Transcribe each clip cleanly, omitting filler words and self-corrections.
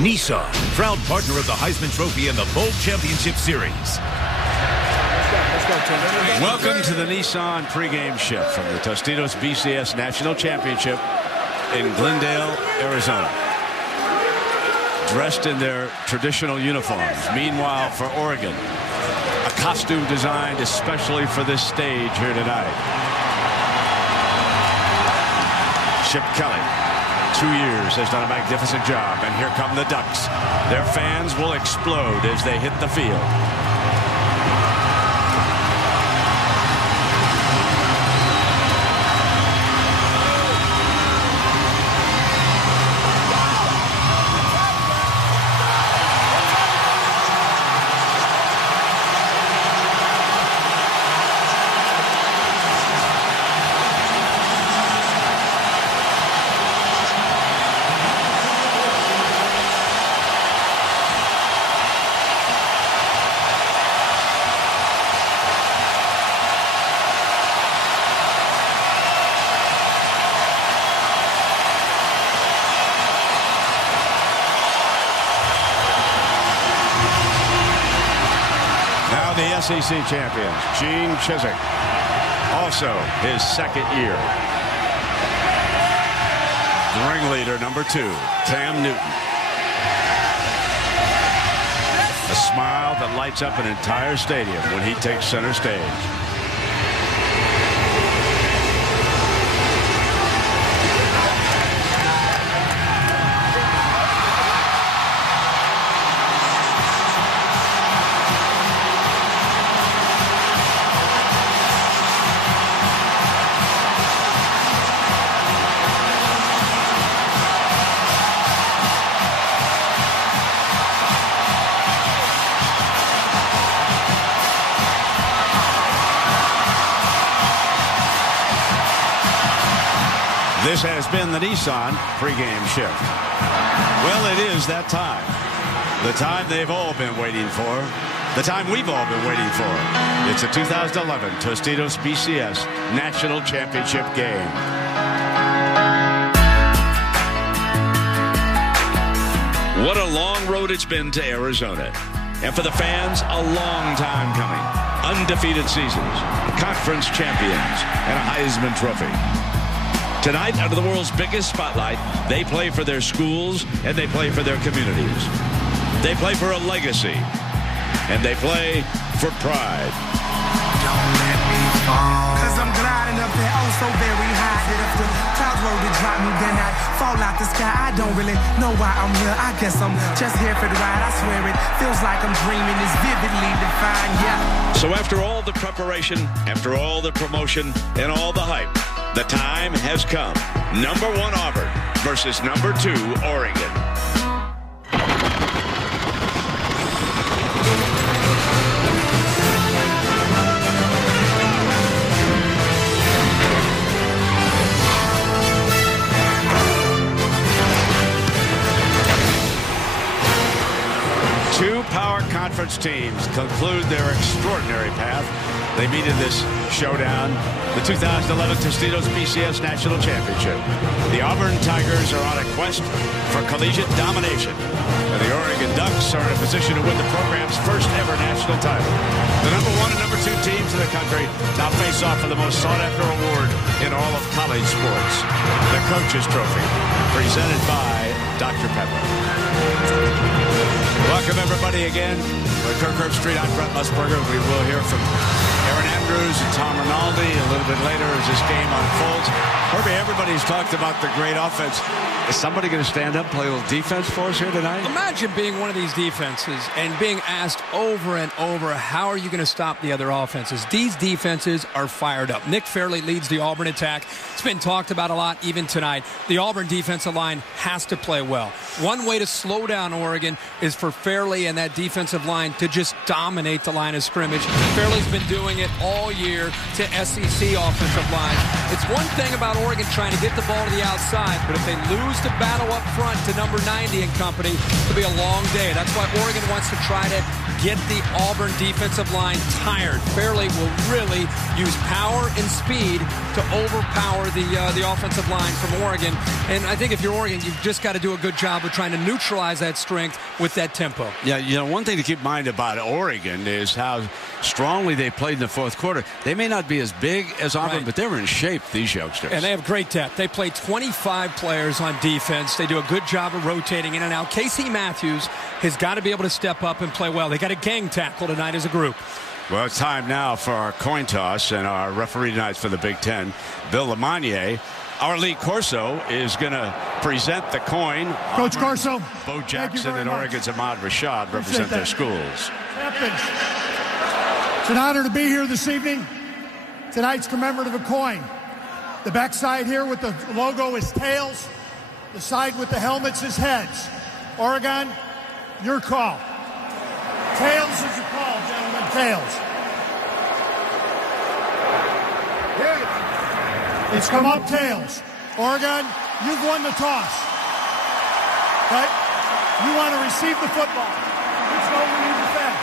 Nissan, proud partner of the Heisman Trophy and the Bowl Championship Series. Welcome to the Nissan pregame shift from the Tostitos BCS National Championship in Glendale, Arizona. Dressed in their traditional uniforms. Meanwhile, for Oregon, a costume designed especially for this stage here tonight. Chip Kelly, 2 years, has done a magnificent job. And here come the Ducks. Their fans will explode as they hit the field. SEC champions, Gene Chizik, also his second year. The ringleader, number 2, Cam Newton. A smile that lights up an entire stadium when he takes center stage. This has been the Nissan pregame shift. Well, it is that time. The time they've all been waiting for. The time we've all been waiting for. It's a 2011 Tostitos BCS National Championship game. What a long road it's been to Arizona. And for the fans, a long time coming. Undefeated seasons, conference champions, and a Heisman Trophy. Tonight, under the world's biggest spotlight, they play for their schools and they play for their communities. They play for a legacy, and they play for pride. Don't let me fall, 'cause I'm gliding up there, oh so very high. That if the clouds were to drop me, then I'd fall out the sky. I don't really know why I'm here. I guess I'm just here for the ride. I swear it feels like I'm dreaming. It's vividly defined, yeah. So after all the preparation, after all the promotion, and all the hype, the time has come. Number 1 Auburn versus number 2 Oregon. Two power conference teams conclude their extraordinary path. They meet in this showdown, the 2011 Tostitos BCS National Championship. The Auburn Tigers are on a quest for collegiate domination, and the Oregon Ducks are in a position to win the program's first ever national title. The number 1 and number 2 teams in the country now face off for the most sought-after award in all of college sports, the Coach's Trophy, presented by Dr. Pepper. Welcome, everybody, again. We're Kirk Street. I'm Brett Musburger. We will hear from Aaron Andrews and Tom Rinaldi a little bit later as this game unfolds. Herbie, everybody's talked about the great offense. Is somebody going to stand up and play a little defense for us here tonight? Imagine being one of these defenses and being asked over and over, how are you going to stop the other offenses? These defenses are fired up. Nick Fairley leads the Auburn attack. It's been talked about a lot even tonight. The Auburn defensive line has to play well. One way to slow down Oregon is for Fairley and that defensive line to just dominate the line of scrimmage. Fairley's been doing it all year to SEC offensive line. It's one thing about Oregon trying to get the ball to the outside, but if they lose the battle up front to number 90 and company, it'll be a long day. That's why Oregon wants to try to get the Auburn defensive line tired. Fairley will really use power and speed to overpower the offensive line from Oregon. And I think if you're Oregon, you've just got to do a good job of trying to neutralize that strength with that tempo. Yeah, you know, one thing to keep in mind about Oregon is how strongly they played in the fourth quarter. They may not be as big as Auburn, but they're in shape, these youngsters. And they have great depth. They play 25 players on defense. They do a good job of rotating in and out. Casey Matthews has got to be able to step up and play well. They got a gang tackle tonight as a group. Well, it's time now for our coin toss, and our referee tonight for the Big Ten, Bill LaMichael. Our Lee Corso is going to present the coin. Coach Corso. Bo Jackson and Oregon's Ahmad Rashad represent their schools. It's an honor to be here this evening. Tonight's commemorative of coin. The backside here with the logo is tails. The side with the helmets is heads. Oregon, your call. Tails is your call, gentlemen. Tails. It's come up tails. Oregon, you've won the toss. Right? You want to receive the football. Let's go when you defend.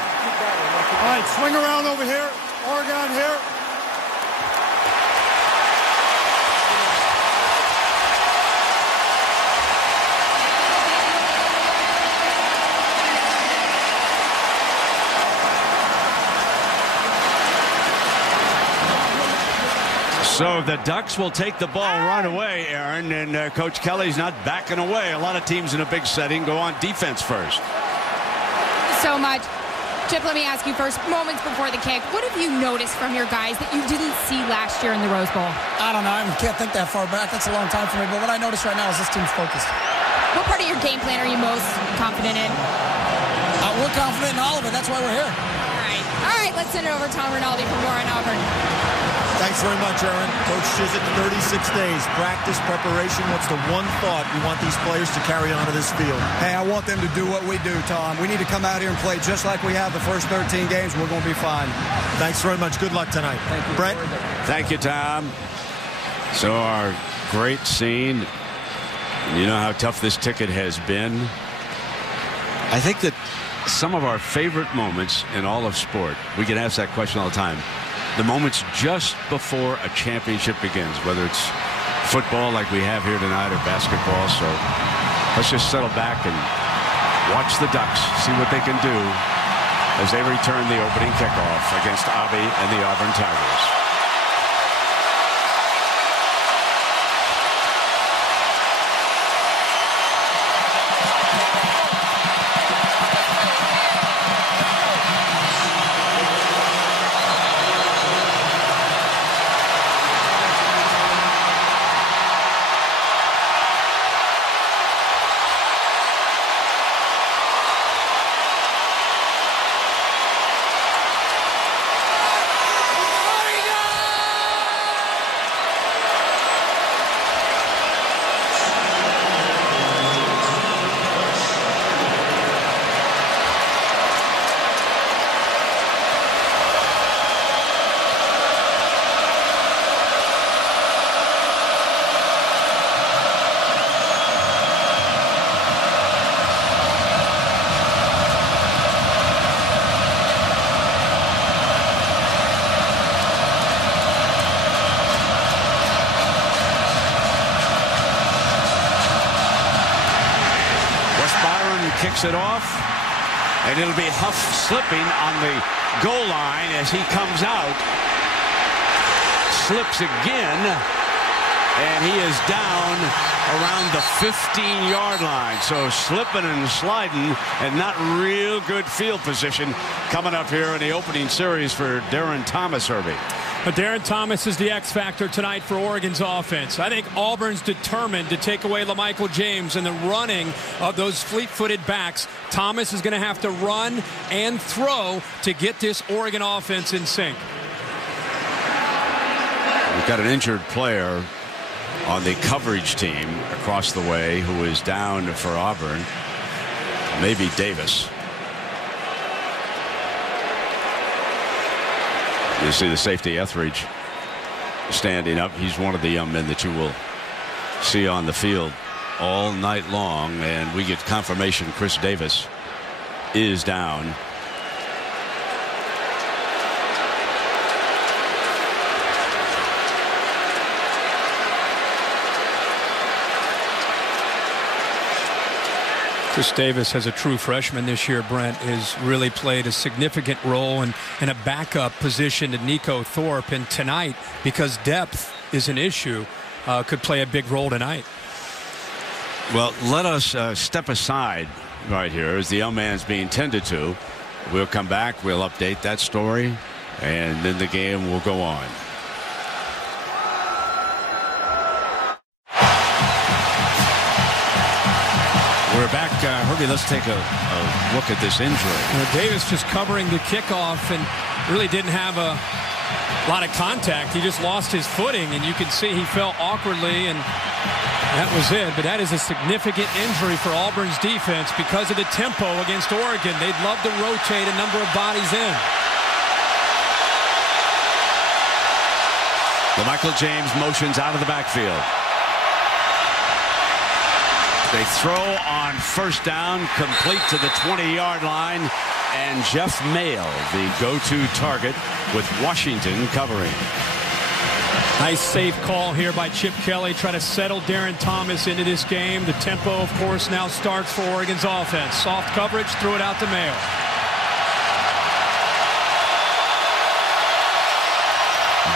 All right, swing around over here. Oregon here. So the Ducks will take the ball right away, Aaron, and Coach Kelly's not backing away. A lot of teams in a big setting go on defense first. So much. Chip, let me ask you first, moments before the kick, what have you noticed from your guys that you didn't see last year in the Rose Bowl? I don't know. I can't think that far back. That's a long time for me. But what I notice right now is this team's focused. What part of your game plan are you most confident in? We're confident in all of it. That's why we're here. All right, let's send it over to Tom Rinaldi for more on Auburn. Thanks very much, Aaron. Coach Chizik, 36 days, practice, preparation. What's the one thought you want these players to carry onto this field? Hey, I want them to do what we do, Tom. We need to come out here and play just like we have the first 13 games. We're going to be fine. Thanks very much. Good luck tonight. Thank you. Brett? Thank you, Tom. So our great scene. You know how tough this ticket has been. I think that some of our favorite moments in all of sport, we get asked that question all the time, the moments just before a championship begins, whether it's football like we have here tonight or basketball. So let's just settle back and watch the Ducks, see what they can do as they return the opening kickoff against Avi and the Auburn Tigers. Kicks it off, and it'll be Huff slipping on the goal line as he comes out. Slips again, and he is down around the 15-yard line. So slipping and sliding, and not real good field position coming up here in the opening series for Darren Thomas, Herbie. But Darren Thomas is the X factor tonight for Oregon's offense. I think Auburn's determined to take away LaMichael James and the running of those fleet-footed backs. Thomas is going to have to run and throw to get this Oregon offense in sync. We've got an injured player on the coverage team across the way who is down for Auburn. Maybe Davis. You see the safety, Etheridge, standing up. He's one of the young men that you will see on the field all night long, and we get confirmation Chris Davis is down. Chris Davis, as a true freshman this year, Brent, has really played a significant role in a backup position to Nico Thorpe. And tonight, because depth is an issue, could play a big role tonight. Well, let us step aside right here as the young man's being tended to. We'll come back. We'll update that story, and then the game will go on. We're back. Herbie, let's take a look at this injury. Davis just covering the kickoff and really didn't have a lot of contact. He just lost his footing, and you can see he fell awkwardly, and that was it. But that is a significant injury for Auburn's defense because of the tempo against Oregon. They'd love to rotate a number of bodies in. LaMichael James motions out of the backfield. They throw on first down, complete to the 20-yard line, and Jeff Maehl, the go-to target, with Washington covering. Nice safe call here by Chip Kelly, trying to settle Darren Thomas into this game. The tempo, of course, now starts for Oregon's offense. Soft coverage, threw it out to Maehl.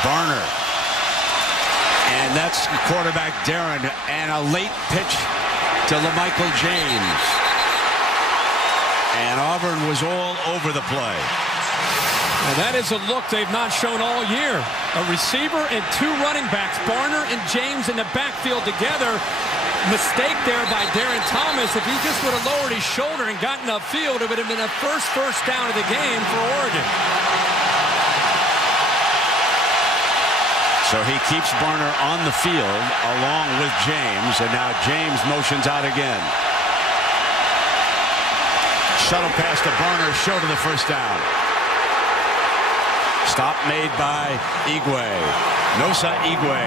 Barner. And that's quarterback Darren, and a late pitch to LaMichael James. And Auburn was all over the play. And that is a look they've not shown all year. A receiver and two running backs, Barner and James, in the backfield together. Mistake there by Darren Thomas. If he just would have lowered his shoulder and gotten upfield, it would have been a first down of the game for Oregon. So he keeps Barner on the field along with James, and now James motions out again. Shuttle pass to Barner, show to the first down. Stop made by Igwe. Nosa Igwe.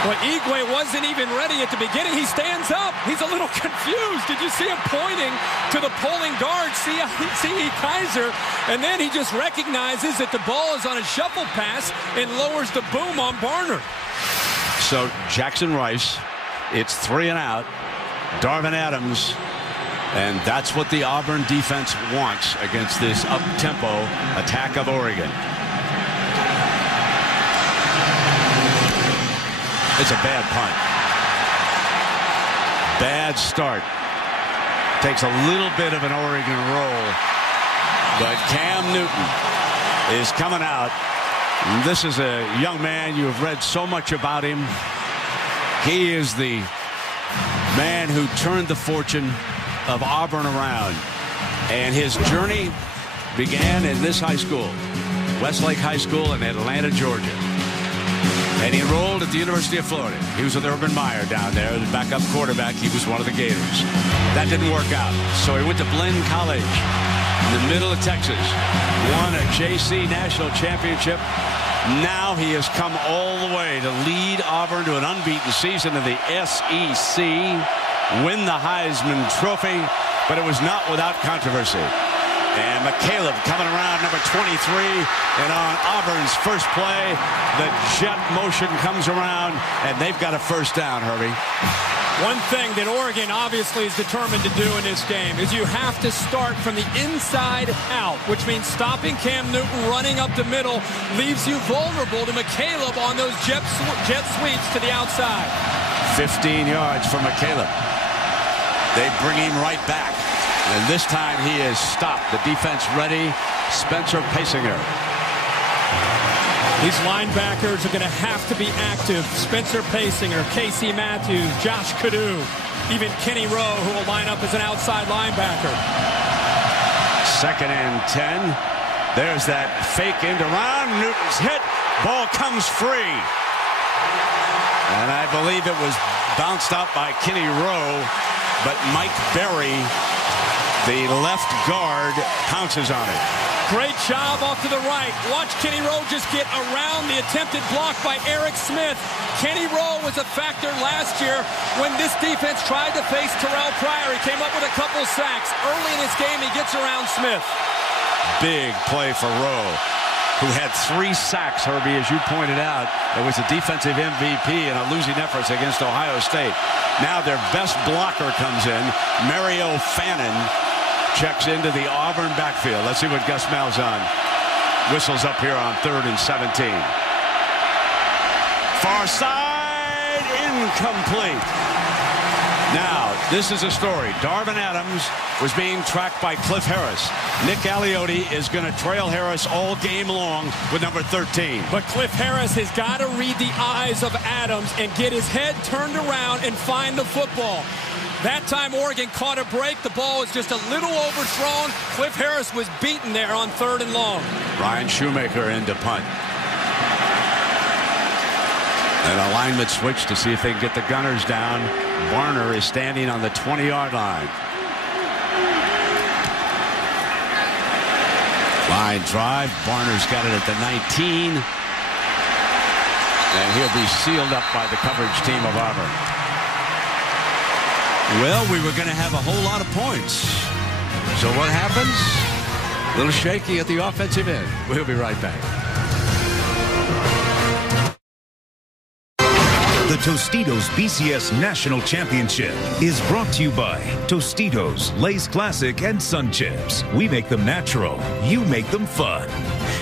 Well, Igwe wasn't even ready at the beginning. He stands up. He's a little confused. Did you see him pointing to the pulling guard, C.E. Kaiser? And then he just recognizes that the ball is on a shuffle pass and lowers the boom on Barner. So Jackson Rice, it's 3 and out. Darvin Adams. And that's what the Auburn defense wants against this up-tempo attack of Oregon. It's a bad punt. Bad start. Takes a little bit of an Oregon roll. But Cam Newton is coming out. This is a young man. You have read so much about him. He is the man who turned the fortune of Auburn around. And his journey began in this high school, Westlake High School in Atlanta, Georgia. And he enrolled at the University of Florida. He was with Urban Meyer down there, the backup quarterback. He was one of the Gators. That didn't work out. So he went to Blinn College in the middle of Texas. Won a JC National Championship. Now he has come all the way to lead Auburn to an unbeaten season in the SEC, win the Heisman Trophy, but it was not without controversy. And McCaleb coming around, number 23, and on Auburn's first play, the jet motion comes around, and they've got a first down, Herbie. One thing that Oregon obviously is determined to do in this game is you have to start from the inside out, which means stopping Cam Newton, running up the middle, leaves you vulnerable to McCaleb on those jet sweeps to the outside. 15 yards for McCaleb. They bring him right back. And this time he is stopped. The defense ready. Spencer Paysinger. These linebackers are going to have to be active. Spencer Paysinger, Casey Matthews, Josh Kadoo, even Kenny Rowe, who will line up as an outside linebacker. 2nd and 10. There's that fake end around. Newton's hit. Ball comes free. And I believe it was bounced out by Kenny Rowe, but Mike Berry The left guard pounces on it. Great job off to the right. Watch Kenny Rowe just get around the attempted block by Eric Smith. Kenny Rowe was a factor last year when this defense tried to face Terrell Pryor. He came up with a couple sacks. Early in this game, he gets around Smith. Big play for Rowe, who had 3 sacks, Herbie, as you pointed out. It was a defensive MVP in a losing effort against Ohio State. Now their best blocker comes in. Mario Fannin checks into the Auburn backfield. Let's see what Gus Malzahn whistles up here on 3rd and 17. Far side, incomplete. Now, this is a story. Darvin Adams was being tracked by Cliff Harris. Nick Aliotti is going to trail Harris all game long with number 13. But Cliff Harris has got to read the eyes of Adams and get his head turned around and find the football. That time Oregon caught a break. The ball was just a little overthrown. Cliff Harris was beaten there on 3rd and long. Ryan Shoemaker into punt. An alignment switch to see if they can get the Gunners down. Barner is standing on the 20-yard line. Line drive. Barner's got it at the 19. And he'll be sealed up by the coverage team of Auburn. Well, we were going to have a whole lot of points. So what happens? A little shaky at the offensive end. We'll be right back. The Tostitos BCS National Championship is brought to you by Tostitos, Lay's Classic, and Sun Chips. We make them natural. You make them fun.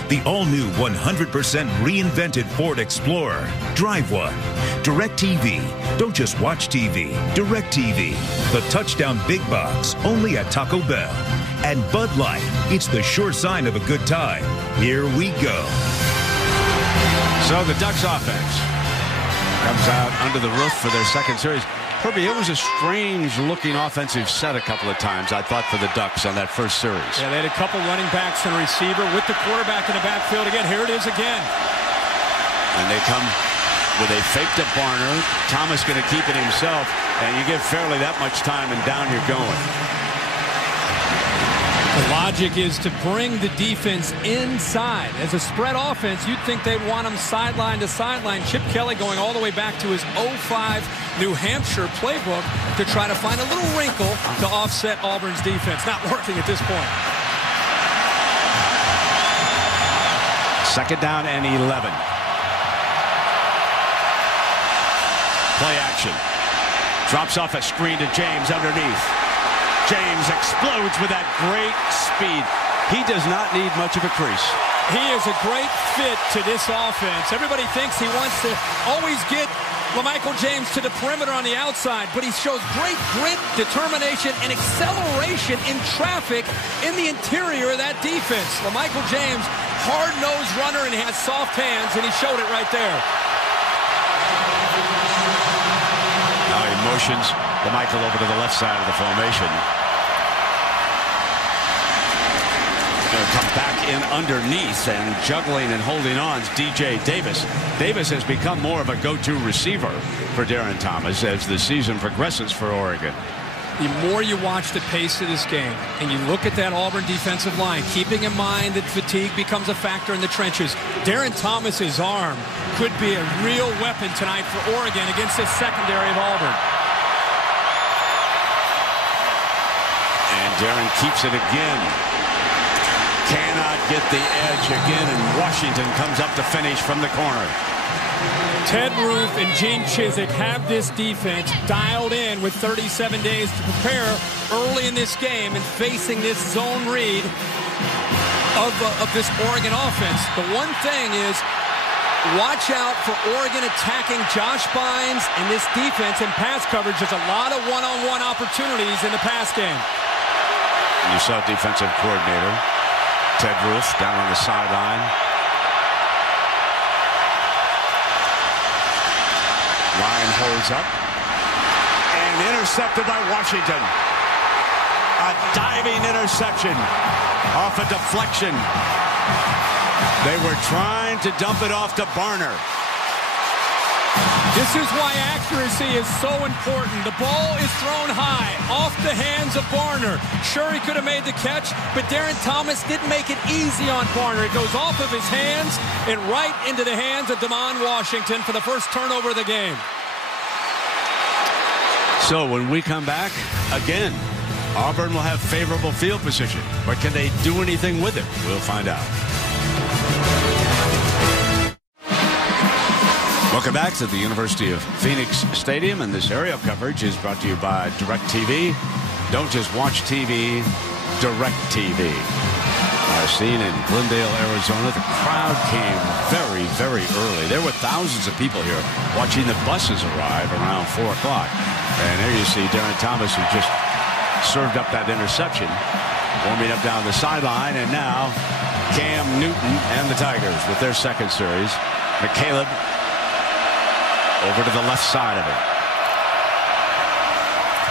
The all-new 100% reinvented Ford Explorer. Drive one. DirecTV. Don't just watch TV. DirecTV. The touchdown big box, only at Taco Bell. And Bud Light. It's the sure sign of a good time. Here we go. So the Ducks offense comes out under the roof for their second series. Herbie, it was a strange-looking offensive set a couple of times, I thought, for the Ducks on that first series. Yeah, they had a couple running backs and a receiver with the quarterback in the backfield again. Here it is again. And they come with a fake to Barner. Thomas going to keep it himself, and you give Fairley that much time, and down you're going. The logic is to bring the defense inside. As a spread offense, you'd think they'd want them sideline to sideline. Chip Kelly going all the way back to his 05 New Hampshire playbook to try to find a little wrinkle to offset Auburn's defense. Not working at this point. 2nd down and 11. Play action. Drops off a screen to James underneath. James explodes with that great speed. He does not need much of a crease. He is a great fit to this offense. Everybody thinks he wants to always get LaMichael James to the perimeter on the outside, but he shows great grit, determination, and acceleration in traffic in the interior of that defense. LaMichael James, hard-nosed runner, and he has soft hands, and he showed it right there. Now he motions LaMichael over to the left side of the formation. Going to come back in underneath, and juggling and holding on is DJ Davis. Davis has become more of a go-to receiver for Darren Thomas as the season progresses for Oregon. The more you watch the pace of this game and you look at that Auburn defensive line, keeping in mind that fatigue becomes a factor in the trenches, Darren Thomas's arm could be a real weapon tonight for Oregon against this secondary of Auburn. And Darren keeps it again. Cannot get the edge again, and Washington comes up to finish from the corner. Ted Roof and Gene Chizik have this defense dialed in with 37 days to prepare early in this game and facing this zone read of this Oregon offense. The one thing is, watch out for Oregon attacking Josh Bynes and this defense in pass coverage. There's a lot of one-on-one opportunities in the pass game. And you saw defensive coordinator Ted Roof down on the sideline. Ryan holds up and intercepted by Washington. A diving interception off a deflection. They were trying to dump it off to Barner. This is why accuracy is so important. The ball is thrown high, off the hands of Barner. Sure, he could have made the catch, but Darren Thomas didn't make it easy on Barner. It goes off of his hands and right into the hands of Damon Washington for the first turnover of the game. So when we come back, again, Auburn will have favorable field position. But can they do anything with it? We'll find out. Welcome back to the University of Phoenix Stadium, and this aerial coverage is brought to you by DirecTV. Don't just watch TV, DirecTV. Seen in Glendale, Arizona, the crowd came very, very early. There were thousands of people here watching the buses arrive around 4 o'clock. And there you see Darren Thomas, who just served up that interception, warming up down the sideline. And now Cam Newton and the Tigers with their second series. McCaleb over to the left side of it.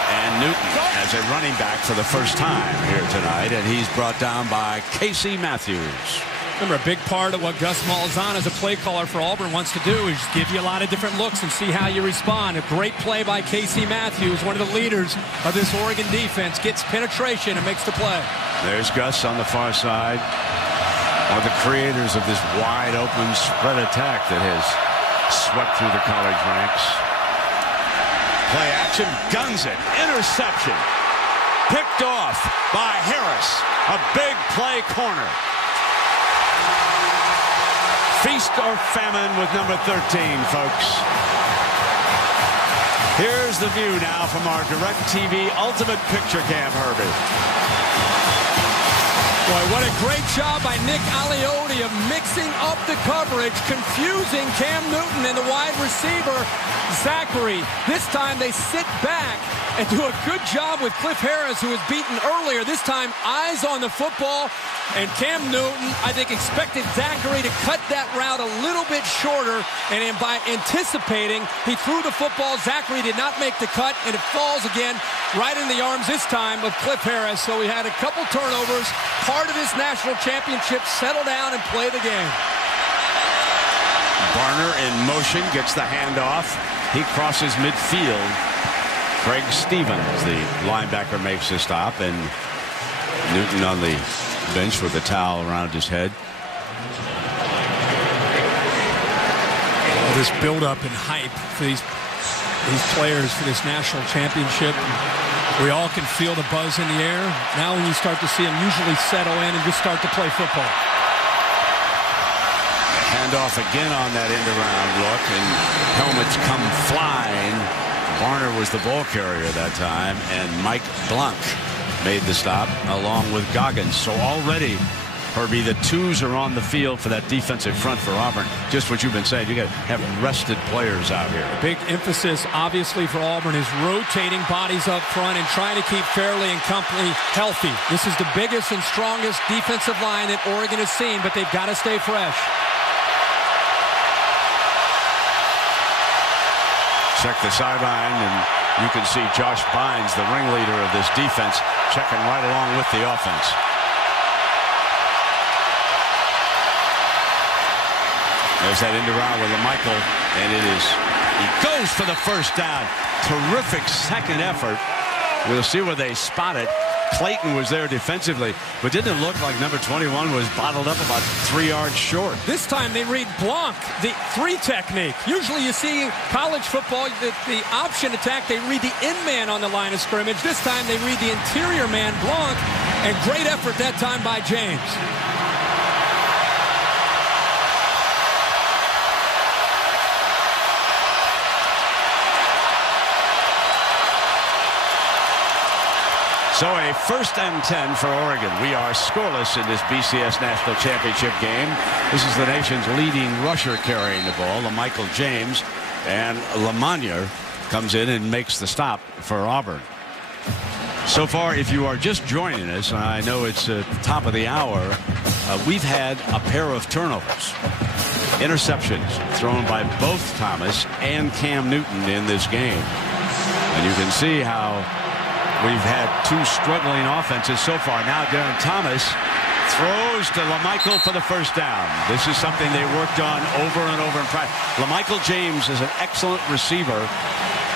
And Newton as a running back for the first time here tonight, and he's brought down by Casey Matthews. Remember, a big part of what Gus Malzahn as a play caller for Auburn wants to do is give you a lot of different looks and see how you respond. A great play by Casey Matthews, one of the leaders of this Oregon defense, gets penetration and makes the play. There's Gus on the far side, one of the creators of this wide open spread attack that has swept through the college ranks. Play action, guns it, interception. Picked off by Harris. A big play corner. Feast or famine with number 13, folks. Here's the view now from our DirecTV Ultimate Picture Cam, Herbie. Boy, what a great job by Nick Aliotti of mixing up the coverage, confusing Cam Newton and the wide receiver, Zachary. This time they sit back and do a good job with Cliff Harris, who was beaten earlier. This time, eyes on the football. And Cam Newton, I think, expected Zachary to cut that route a little bit shorter. And by anticipating, he threw the football. Zachary did not make the cut, and it falls again right in the arms this time of Cliff Harris. So we had a couple turnovers. Part of this national championship. Settle down and play the game. Barner in motion, gets the handoff. He crosses midfield. Craig Stevens, the linebacker, makes a stop, and Newton on the bench with a towel around his head. All this build-up and hype for these players for this national championship. We all can feel the buzz in the air. Now when you start to see them usually settle in and just start to play football. Handoff again on that end-around look, and helmets come flying. Barner was the ball carrier that time, and Mike Blanc made the stop along with Goggins. So already, Herbie, the twos are on the field for that defensive front for Auburn. Just what you've been saying. You got to have rested players out here. Big emphasis, obviously, for Auburn is rotating bodies up front and trying to keep Fairley and company healthy. This is the biggest and strongest defensive line that Oregon has seen, but they've got to stay fresh. Check the sideline, and you can see Josh Bynes, the ringleader of this defense, checking right along with the offense. There's that end around with LaMichael, and he goes for the first down. Terrific second effort. We'll see where they spot it. Clayton was there defensively, but didn't it look like number 21 was bottled up about 3 yards short? This time they read Blanc, the 3 technique. Usually you see college football, the option attack, they read the in man on the line of scrimmage. This time they read the interior man, Blanc, and great effort that time by James. So a 1st and 10 for Oregon. We are scoreless in this BCS National Championship game. This is the nation's leading rusher carrying the ball, LaMichael James, and Lamagna comes in and makes the stop for Auburn. So far, if you are just joining us, and I know it's at the top of the hour, we've had a pair of turnovers. Interceptions thrown by both Thomas and Cam Newton in this game. And you can see how we've had 2 struggling offenses so far. Now Darren Thomas Throws to LaMichael for the first down. This is something they worked on over and over in practice. LaMichael James is an excellent receiver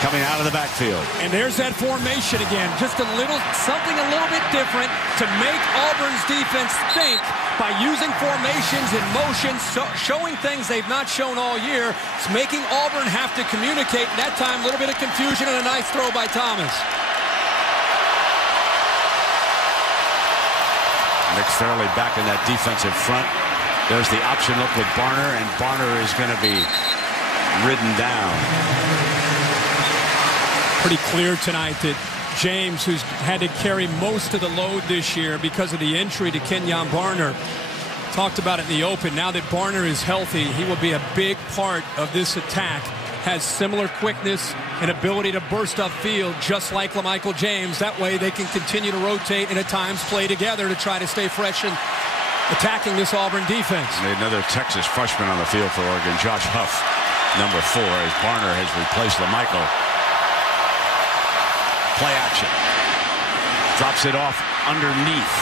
coming out of the backfield. And there's that formation again. Just something a little bit different to make Auburn's defense think by using formations and motions, showing things they've not shown all year. It's making Auburn have to communicate. That time, a little bit of confusion and a nice throw by Thomas. Nick Fairley back in that defensive front. There's the option look with Barner, and Barner is going to be ridden down. Pretty clear tonight that James, who's had to carry most of the load this year because of the injury to Kenyon Barner, talked about it in the open. Now that Barner is healthy, he will be a big part of this attack. Has similar quickness and ability to burst upfield, just like LaMichael James. That way they can continue to rotate and at times play together to try to stay fresh and attacking this Auburn defense. Another Texas freshman on the field for Oregon, Josh Huff, number 4, as Barner has replaced LaMichael. Play action. Drops it off underneath.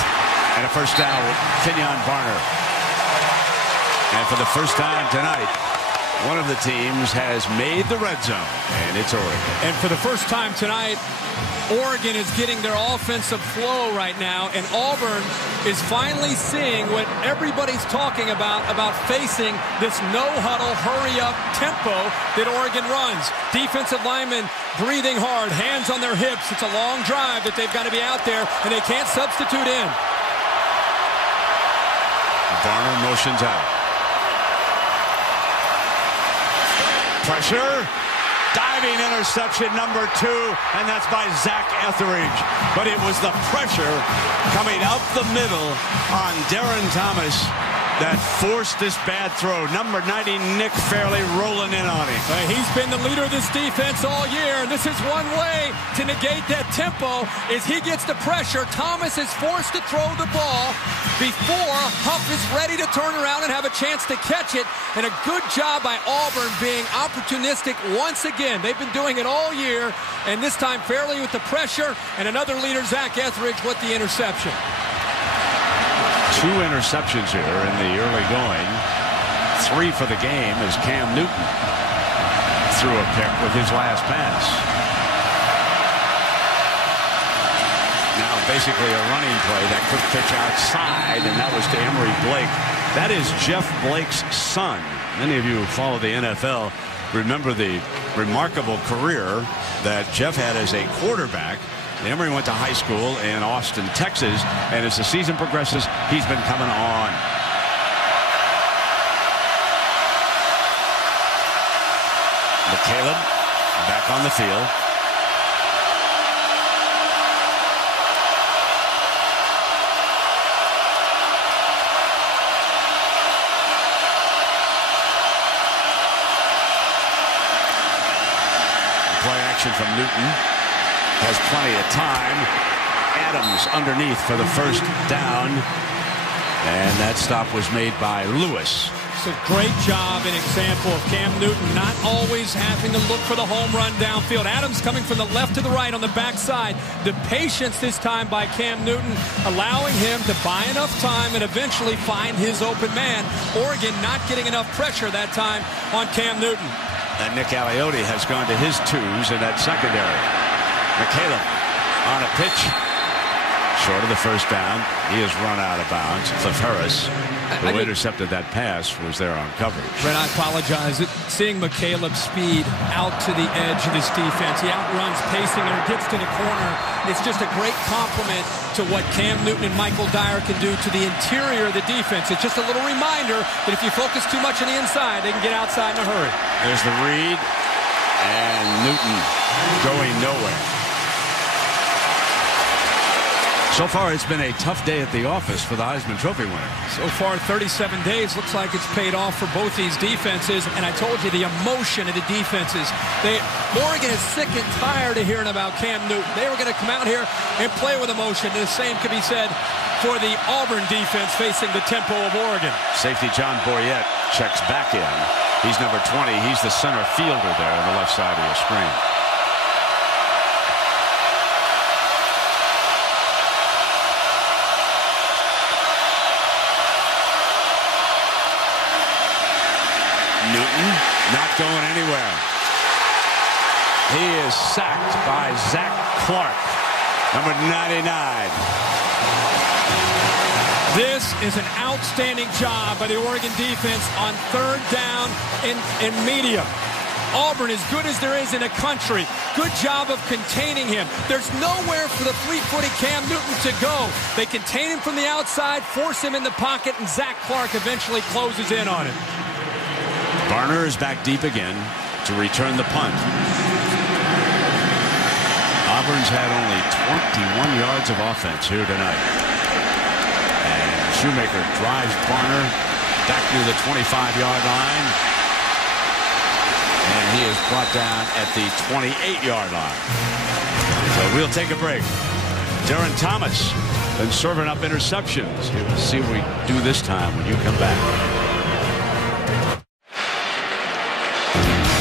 And a first down with Kenyon Barner. And for the first time tonight, one of the teams has made the red zone, and it's Oregon. And for the first time tonight, Oregon is getting their offensive flow right now, and Auburn is finally seeing what everybody's talking about facing this no-huddle, hurry-up tempo that Oregon runs. Defensive linemen breathing hard, hands on their hips. It's a long drive that they've got to be out there, and they can't substitute in. Barner motions out. Pressure, diving interception number 2, and that's by Zach Etheridge. But it was the pressure coming up the middle on Darren Thomas that forced this bad throw. Number 90, Nick Fairley, rolling in on him. He's been the leader of this defense all year, and this is one way to negate that tempo is he gets the pressure. Thomas is forced to throw the ball before Huff is ready to turn around and have a chance to catch it. And a good job by Auburn being opportunistic once again. They've been doing it all year, and this time Fairley with the pressure, and another leader, Zach Etheridge, with the interception. 2 interceptions here in the early going. 3 for the game as Cam Newton threw a pick with his last pass. Now basically a running play, that quick pitch outside, and that was to Emory Blake. That is Jeff Blake's son. Many of you who follow the NFL remember the remarkable career that Jeff had as a quarterback. Emory went to high school in Austin, Texas, and as the season progresses, he's been coming on. McCaleb back on the field. Play action from Newton. Has plenty of time. Adams underneath for the first down. And that stop was made by Lewis. It's a great job and example of Cam Newton not always having to look for the home run downfield. Adams coming from the left to the right on the backside. The patience this time by Cam Newton, allowing him to buy enough time and eventually find his open man. Oregon not getting enough pressure that time on Cam Newton. And Nick Aliotti has gone to his 2s in that secondary. McCaleb on a pitch. Short of the first down. He has run out of bounds. Ferris, who intercepted that pass, was there on coverage. Brent, I apologize. Seeing McCaleb's speed out to the edge of this defense. He outruns Paysinger, gets to the corner. It's just a great compliment to what Cam Newton and Michael Dyer can do to the interior of the defense. It's just a little reminder that if you focus too much on the inside, they can get outside in a hurry. There's the read, and Newton going nowhere. So far, it's been a tough day at the office for the Heisman Trophy winner. So far, 37 days. Looks like it's paid off for both these defenses. And I told you, the emotion of the defenses. Oregon is sick and tired of hearing about Cam Newton. They were going to come out here and play with emotion. And the same could be said for the Auburn defense facing the tempo of Oregon. Safety John Boyett checks back in. He's number 20. He's the center fielder there on the left side of the screen. He is sacked by Zach Clark, number 99. This is an outstanding job by the Oregon defense on third down in medium. Auburn, as good as there is in the country, good job of containing him. There's nowhere for the fleet-footed Cam Newton to go. They contain him from the outside, force him in the pocket, and Zach Clark eventually closes in on him. Barner is back deep again to return the punt. Auburn's had only 21 yards of offense here tonight. And Shoemaker drives Barner back near the 25-yard line. And he is brought down at the 28-yard line. So we'll take a break. Darren Thomas been serving up interceptions. We'll see what we do this time when you come back.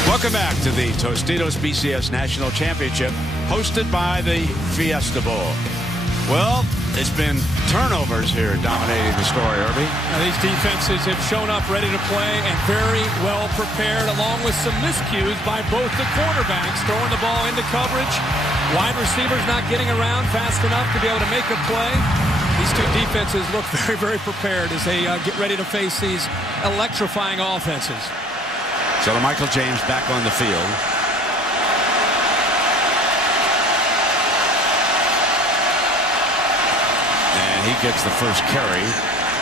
Welcome back to the Tostitos BCS National Championship, hosted by the Fiesta Bowl. Well, it's been turnovers here dominating the story, Irby. Now, these defenses have shown up ready to play and very well prepared, along with some miscues by both the quarterbacks, throwing the ball into coverage. Wide receivers not getting around fast enough to be able to make a play. These two defenses look very, very prepared as they get ready to face these electrifying offenses. So LaMichael James back on the field. And he gets the first carry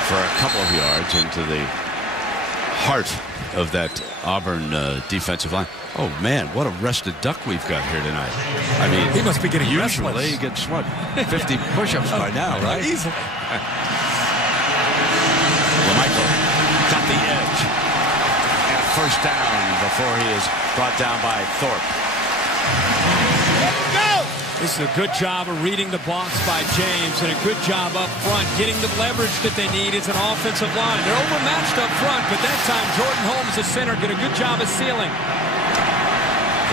for a couple of yards into the heart of that Auburn defensive line. Oh, man, what a rested duck we've got here tonight. I mean, he must be getting usually restless. He gets, what, 50 push-ups by now, right? Easily. LaMichael got the edge. And a first down before he is brought down by Thorpe. This is a good job of reading the box by James, and a good job up front, getting the leverage that they need as an offensive line. They're overmatched up front, but that time Jordan Holmes, the center, did a good job of sealing.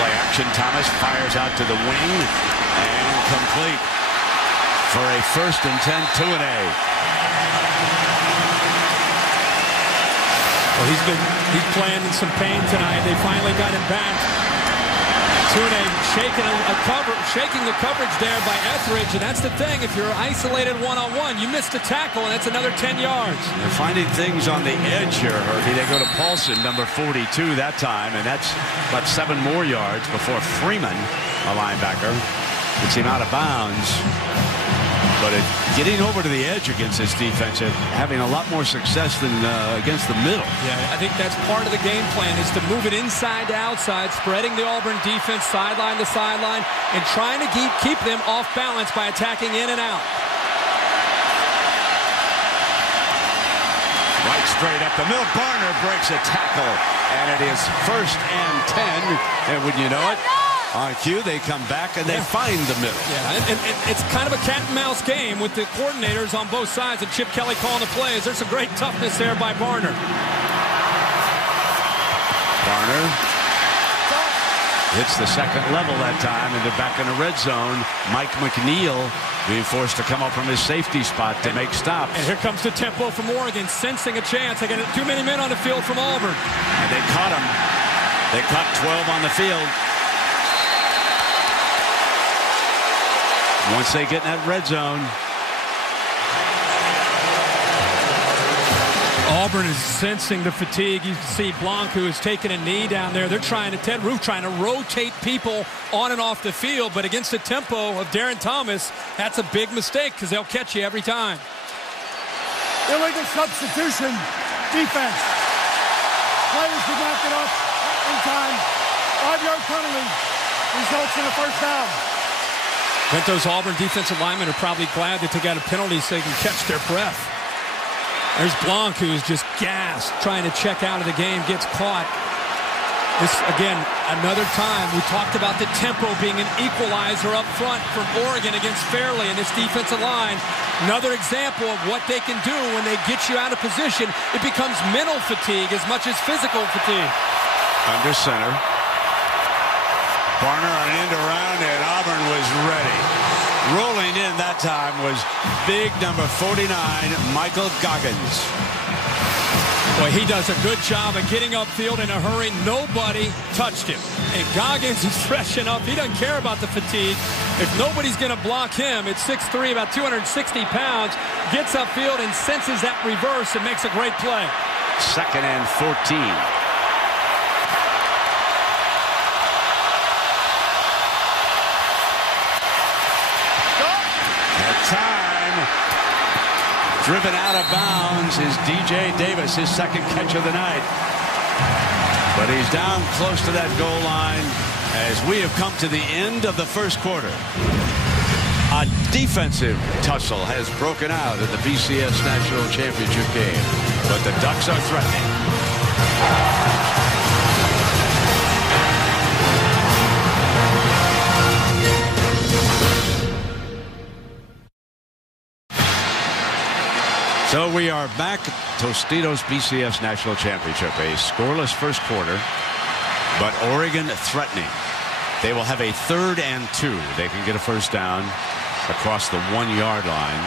Play action. Thomas fires out to the wing and complete for a 1st and 10, 2-and-A. Well, he's playing in some pain tonight. They finally got him back. Tune shaking the coverage there by Etheridge, and that's the thing. If you're isolated one-on-one, you missed a tackle, and that's another 10 yards. They're finding things on the edge here, Herbie. They go to Paulson, number 42 that time, and that's about 7 more yards before Freeman, a linebacker, gets him out of bounds. But getting over to the edge against this defense, having a lot more success than against the middle. Yeah, I think that's part of the game plan, is to move it inside to outside, spreading the Auburn defense sideline to sideline, and trying to keep them off balance by attacking in and out. Right straight up the middle. Barner breaks a tackle, and it is 1st and 10. And wouldn't you know it? On cue, they come back and they find the middle. Yeah, and it's kind of a cat and mouse game with the coordinators on both sides, and Chip Kelly calling the plays. There's some great toughness there by Barner. Barner hits the second level that time, and they're back in the red zone. Mike McNeil being forced to come up from his safety spot to make stops. And here comes the tempo from Oregon, sensing a chance. They got too many men on the field from Auburn. And they caught him. They caught 12 on the field. Once they get in that red zone. Auburn is sensing the fatigue. You can see Blanc, who is taking a knee down there. They're Ted Roof trying to rotate people on and off the field, but against the tempo of Darren Thomas, that's a big mistake because they'll catch you every time. Illegal substitution defense. Players did not get up in time. 5-yard penalty results in a first down. I think those Auburn defensive linemen are probably glad that they got a penalty so they can catch their breath. There's Blanc, who is just gassed, trying to check out of the game, gets caught. This, again, another time. We talked about the tempo being an equalizer up front from Oregon against Fairleigh and this defensive line. Another example of what they can do when they get you out of position. It becomes mental fatigue as much as physical fatigue. Under center. Barner on an end around, and Auburn was ready. Rolling in that time was big number 49, Michael Goggins. Boy, he does a good job of getting upfield in a hurry. Nobody touched him. And Goggins is fresh enough. He doesn't care about the fatigue. If nobody's going to block him, it's 6'3", about 260 pounds, gets upfield and senses that reverse and makes a great play. 2nd and 14. Time. Driven out of bounds is DJ Davis, his 2nd catch of the night. But he's down close to that goal line as we have come to the end of the first quarter. A defensive tussle has broken out in the BCS National Championship game, but the Ducks are threatening. So we are back at Tostitos BCS National Championship. A scoreless first quarter, but Oregon threatening. They will have a 3rd and 2. They can get a first down across the 1-yard line.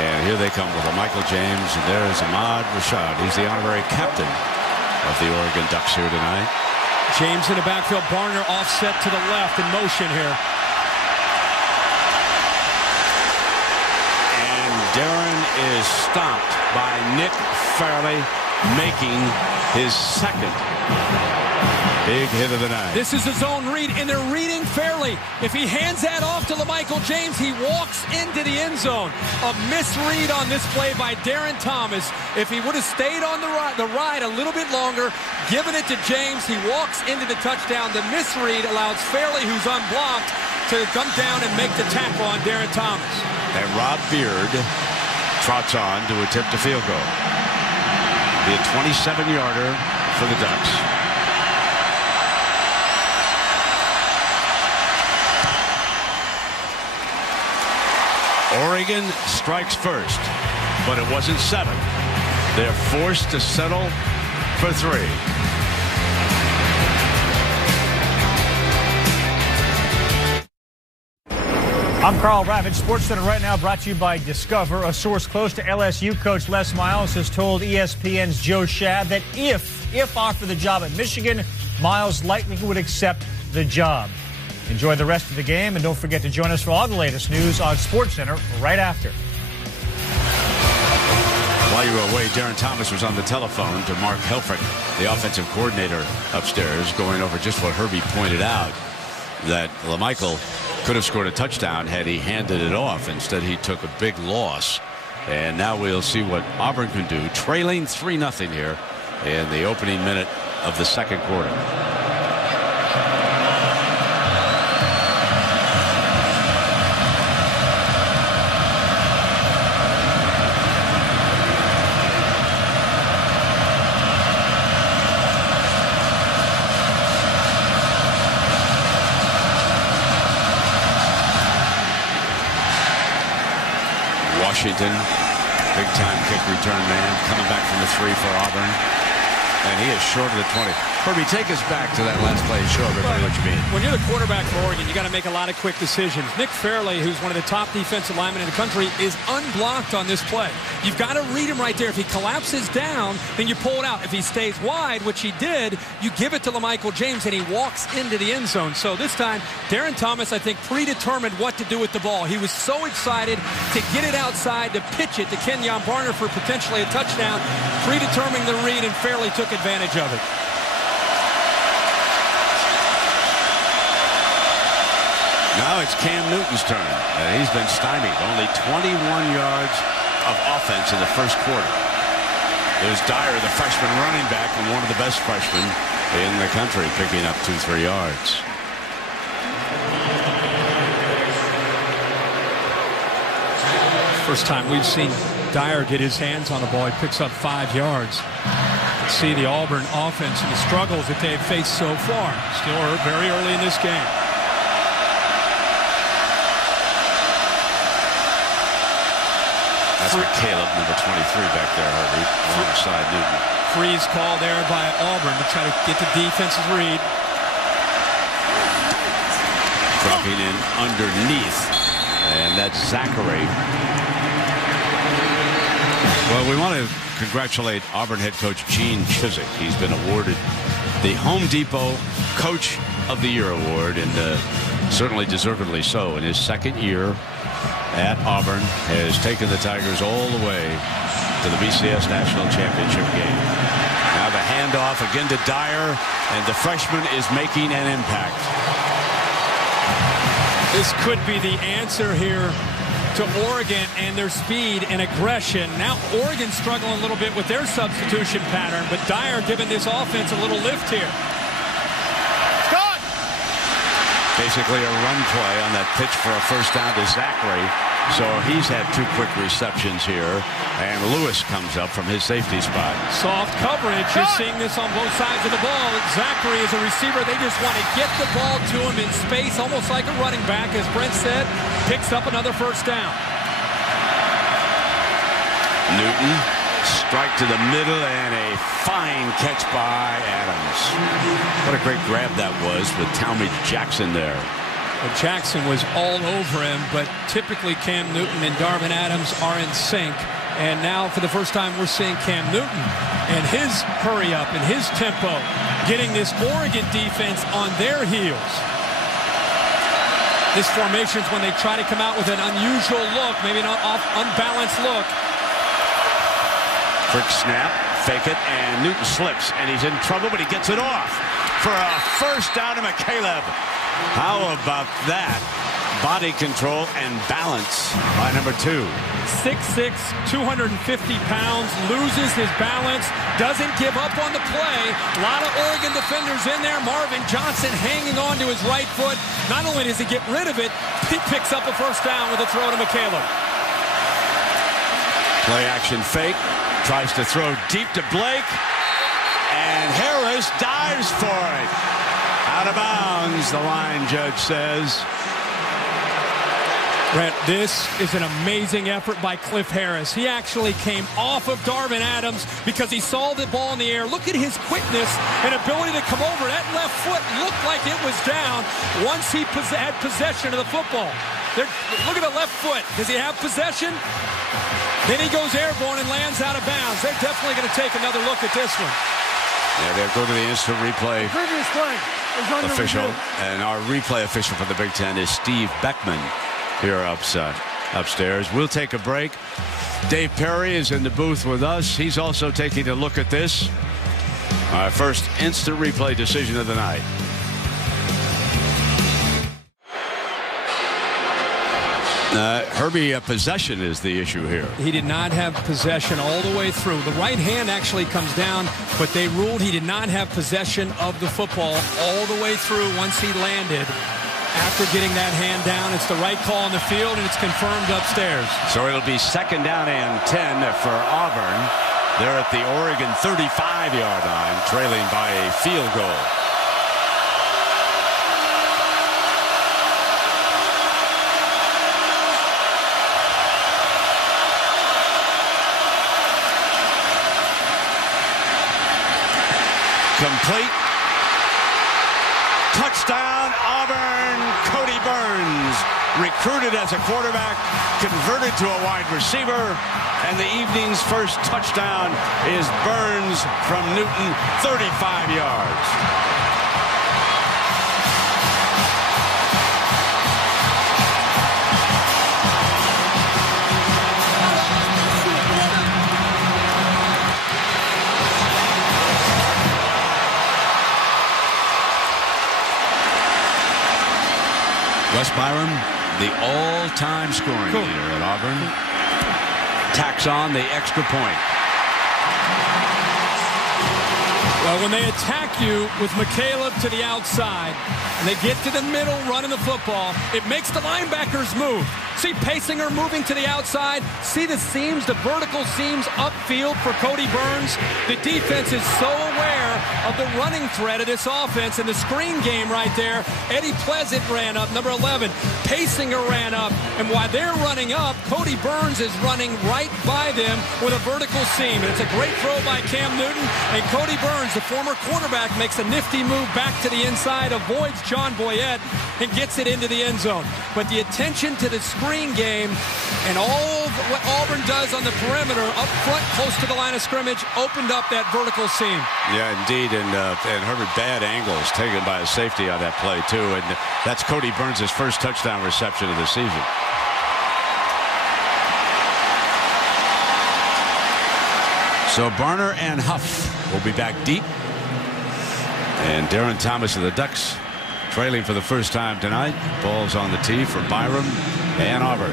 And here they come with LaMichael James, and there is Ahmad Rashad. He's the honorary captain of the Oregon Ducks here tonight. James in the backfield. Barner offset to the left in motion here. Darren is stopped by Nick Fairley, making his 2nd big hit of the night. This is a zone read, and they're reading Fairley. If he hands that off to LaMichael James, he walks into the end zone. A misread on this play by Darren Thomas. If he would have stayed on the ride a little bit longer, given it to James, he walks into the touchdown. The misread allows Fairley, who's unblocked, to come down and make the tackle on Darren Thomas. And Rob Beard trots on to attempt a field goal. Be a 27-yarder for the Ducks. Oregon strikes first, but it wasn't 7. They're forced to settle for 3. I'm Carl Ravitch. SportsCenter right now brought to you by Discover. A source close to LSU coach Les Miles has told ESPN's Joe Shad that if offered the job at Michigan, Miles likely would accept the job. Enjoy the rest of the game, and don't forget to join us for all the latest news on SportsCenter right after. While you were away, Darren Thomas was on the telephone to Mark Helfrich, the offensive coordinator upstairs, going over just what Herbie pointed out, that LaMichael could have scored a touchdown had he handed it off. Instead, he took a big loss. And now we'll see what Auburn can do, trailing 3-0 here in the opening minute of the second quarter. Washington, big-time kick return man, coming back from the 3 for Auburn. And he is short of the 20. Herbie, take us back to that last play. Show everybody what you mean. When you're the quarterback for Oregon, you got to make a lot of quick decisions. Nick Fairley, who's one of the top defensive linemen in the country, is unblocked on this play. You've got to read him right there. If he collapses down, then you pull it out. If he stays wide, which he did, you give it to LaMichael James, and he walks into the end zone. So this time, Darren Thomas, I think, predetermined what to do with the ball. He was so excited to get it outside, to pitch it to Kenyon Barner for potentially a touchdown, predetermining the read, and Fairley took advantage of it. Now it's Cam Newton's turn. He's been stymied. Only 21 yards of offense in the first quarter. There's Dyer, the freshman running back, and one of the best freshmen in the country, picking up 2-3 yards. First time we've seen Dyer get his hands on the ball. He picks up 5 yards. See the Auburn offense and the struggles that they've faced so far. Still very early in this game. That's Caleb, number 23, back there, Harvey, alongside Newton. Freeze call there by Auburn to try to get the defense's read. Dropping in underneath, and that's Zachary. Well, we want to congratulate Auburn head coach Gene Chizik. He's been awarded the Home Depot Coach of the Year award, and certainly deservedly so. In his second year at Auburn, has taken the Tigers all the way to the BCS National Championship game. Now the handoff again to Dyer, and the freshman is making an impact. This could be the answer here to Oregon and their speed and aggression. Now Oregon struggling a little bit with their substitution pattern, but Dyer giving this offense a little lift here. Scott! Basically a run play on that pitch for a first down to Zachary. So he's had 2 quick receptions here, and Lewis comes up from his safety spot. Soft coverage. You're seeing this on both sides of the ball. Zachary is a receiver. They just want to get the ball to him in space, almost like a running back, as Brent said. Picks up another first down. Newton, strike to the middle, and a fine catch by Adams. What a great grab that was with Talmadge Jackson there. Well, Jackson was all over him, but typically Cam Newton and Darvin Adams are in sync. And now for the first time we're seeing Cam Newton and his hurry up and his tempo, getting this Oregon defense on their heels. This formation's when they try to come out with an unusual look, maybe an unbalanced look. Quick snap, fake it, and Newton slips, and he's in trouble, but he gets it off for a first down to McCaleb. How about that? Body control and balance by number 2. 6'6", 250 pounds, loses his balance, doesn't give up on the play. A lot of Oregon defenders in there. Marvin Johnson hanging on to his right foot. Not only does he get rid of it, he picks up a first down with a throw to McCaleb. Play action fake. Tries to throw deep to Blake. And Harris dives for it. Out of bounds, the line judge says. Brent, this is an amazing effort by Cliff Harris. He actually came off of Darvin Adams because he saw the ball in the air. Look at his quickness and ability to come over. That left foot looked like it was down once he had possession of the football. Look at the left foot. Does he have possession? Then he goes airborne and lands out of bounds. They're definitely going to take another look at this one. Yeah, they'll go to the instant replay official. Review. And our replay official for the Big Ten is Steve Beckman here upstairs. We'll take a break. Dave Perry is in the booth with us. He's also taking a look at this. Our first instant replay decision of the night. Herbie, possession is the issue here. He did not have possession all the way through. The right hand actually comes down, but they ruled he did not have possession of the football all the way through once he landed. After getting that hand down, it's the right call on the field, and it's confirmed upstairs. So it'll be 2nd down and 10 for Auburn. They're at the Oregon 35-yard line, trailing by a field goal. Complete. Touchdown, Auburn. Cody Burns, recruited as a quarterback, converted to a wide receiver, and the evening's first touchdown is Burns from Newton, 35 yards. Wes Byram, the all-time scoring leader at Auburn, tacks on the extra point. Well, when they attack you with McCaleb to the outside, and they get to the middle running the football, it makes the linebackers move. See Paysinger moving to the outside. See the seams, the vertical seams upfield for Cody Burns. The defense is so aware of the running threat of this offense and the screen game right there. Eddie Pleasant ran up, number 11. Paysinger ran up. And while they're running up, Cody Burns is running right by them with a vertical seam. And it's a great throw by Cam Newton. And Cody Burns, the former quarterback, makes a nifty move back to the inside, avoids John Boyett, and gets it into the end zone. But the attention to the screen screen game, and all of what Auburn does on the perimeter up front close to the line of scrimmage opened up that vertical seam. Yeah, indeed, and Herbert, bad angles taken by a safety on that play too, and that's Cody Burns' first touchdown reception of the season. So Barner and Huff will be back deep, and Darren Thomas of the Ducks trailing for the first time tonight. Ball's on the tee for Byram and Auburn.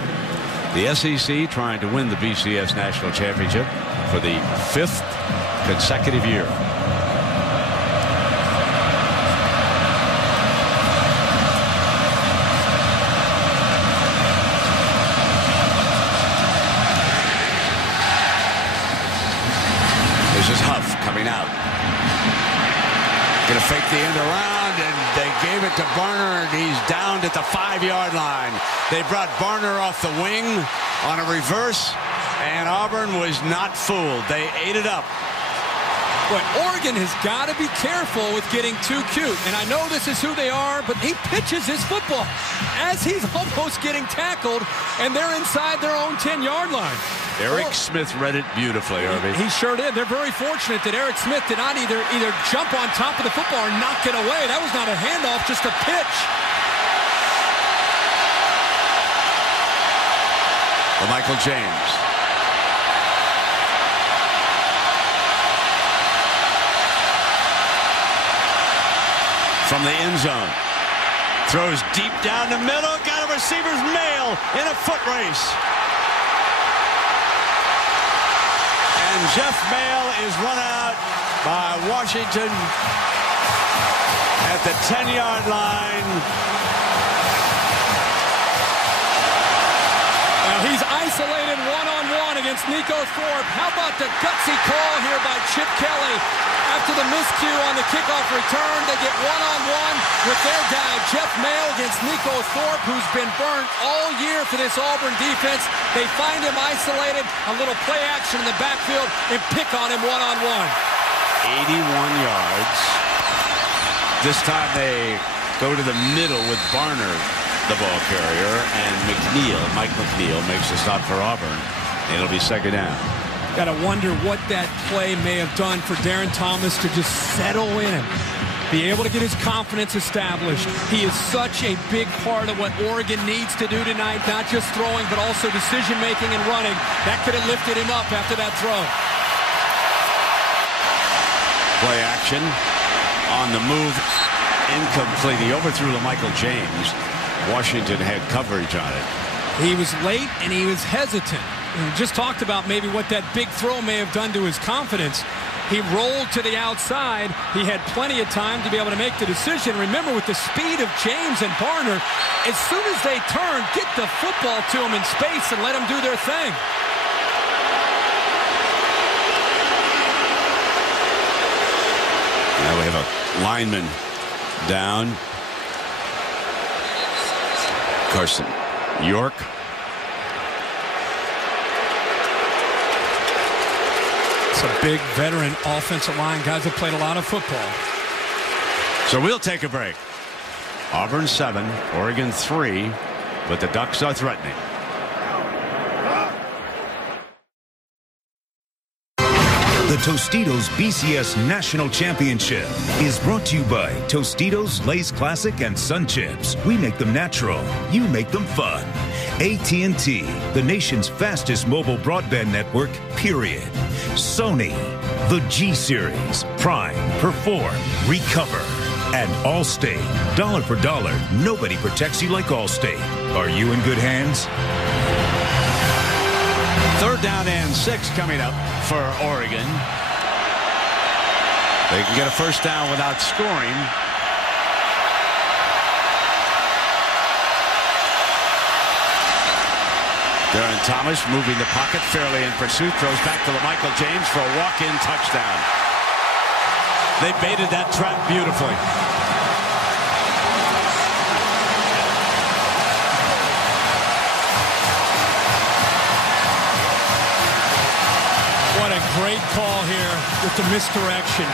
The SEC trying to win the BCS National Championship for the 5th consecutive year. This is Huff coming out. Going to fake the end around, and they gave it to Barner, and he's down at the 5-yard line. They brought Barner off the wing on a reverse, and Auburn was not fooled. They ate it up. But Oregon has got to be careful with getting too cute. And I know this is who they are, but he pitches his football as he's almost getting tackled, and they're inside their own 10-yard line. Eric Smith read it beautifully, Irby. He sure did. They're very fortunate that Eric Smith did not either jump on top of the football or knock it away. That was not a handoff, just a pitch. LaMichael James. From the end zone. Throws deep down the middle. Got a receiver's Maehl in a foot race. And Jeff Maehl is run out by Washington at the 10-yard line. Well, he's isolated one-on-one against Nico Thorpe. How about the gutsy call here by Chip Kelly? After the miscue on the kickoff return, they get one-on-one with their guy, Jeff Maehl, against Nico Thorpe, who's been burned all year for this Auburn defense. They find him isolated, a little play action in the backfield, and pick on him one-on-one. 81 yards. This time they go to the middle with Barner, the ball carrier, and Mike McNeil makes the stop for Auburn. It'll be second down. Got to wonder what that play may have done for Darren Thomas to just settle in, be able to get his confidence established. He is such a big part of what Oregon needs to do tonight, not just throwing, but also decision-making and running. That could have lifted him up after that throw. Play action on the move, incomplete. He overthrew LaMichael James. Washington had coverage on it. He was late and he was hesitant. We just talked about maybe what that big throw may have done to his confidence. He rolled to the outside. He had plenty of time to be able to make the decision. Remember, with the speed of James and Barner, as soon as they turn, get the football to them in space and let them do their thing. Now we have a lineman down. Carson York. It's a big veteran offensive line. Guys have played a lot of football. So we'll take a break. Auburn 7, Oregon 3, but the Ducks are threatening. The Tostitos BCS National Championship is brought to you by Tostitos, Lay's Classic, and Sun Chips. We make them natural. You make them fun. AT&T, the nation's fastest mobile broadband network, period. Sony, the G-Series, Prime, Perform, Recover. And Allstate, dollar for dollar, nobody protects you like Allstate. Are you in good hands? 3rd down and 6 coming up for Oregon. They can get a first down without scoring. Darren Thomas moving the pocket, fairly in pursuit, throws back to LaMichael James for a walk-in touchdown. They baited that trap beautifully. What a great call here with the misdirection.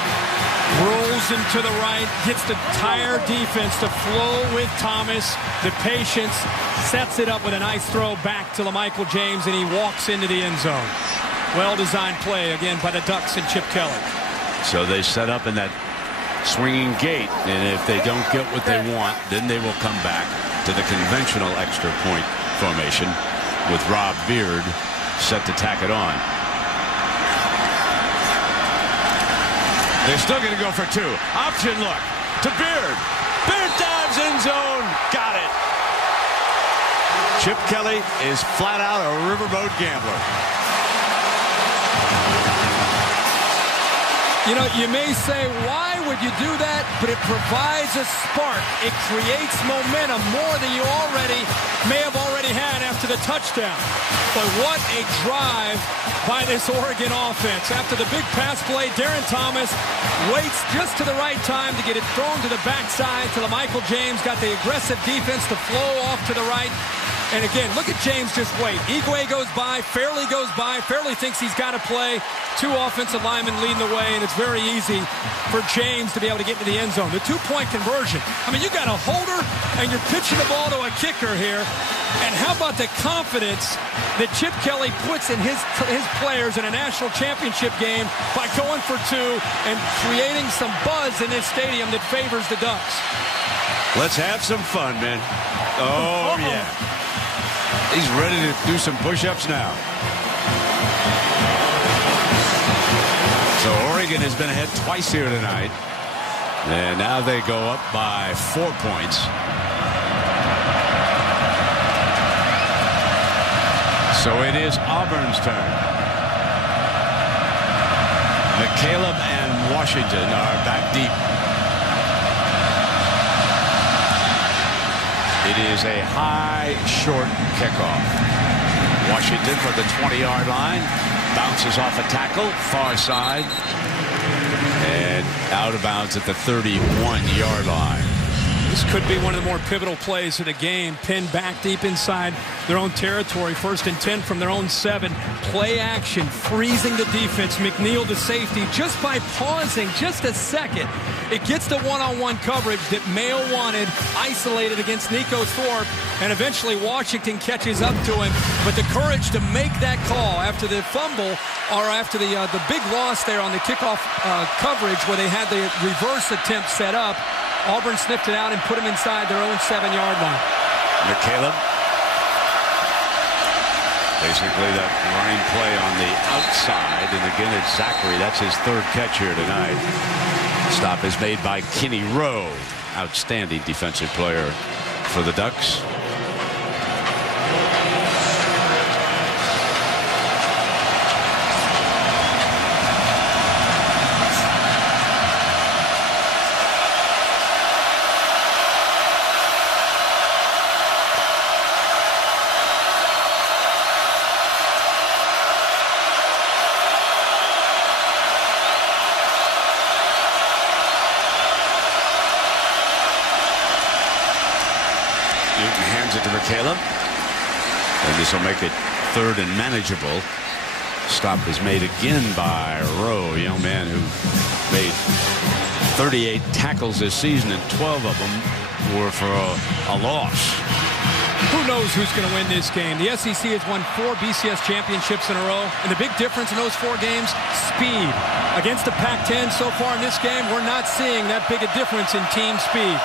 Rolls into the right, gets the entire defense to flow with Thomas. The patience sets it up with a nice throw back to LaMichael James, and he walks into the end zone. Well-designed play, again, by the Ducks and Chip Kelly. So they set up in that swinging gate, and if they don't get what they want, then they will come back to the conventional extra point formation with Rob Beard set to tack it on. They're still going to go for two. Option look to Beard. Beard dives in zone. Got it. Chip Kelly is flat out a riverboat gambler. You know, you may say, why would you do that? But it provides a spark. It creates momentum more than you may have already had after the touchdown. But what a drive by this Oregon offense. After the big pass play, Darren Thomas waits just to the right time to get it thrown to the backside to LaMichael James. Got the aggressive defense to flow off to the right. And again, look at James just wait. Igwe goes by, Fairley goes by. Fairley thinks he's got to play. Two offensive linemen leading the way, and it's very easy for James to be able to get into the end zone. The two-point conversion. I mean, you got a holder, and you're pitching the ball to a kicker here. And how about the confidence that Chip Kelly puts in his players in a national championship game by going for two and creating some buzz in this stadium that favors the Ducks. Let's have some fun, man. Oh, yeah. He's ready to do some push-ups now. So Oregon has been ahead twice here tonight. And now they go up by 4 points. So it is Auburn's turn. McCaleb and Washington are back deep. It is a high, short kickoff. Washington for the 20-yard line. Bounces off a tackle, far side. And out of bounds at the 31-yard line. This could be one of the more pivotal plays of the game. Pinned back deep inside their own territory. 1st and 10 from their own 7. Play action, freezing the defense. McNeil to safety just by pausing just a second. It gets the one-on-one coverage that Maehl wanted, isolated against Nico Thorpe, and eventually Washington catches up to him. But the courage to make that call after the fumble, or after the big loss there on the kickoff coverage where they had the reverse attempt set up, Auburn sniffed it out and put him inside their own 7-yard line. McCaleb. Basically that running play on the outside. And again, it's Zachary. That's his 3rd catch here tonight. Stop is made by Kenny Rowe. Outstanding defensive player for the Ducks. It to McCaleb, and this will make it 3rd and manageable. Stop is made again by Rowe, a young man who made 38 tackles this season, and 12 of them were for a loss. Who knows who's going to win this game? The SEC has won 4 BCS championships in a row, and the big difference in those 4 games, speed. Against the Pac-10 so far in this game, we're not seeing that big a difference in team speed.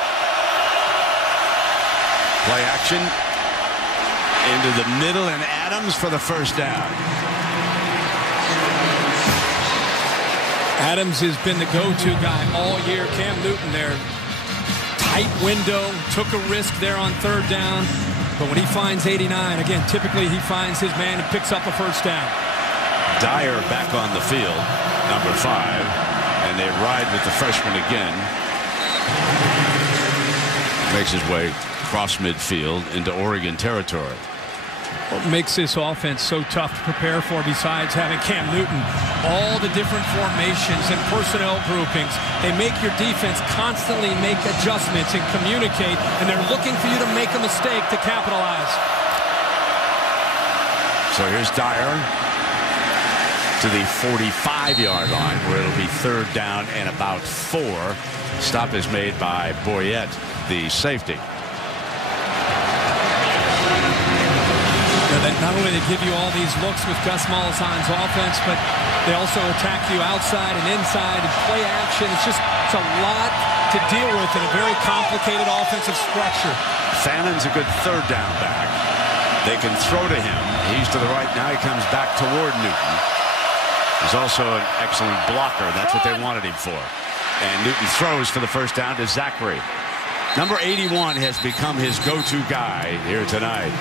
Play action into the middle, and Adams for the 1st down. Adams has been the go-to guy all year. Cam Newton there. Tight window, took a risk there on 3rd down. But when he finds 89, again, typically he finds his man and picks up a 1st down. Dyer back on the field, number 5. And they ride with the freshman again. Makes his way across midfield into Oregon territory. What makes this offense so tough to prepare for, besides having Cam Newton, all the different formations and personnel groupings. They make your defense constantly make adjustments and communicate, and they're looking for you to make a mistake to capitalize. So here's Dyer. to the 45-yard line, where it'll be 3rd down and about 4. Stop is made by Boyett, the safety. That not only they give you all these looks with Gus Malzahn's offense, but they also attack you outside and inside and play action. It's a lot to deal with in a very complicated offensive structure. Fannon's a good 3rd down back. They can throw to him. He's to the right now. He comes back toward Newton. He's also an excellent blocker. That's what they wanted him for. And Newton throws for the 1st down to Zachary. Number 81 has become his go-to guy here tonight.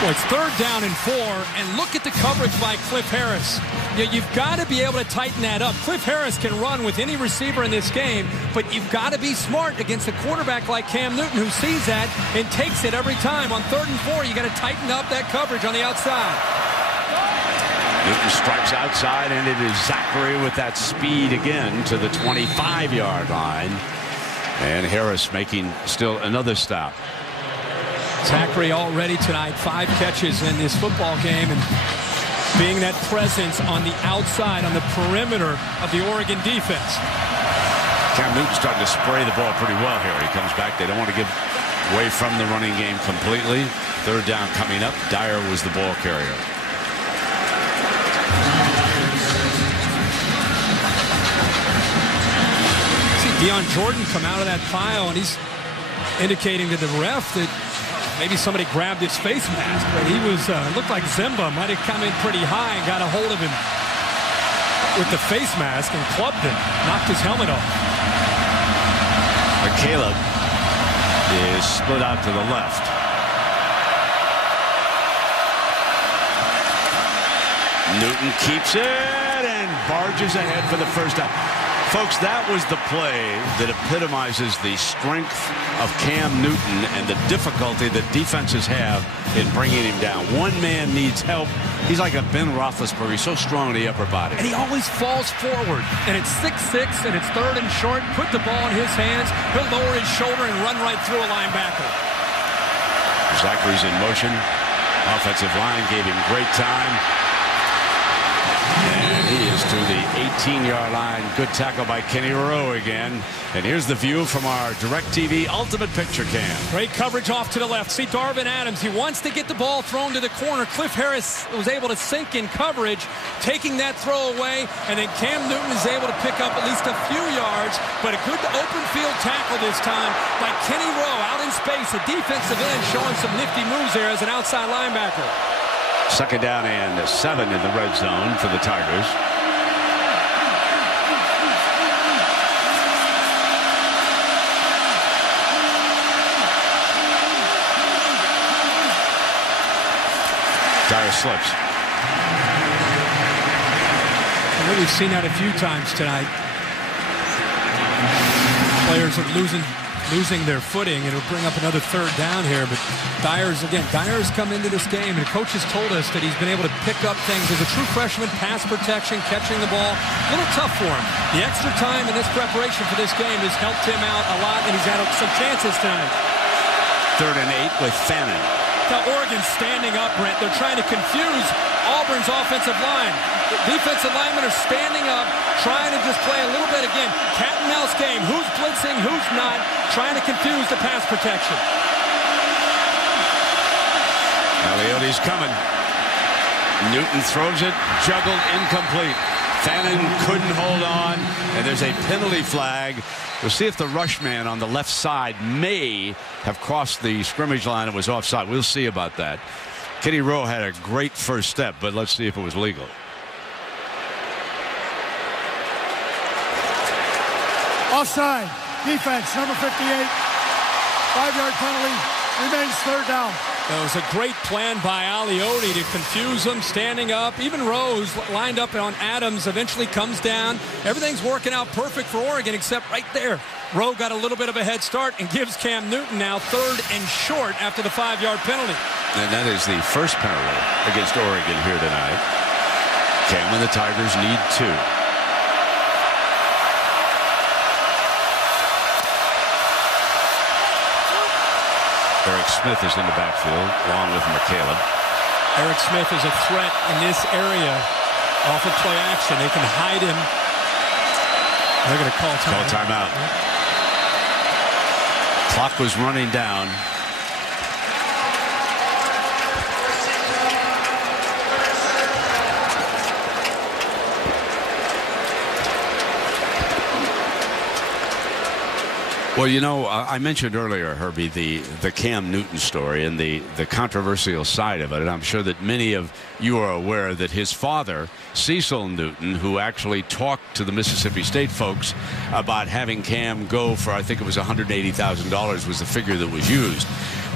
Well, it's 3rd down and 4, and look at the coverage by Cliff Harris. You've got to be able to tighten that up. Cliff Harris can run with any receiver in this game, but you've got to be smart against a quarterback like Cam Newton, who sees that and takes it every time. On 3rd and 4, you got to tighten up that coverage on the outside. Newton strikes outside, and it is Zachary with that speed again to the 25-yard line. And Harris making still another stop. Zachary already tonight, 5 catches in this football game, and being that presence on the outside, on the perimeter of the Oregon defense. Cam Newton's starting to spray the ball pretty well here. He comes back. They don't want to give away from the running game completely. 3rd down coming up. Dyer was the ball carrier. See Deion Jordan come out of that pile, and he's indicating to the ref that maybe somebody grabbed his face mask, but he was looked like Zimba might have come in pretty high and got a hold of him with the face mask and clubbed him, knocked his helmet off. Caleb is split out to the left. Newton keeps it and barges ahead for the 1st down. Folks, that was the play that epitomizes the strength of Cam Newton and the difficulty that defenses have in bringing him down. One man needs help. He's like a Ben Roethlisberger. He's so strong in the upper body. And he always falls forward. And it's 6'6", and it's 3rd and short. Put the ball in his hands. He'll lower his shoulder and run right through a linebacker. Zachary's in motion. Offensive line gave him great time. And he is to the 18-yard line. Good tackle by Kenny Rowe again. And here's the view from our DirecTV Ultimate Picture Cam. Great coverage off to the left. See Darvin Adams. He wants to get the ball thrown to the corner. Cliff Harris was able to sink in coverage, taking that throw away. And then Cam Newton is able to pick up at least a few yards. But a good open field tackle this time by Kenny Rowe out in space. A defensive end showing some nifty moves there as an outside linebacker. 2nd down and 7 in the red zone for the Tigers. Dyer slips. I know we've seen that a few times tonight. Players are losing their footing. It'll bring up another 3rd down here, but Dyer's come into this game, and the coach has told us that he's been able to pick up things as a true freshman, pass protection, catching the ball. A little tough for him. The extra time in this preparation for this game has helped him out a lot, and he's had some chances tonight. 3rd and 8 with Fannin. Now Oregon's standing up, Brent. They're trying to confuse Auburn's offensive line. The defensive linemen are standing up, trying to just play a little bit, again, cat and mouse game. Who's blitzing, who's not, trying to confuse the pass protection. Alioti's coming. Newton throws it, juggled, incomplete. Fannin couldn't hold on, and there's a penalty flag. We'll see if the rush man on the left side may have crossed the scrimmage line and was offside. We'll see about that. Kenny Rowe had a great first step, but let's see if it was legal. Offside. Defense, number 58. 5-yard penalty. Remains 3rd down. That was a great plan by Alioti to confuse them, standing up. Even Rose lined up on Adams, eventually comes down. Everything's working out perfect for Oregon, except right there. Rowe got a little bit of a head start and gives Cam Newton now 3rd and short after the 5-yard penalty. And that is the first penalty against Oregon here tonight. Cam and the Tigers need 2. Eric Smith is in the backfield along with McCaleb. Eric Smith is a threat in this area Off of play action. They can hide him. They're going to call timeout. Call timeout. Clock was running down. Well, you know, I mentioned earlier, Herbie, the Cam Newton story and the controversial side of it. And I'm sure that many of you are aware that his father, Cecil Newton, who actually talked to the Mississippi State folks about having Cam go for, I think it was $180,000 was the figure that was used.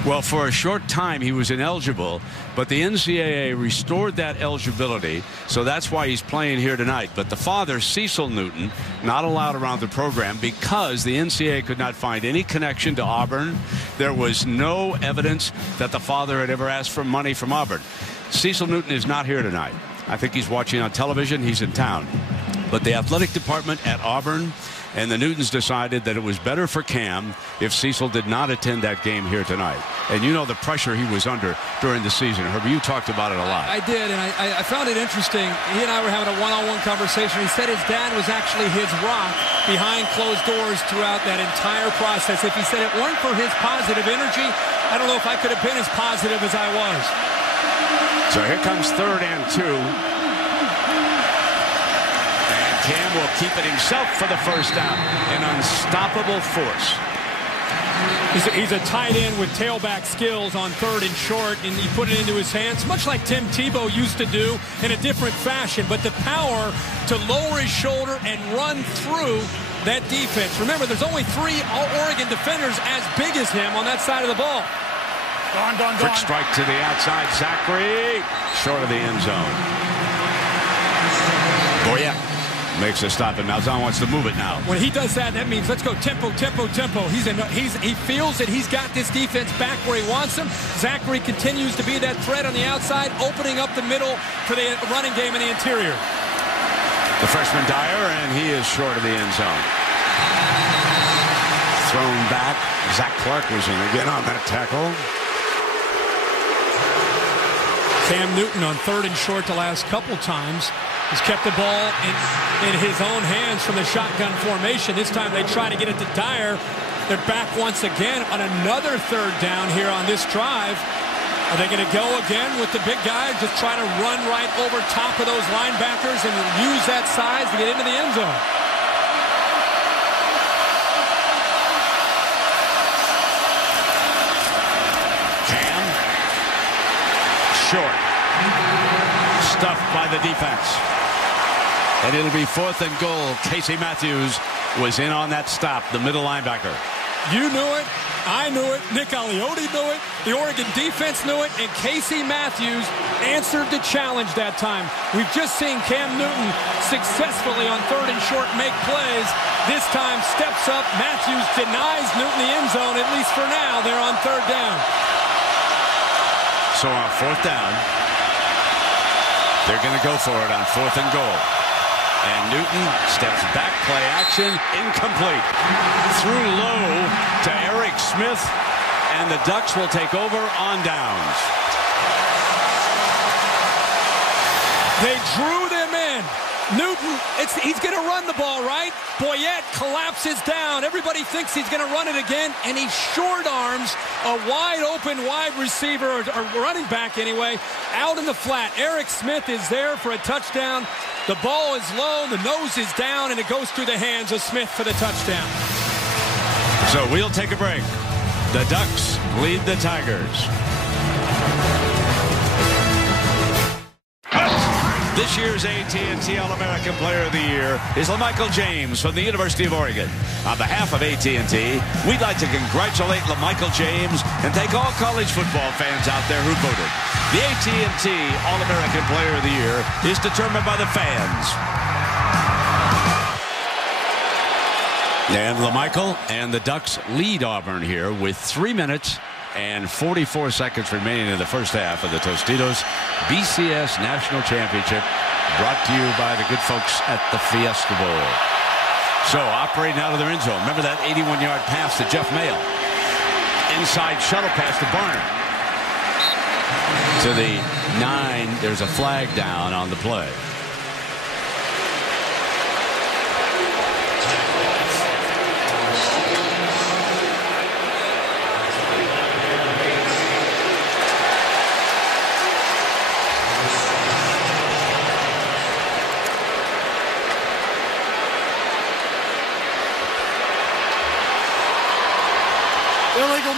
Well, for a short time, he was ineligible, but the NCAA restored that eligibility, so that's why he's playing here tonight. But the father, Cecil Newton, not allowed around the program because the NCAA could not find any connection to Auburn. There was no evidence that the father had ever asked for money from Auburn. Cecil Newton is not here tonight. I think he's watching on television. He's in town. But the athletic department at Auburn and the Newtons decided that it was better for Cam if Cecil did not attend that game here tonight. And you know the pressure he was under during the season. Herbie, you talked about it a lot. I did, and I found it interesting. He and I were having a one-on-one conversation. He said his dad was actually his rock behind closed doors throughout that entire process. If he said it weren't for his positive energy, I don't know if I could have been as positive as I was. So here comes 3rd and 2. Cam will keep it himself for the first down. An unstoppable force. He's a tight end with tailback skills on 3rd and short, and he put it into his hands, much like Tim Tebow used to do in a different fashion. But the power to lower his shoulder and run through that defense. Remember, there's only 3 Oregon defenders as big as him on that side of the ball. Quick strike to the outside. Zachary short of the end zone. Boyett makes a stop, and Malzahn wants to move it now. When he does that, that means let's go tempo, tempo, tempo. He feels that he's got this defense back where he wants them. Zachary continues to be that threat on the outside, opening up the middle for the running game in the interior. The freshman Dyer, and he is short of the end zone. Thrown back. Zach Clark was in again on that tackle. Cam Newton on 3rd and short the last couple times. He's kept the ball in his own hands from the shotgun formation. This time they try to get it to Dyer. They're back once again on another 3rd down here on this drive. Are they going to go again with the big guy? Just try to run right over top of those linebackers and use that size to get into the end zone. Cam. Short. Stuffed by the defense. And it'll be 4th and goal. Casey Matthews was in on that stop, the middle linebacker. You knew it. I knew it. Nick Aliotti knew it. The Oregon defense knew it. And Casey Matthews answered the challenge that time. We've just seen Cam Newton successfully on 3rd and short make plays. This time steps up. Matthews denies Newton the end zone, at least for now. They're on 3rd down. So on 4th down, they're going to go for it on 4th and goal. And Newton steps back, play action, incomplete. Threw low to Eric Smith, and the Ducks will take over on downs. They drew them in. Newton, he's going to run the ball, right? Boyett collapses down. Everybody thinks he's going to run it again, and he short arms a wide-open wide receiver, or running back anyway, out in the flat. Eric Smith is there for a touchdown. The ball is low, the nose is down, and it goes through the hands of Smith for the touchdown. So we'll take a break. The Ducks lead the Tigers. This year's AT&T All-American Player of the Year is LaMichael James from the University of Oregon. On behalf of AT&T, we'd like to congratulate LaMichael James and thank all college football fans out there who voted. The AT&T All-American Player of the Year is determined by the fans. And LaMichael and the Ducks lead Auburn here with 3 minutes and 44 seconds remaining in the first half of the Tostitos BCS National Championship, brought to you by the good folks at the Fiesta Bowl. So operating out of their end zone. Remember that 81-yard pass to Jeff Maehl. Inside shuttle pass to Barner. To the 9, there's a flag down on the play.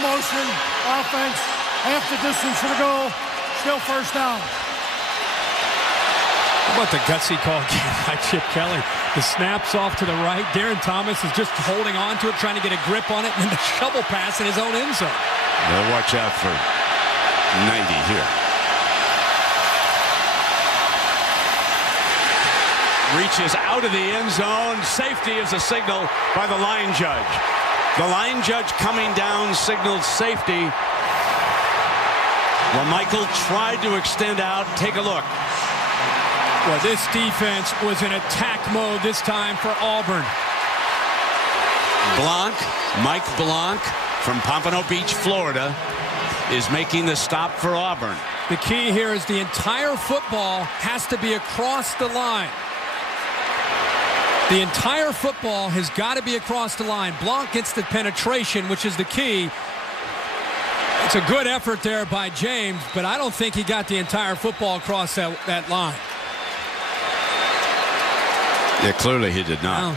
motion, offense, half the distance to the goal, still first down. How about the gutsy call by Chip Kelly? The snaps off to the right. Darren Thomas is just holding on to it, trying to get a grip on it, and then the shovel pass in his own end zone. They'll watch out for 90 here. Reaches out of the end zone. Safety is a signal by the line judge. The line judge coming down signaled safety. LaMichael tried to extend out. Take a look. Well, this defense was in attack mode this time for Auburn. Mike Blanc from Pompano Beach, Florida, is making the stop for Auburn. The key here is the entire football has to be across the line. The entire football has got to be across the line. Blanc gets the penetration, which is the key. It's a good effort there by James, but I don't think he got the entire football across that line. Yeah, clearly he did not. Wow.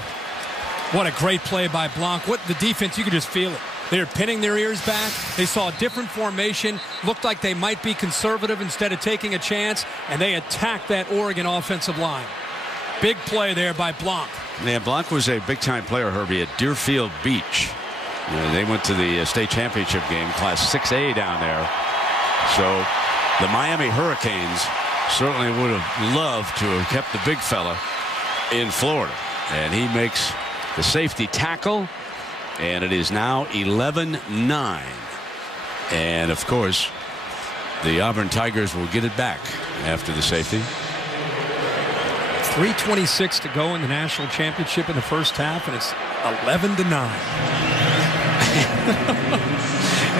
What a great play by Blanc. What the defense, you could just feel it. They're pinning their ears back. They saw a different formation. Looked like they might be conservative instead of taking a chance, and they attacked that Oregon offensive line. Big play there by Blanc. Yeah, Blanc was a big-time player, Herbie, at Deerfield Beach. They went to the state championship game, Class 6A down there. So the Miami Hurricanes certainly would have loved to have kept the big fella in Florida. And he makes the safety tackle, and it is now 11-9. And, of course, the Auburn Tigers will get it back after the safety. 3:26 to go in the national championship in the first half, and it's 11-9.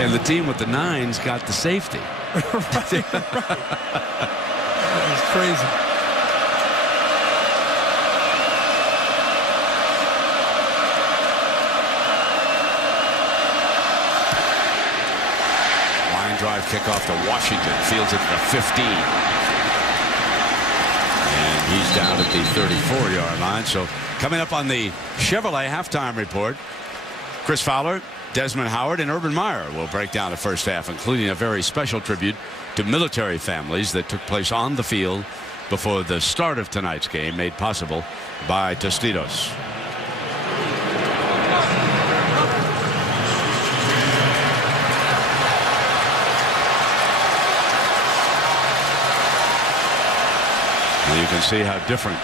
And the team with the 9s got the safety. Right. That was crazy. Line drive kickoff to Washington. Fields it at the 15. And he's down at the 34-yard line. So coming up on the Chevrolet halftime report, Chris Fowler, Desmond Howard, and Urban Meyer will break down the first half, including a very special tribute to military families that took place on the field before the start of tonight's game, made possible by Tostitos. And you can see how different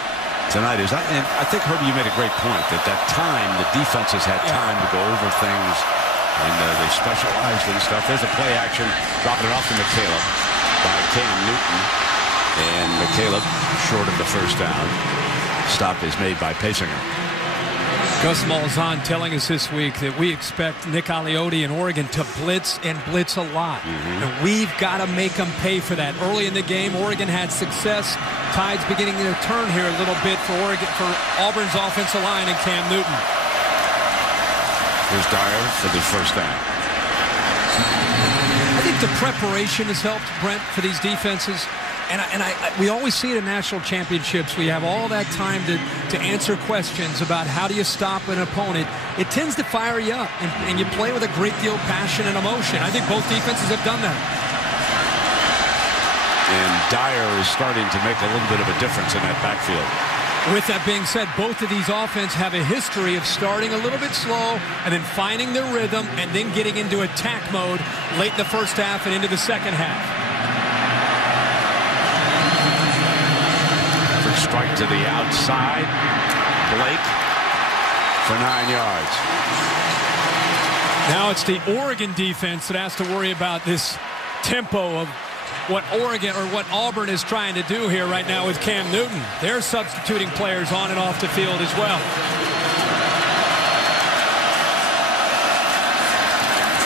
tonight is. And I think, Herbie, you made a great point that time the defenses had time to go over things, and they specialized in stuff. There's a play action, dropping it off to McCaleb by Cam Newton, and McCaleb short of the first down. Stop is made by Paysinger. Gus Malzahn telling us this week that we expect Nick Aliotti in Oregon to blitz and blitz a lot. And we've got to make them pay for that. Early in the game, Oregon had success. Tide's beginning to turn here a little bit for Auburn's offensive line and Cam Newton. Here's Dyer for the first down. I think the preparation has helped, Brent, for these defenses. And we always see it in national championships. We have all that time to answer questions about how do you stop an opponent. It tends to fire you up, and you play with a great deal of passion and emotion. I think both defenses have done that. And Dyer is starting to make a little bit of a difference in that backfield. With that being said, both of these offenses have a history of starting a little bit slow and then finding their rhythm and then getting into attack mode late in the first half and into the second half. Strike to the outside. Blake for 9 yards. Now it's the Oregon defense that has to worry about this tempo of what Auburn is trying to do here right now with Cam Newton. They're substituting players on and off the field as well.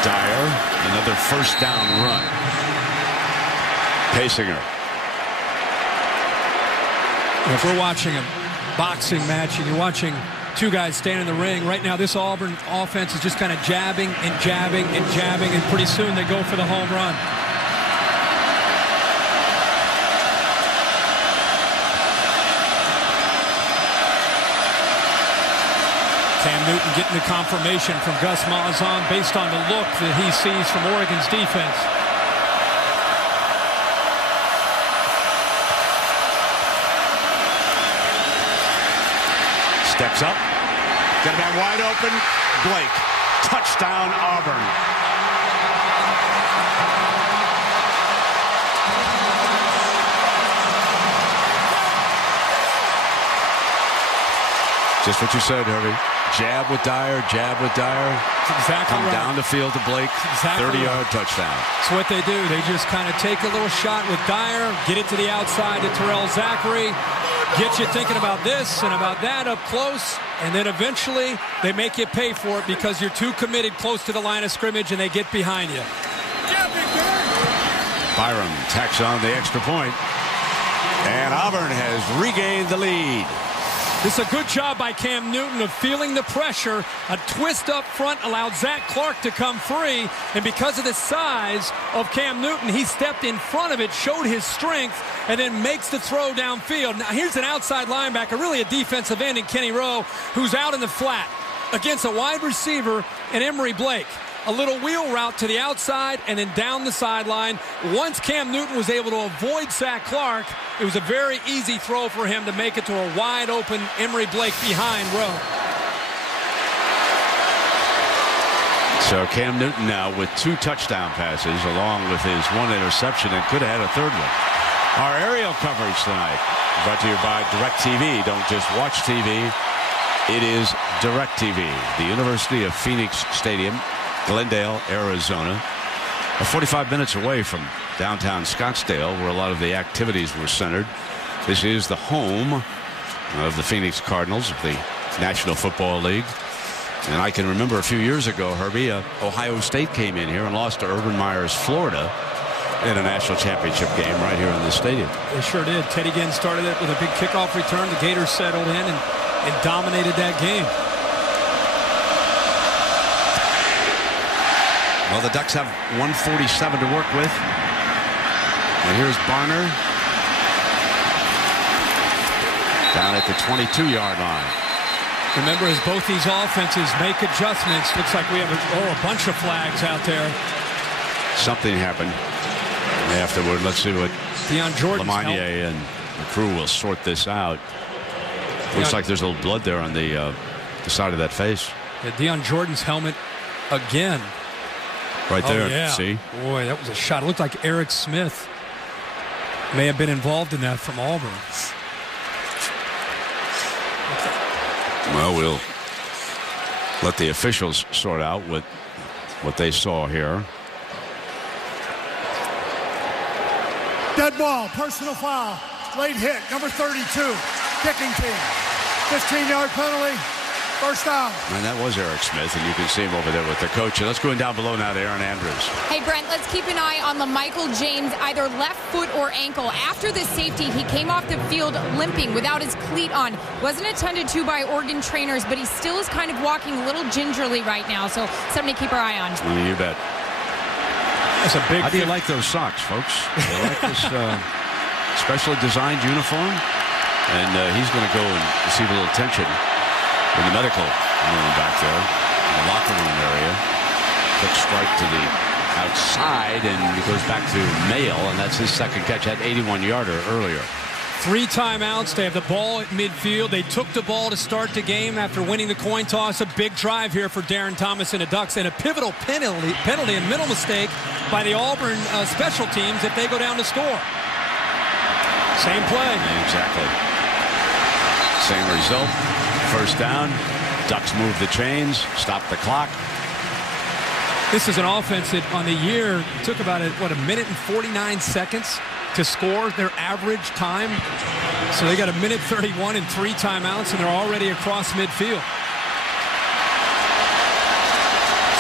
Dyer, another first down run. Paysinger. If we're watching a boxing match and you're watching two guys stand in the ring, right now this Auburn offense is just kind of jabbing and jabbing and jabbing, and pretty soon they go for the home run. Cam Newton getting the confirmation from Gus Malzahn based on the look that he sees from Oregon's defense. Steps up. Got a man wide open. Blake. Touchdown, Auburn. Just what you said, Herbie. Jab with Dyer, jab with Dyer. Exactly. Come down the field to Blake. Exactly. 30-yard touchdown. That's what they do. They just kind of take a little shot with Dyer, get it to the outside to Terrell Zachary, get you thinking about this and about that up close, and then eventually they make you pay for it because you're too committed close to the line of scrimmage and they get behind you. Byram tacks on the extra point, and Auburn has regained the lead. This is a good job by Cam Newton of feeling the pressure. A twist up front allowed Zach Clark to come free. And because of the size of Cam Newton, he stepped in front of it, showed his strength, and then makes the throw downfield. Now here's an outside linebacker, really a defensive end in Kenny Rowe, who's out in the flat against a wide receiver in Emory Blake. A little wheel route to the outside and then down the sideline. Once Cam Newton was able to avoid Zach Clark, it was a very easy throw for him to make it to a wide open Emory Blake behind Rowe. So Cam Newton now with 2 touchdown passes along with his 1 interception and could have had a 3rd one. Our aerial coverage tonight brought to you by DirecTV. Don't just watch TV. It is DirecTV. The University of Phoenix Stadium, Glendale, Arizona, 45 minutes away from downtown Scottsdale, where a lot of the activities were centered. This is the home of the Phoenix Cardinals of the National Football League. And I can remember a few years ago, Herbie, Ohio State came in here and lost to Urban Meyer's Florida in a national championship game right here in this stadium. They sure did. Teddy Ginn started it with a big kickoff return. The Gators settled in and dominated that game. Well, the Ducks have 147 to work with. And here's Barner down at the 22-yard line. Remember, as both these offenses make adjustments, looks like we have a bunch of flags out there. Something happened afterward. Let's see what LaMichael and the crew will sort this out. Looks like there's a little blood there on the side of that face. Yeah, Deion Jordan's helmet again. Right there, yeah. See? Boy, that was a shot. It looked like Eric Smith may have been involved in that from Auburn. Well, we'll let the officials sort out what they saw here. Dead ball, personal foul, late hit, number 32, kicking team. 15-yard penalty. First down. And that was Eric Smith, and you can see him over there with the coach. And let's go down below now to Aaron Andrews. Hey, Brent, let's keep an eye on LaMichael James, either left foot or ankle. After the safety, he came off the field limping without his cleat on. Wasn't attended to by Oregon trainers, but he still is kind of walking a little gingerly right now. So something to keep our eye on. I mean, you bet. That's a big. How do you like those socks, folks? You like this specially designed uniform? And he's going to go and receive a little attention in the medical room back there, in the locker room area. Quick strike to the outside, and he goes back to Maehl, and that's his second catch. That 81-yarder earlier. 3 timeouts. They have the ball at midfield. They took the ball to start the game after winning the coin toss. A big drive here for Darren Thomas and the Ducks, and a pivotal penalty and mental mistake by the Auburn special teams if they go down to score. Same play. Exactly. Same result. First down. Ducks move the chains, stop the clock. This is an offense that on the year took about a minute and 49 seconds to score their average time. So they got a minute 31 and 3 timeouts, and they're already across midfield.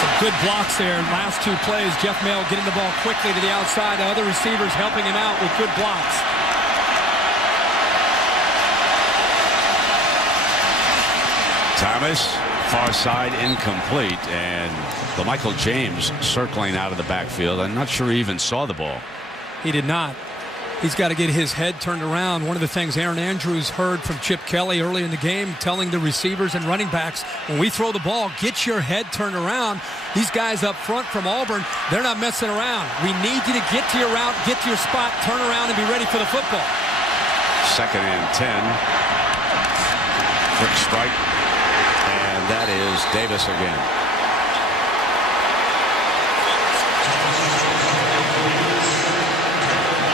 Some good blocks there. Last 2 plays, Jeff Maehl getting the ball quickly to the outside. The other receivers helping him out with good blocks. Thomas, far side, incomplete, and LaMichael James circling out of the backfield. I'm not sure he even saw the ball. He did not. He's got to get his head turned around. One of the things Aaron Andrews heard from Chip Kelly early in the game, telling the receivers and running backs, when we throw the ball, get your head turned around. These guys up front from Auburn, they're not messing around. We need you to get to your route, get to your spot, turn around, and be ready for the football. 2nd and 10. Quick strike. And that is Davis again.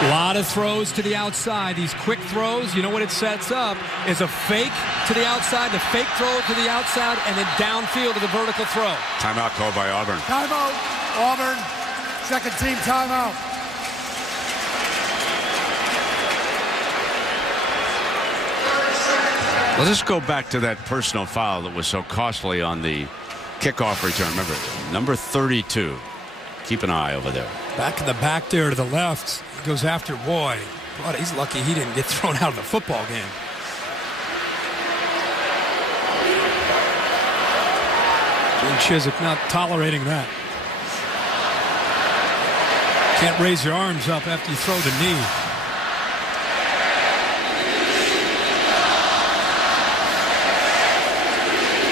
A lot of throws to the outside. These quick throws, you know what it sets up is a fake to the outside, the fake throw to the outside, and then downfield to the vertical throw. Timeout called by Auburn. Timeout, Auburn. Second team timeout. Let's just go back to that personal foul that was so costly on the kickoff return. Remember, number 32. Keep an eye over there. Back in the back there to the left. He goes after Boy. But he's lucky he didn't get thrown out of the football game. Gene Chizik not tolerating that. Can't raise your arms up after you throw the knee.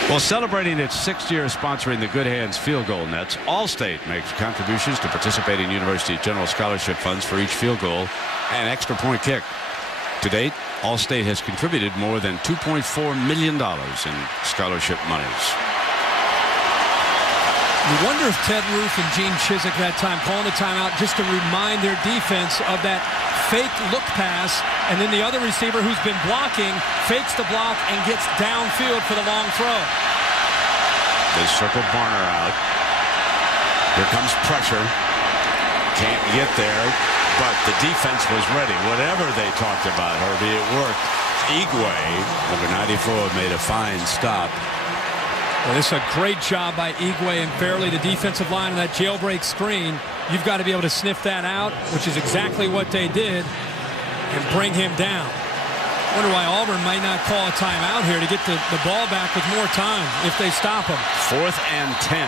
Well, celebrating its 6th year sponsoring the Good Hands Field Goal Nets, Allstate makes contributions to participating university general scholarship funds for each field goal and extra point kick. To date, Allstate has contributed more than $2.4 million in scholarship monies. You wonder if Ted Roof and Gene Chizik that time calling the timeout just to remind their defense of that fake look pass, and then the other receiver who's been blocking fakes the block and gets downfield for the long throw. They circle Barner out. Here comes pressure. Can't get there, but the defense was ready. Whatever they talked about, Herbie, it worked. Igwe, number 94, made a fine stop. Well, this is a great job by Igwe and Fairley, the defensive line, on that jailbreak screen. You've got to be able to sniff that out, which is exactly what they did, and bring him down. Wonder why Auburn might not call a timeout here to get the ball back with more time if they stop him. 4th and 10.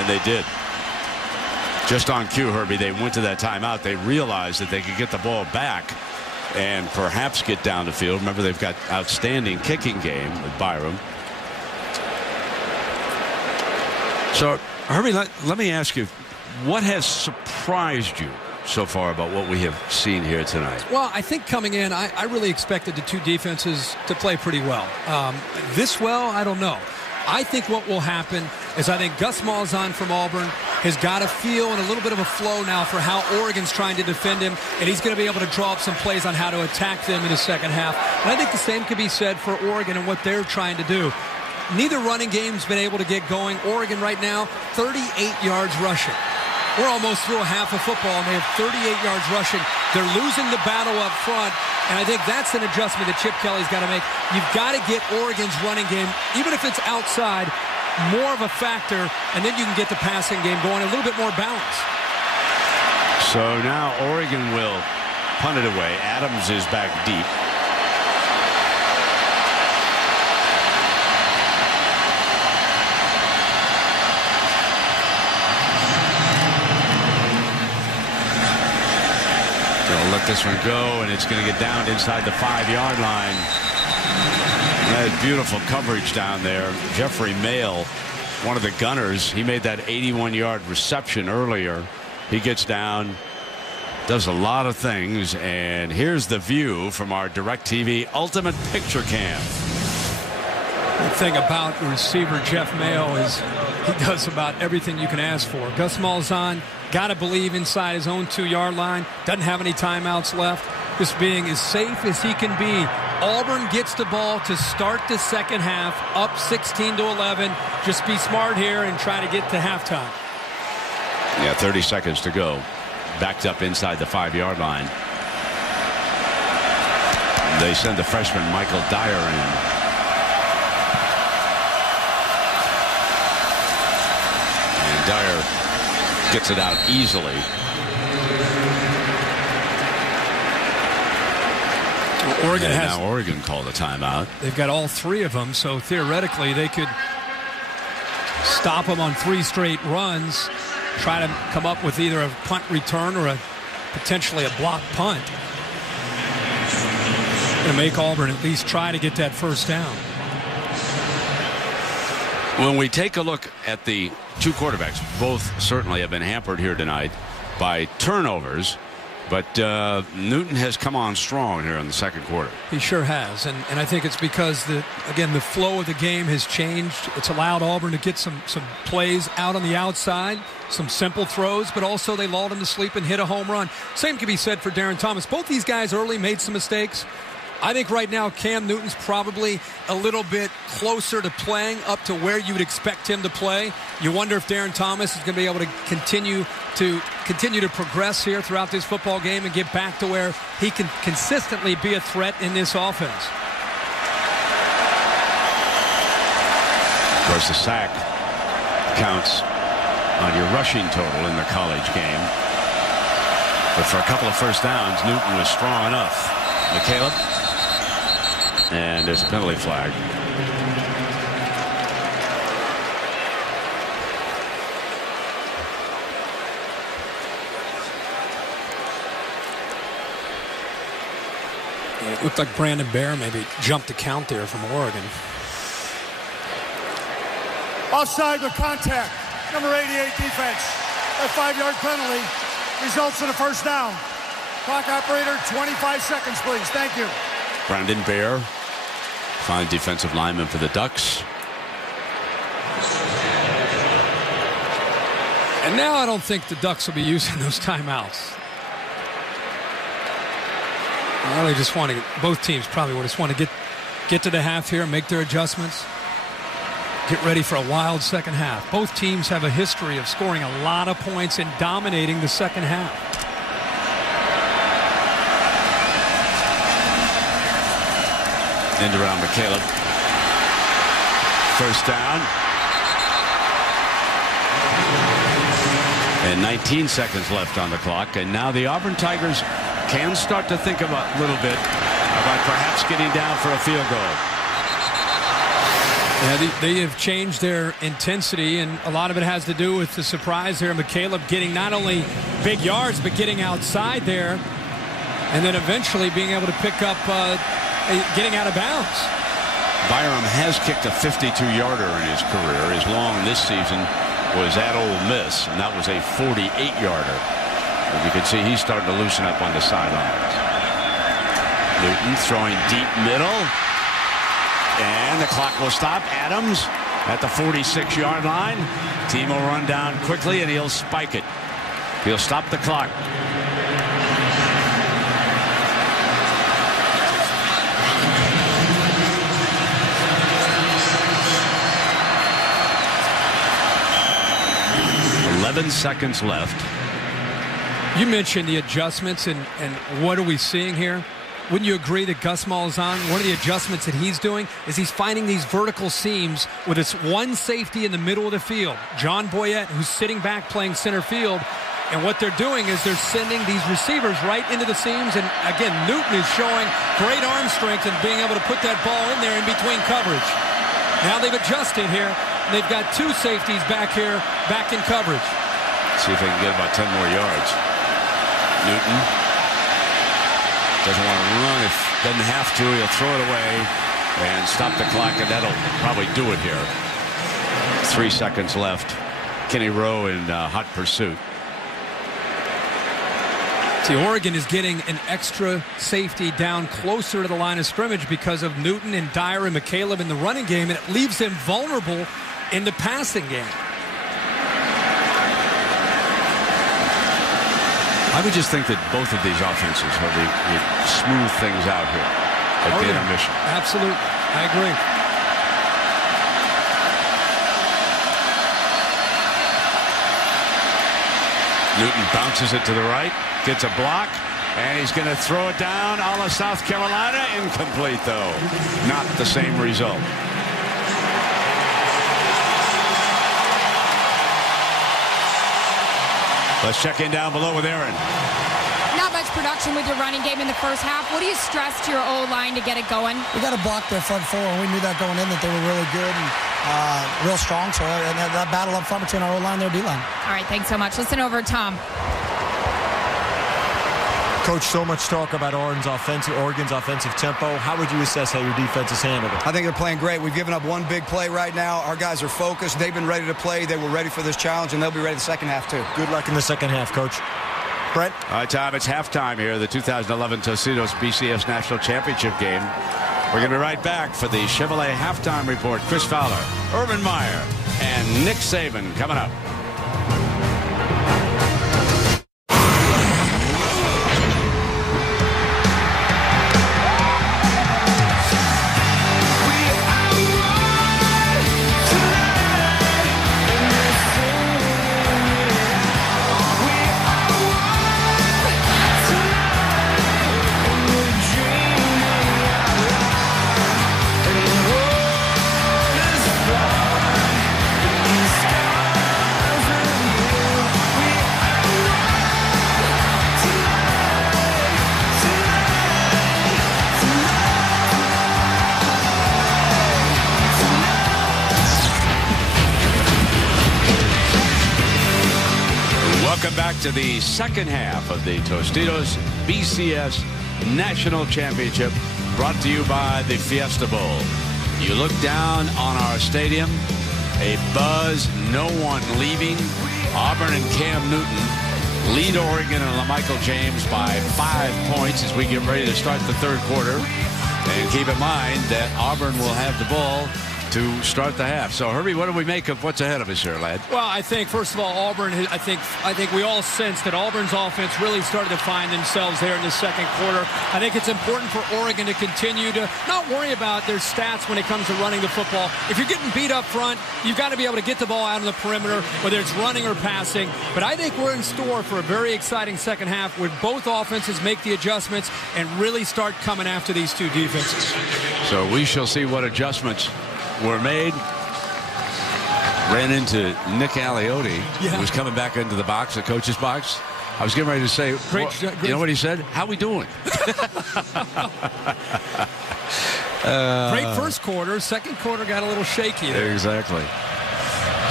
And they did. Just on cue, Herbie, they went to that timeout. They realized that they could get the ball back and perhaps get down the field. Remember, they've got outstanding kicking game with Byram. So, Herbie, let me ask you, what has surprised you so far about what we have seen here tonight? Well, I think coming in, I really expected the two defenses to play pretty well. This well, I don't know. I think what will happen is I think Gus Malzahn from Auburn has got a feel and a little bit of a flow now for how Oregon's trying to defend him, and he's going to be able to draw up some plays on how to attack them in the second half. And I think the same could be said for Oregon and what they're trying to do. Neither running game's been able to get going. Oregon right now, 38 yards rushing. We're almost through a half of football, and they have 38 yards rushing. They're losing the battle up front, and I think that's an adjustment that Chip Kelly's got to make. You've got to get Oregon's running game, even if it's outside, more of a factor, and then you can get the passing game going a little bit more balanced. So now Oregon will punt it away. Adams is back deep. They'll let this one go, and it's going to get down inside the 5-yard line. That beautiful coverage down there. Jeffrey Maehl, one of the gunners, he made that 81-yard reception earlier. He gets down, does a lot of things, and here's the view from our DirecTV Ultimate Picture Cam. The thing about receiver Jeff Maehl is he does about everything you can ask for. Gus Malzahn, got to believe inside his own 2-yard line, doesn't have any timeouts left, just being as safe as he can be. Auburn gets the ball to start the second half, up 16-11. Just be smart here and try to get to halftime. Yeah, 30 seconds to go. Backed up inside the 5-yard line. They send the freshman Michael Dyer in. And Dyer gets it out easily. Oregon has, now Oregon called a timeout. They've got all three of them, so theoretically they could stop them on 3 straight runs, try to come up with either a punt return or a potentially a block punt. Going to make Auburn at least try to get that first down. When we take a look at the two quarterbacks, both certainly have been hampered here tonight by turnovers. But Newton has come on strong here in the second quarter. He sure has. And I think it's because, the flow of the game has changed. It's allowed Auburn to get some plays out on the outside, some simple throws, but also they lulled him to sleep and hit a home run. Same can be said for Darren Thomas. Both these guys early made some mistakes. I think right now Cam Newton's probably a little bit closer to playing up to where you would expect him to play. You wonder if Darren Thomas is going to be able to continue to progress here throughout this football game and get back to where he can consistently be a threat in this offense. Of course, the sack counts on your rushing total in the college game. But for a couple of first downs, Newton was strong enough. Maehl. And there's a penalty flag. It looked like Brandon Bear maybe jumped the count there from Oregon. Offside with contact. Number 88 defense. That 5-yard penalty results in a first down. Clock operator, 25 seconds, please. Thank you. Brandon Bear, fine defensive lineman for the Ducks. And now I don't think the Ducks will be using those timeouts. Well, they just want to, both teams probably just want to get to the half here and make their adjustments. Get ready for a wild second half. Both teams have a history of scoring a lot of points and dominating the second half. End around Maehl. First down. And 19 seconds left on the clock. And now the Auburn Tigers can start to think about a little bit about perhaps getting down for a field goal. Yeah, they have changed their intensity, and a lot of it has to do with the surprise there. Maehl getting not only big yards, but getting outside there, and then eventually being able to pick up getting out of bounds. Byram has kicked a 52-yarder in his career. His long this season was at Ole Miss, and that was a 48-yarder. And you can see he's starting to loosen up on the sidelines. Newton throwing deep middle. And the clock will stop. Adams at the 46-yard line. Team will run down quickly, and he'll spike it. He'll stop the clock. Seconds left. You mentioned the adjustments and what are we seeing here? Wouldn't you agree that Gus Malzahn, one of the adjustments that he's doing is he's finding these vertical seams with its one safety in the middle of the field, John Boyett, who's sitting back playing center field. And what they're doing is they're sending these receivers right into the seams. And again, Newton is showing great arm strength and being able to put that ball in there in between coverage. Now they've adjusted here. They've got two safeties back here, back in coverage. See if they can get about 10 more yards. Newton doesn't want to run. If doesn't have to, he'll throw it away and stop the clock, and that'll probably do it here. 3 seconds left. Kenny Rowe in hot pursuit. See, Oregon is getting an extra safety down closer to the line of scrimmage because of Newton and Dyer and Maehl in the running game, and it leaves them vulnerable in the passing game. I would just think that both of these offenses will smooth things out here at the intermission. Absolutely. I agree. Newton bounces it to the right, gets a block, and he's going to throw it down a la South Carolina. Incomplete, though. Not the same result. Let's check in down below with Aaron. Not much production with your running game in the first half. What do you stress to your O-line to get it going? We got to block their front four, and we knew that going in that they were really good and real strong. So and that battle up front between our O-line and their D-line. All right, thanks so much. Listen over, Tom. Coach, so much talk about Oregon's offensive tempo. How would you assess how your defense has handled it? I think they're playing great. We've given up one big play right now. Our guys are focused. They've been ready to play. They were ready for this challenge, and they'll be ready the second half, too. Good luck in the second half, Coach. Brent? All right, Tom, it's halftime here, the 2011 Tostitos BCS National Championship game. We're going to be right back for the Chevrolet Halftime Report. Chris Fowler, Urban Meyer, and Nick Saban coming up. To the second half of the Tostitos BCS National Championship, brought to you by the Fiesta Bowl. You look down on our stadium, a buzz, no one leaving. Auburn and Cam Newton lead Oregon and LaMichael James by 5 points as we get ready to start the third quarter. And keep in mind that Auburn will have the ball to start the half. So, Herbie, what do we make of what's ahead of us here, lad? Well, I think, first of all, Auburn, I think we all sense that Auburn's offense really started to find themselves there in the second quarter. I think it's important for Oregon to continue to not worry about their stats when it comes to running the football. If you're getting beat up front, you've got to be able to get the ball out of the perimeter, whether it's running or passing. But I think we're in store for a very exciting second half where both offenses make the adjustments and really start coming after these two defenses. So we shall see what adjustments were made. Ran into Nick Aliotti, who was coming back into the box, the coach's box. I was getting ready to say, you know what he said? How we doing? Great first quarter. Second quarter got a little shaky there. Exactly.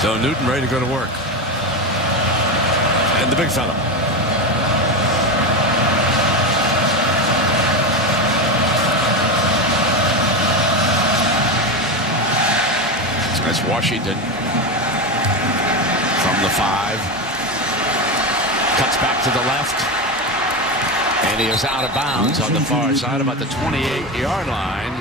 So Newton ready to go to work. And the big fella. That's Washington from the 5. Cuts back to the left. And he is out of bounds on the far side, about the 28-yard line,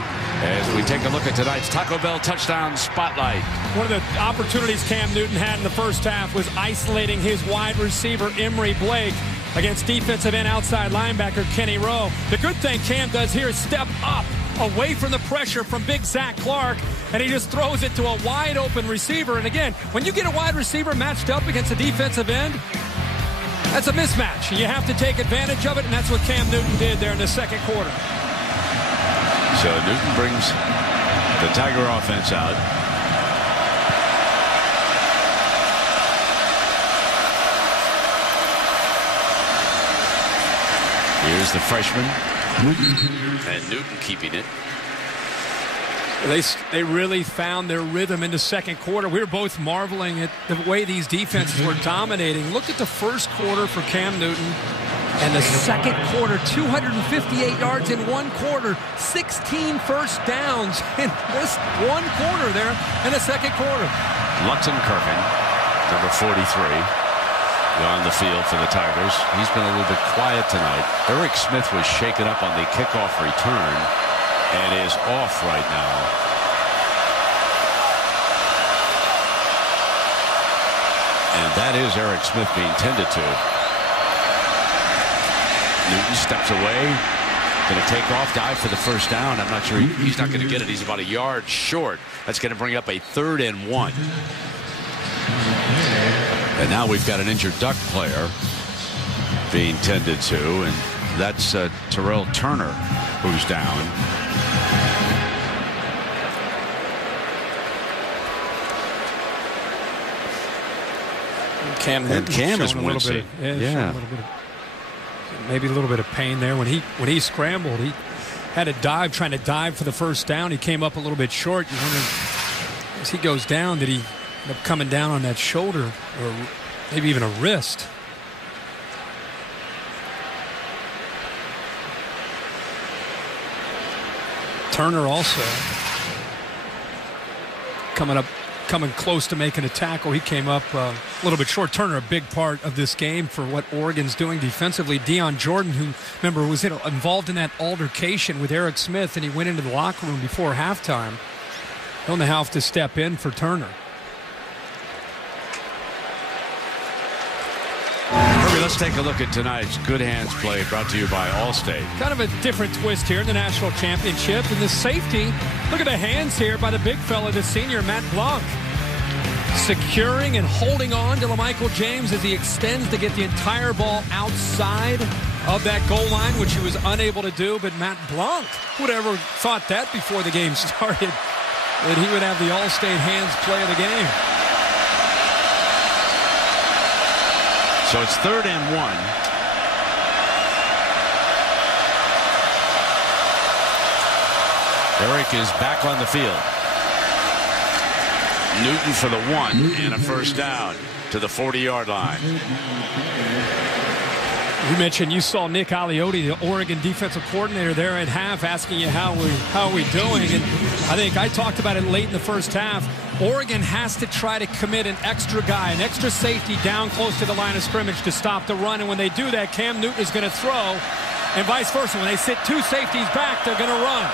as we take a look at tonight's Taco Bell touchdown spotlight. One of the opportunities Cam Newton had in the first half was isolating his wide receiver, Emory Blake, against defensive end outside linebacker Kenny Rowe. The good thing Cam does here is step up away from the pressure from big Zach Clark, and he just throws it to a wide open receiver. And again, when you get a wide receiver matched up against a defensive end, that's a mismatch. You have to take advantage of it, and that's what Cam Newton did there in the second quarter. So Newton brings the Tiger offense out. Here's the freshman. And Newton keeping it. They really found their rhythm in the second quarter. We were both marveling at the way these defenses were dominating. Look at the first quarter for Cam Newton. And the second quarter, 258 yards in one quarter, 16 first downs in this one quarter there in the second quarter. Lutton Kirkin, number 43. On the field for the Tigers. He's been a little bit quiet tonight. Eric Smith was shaken up on the kickoff return and is off right now. And that is Eric Smith being tended to. Newton steps away. Going to take off, dive for the first down. I'm not sure he's not going to get it. He's about a yard short. That's going to bring up a 3rd and 1. And now we've got an injured Duck player being tended to, and that's Terrell Turner, who's down. Cam is wincing. Maybe a little bit of pain there when he scrambled. He had a dive, trying to dive for the first down. He came up a little bit short. You wonder, as he goes down, did he end up coming down on that shoulder or maybe even a wrist? Turner also coming close to making a tackle. He came up a little bit short. Turner, a big part of this game for what Oregon's doing defensively. Deion Jordan, who, remember, was involved in that altercation with Eric Smith, and he went into the locker room before halftime. He'll now have to step in for Turner. Let's take a look at tonight's Good Hands play, brought to you by Allstate. Kind of a different twist here in the national championship. And the safety, look at the hands here by the big fella, the senior, Matt Blanc. Securing and holding on to LaMichael James as he extends to get the entire ball outside of that goal line, which he was unable to do. But Matt Blanc, who would ever thought that before the game started, that he would have the Allstate hands play of the game. So it's 3rd and 1. Eric is back on the field. Newton for the 1 and a first down to the 40-yard line. You mentioned you saw Nick Aliotti, the Oregon defensive coordinator, there at half, asking you how are we doing. And I think I talked about it late in the first half. Oregon has to try to commit an extra guy, an extra safety down close to the line of scrimmage to stop the run. And when they do that, Cam Newton is going to throw, and vice versa. When they sit 2 safeties back, they're going to run.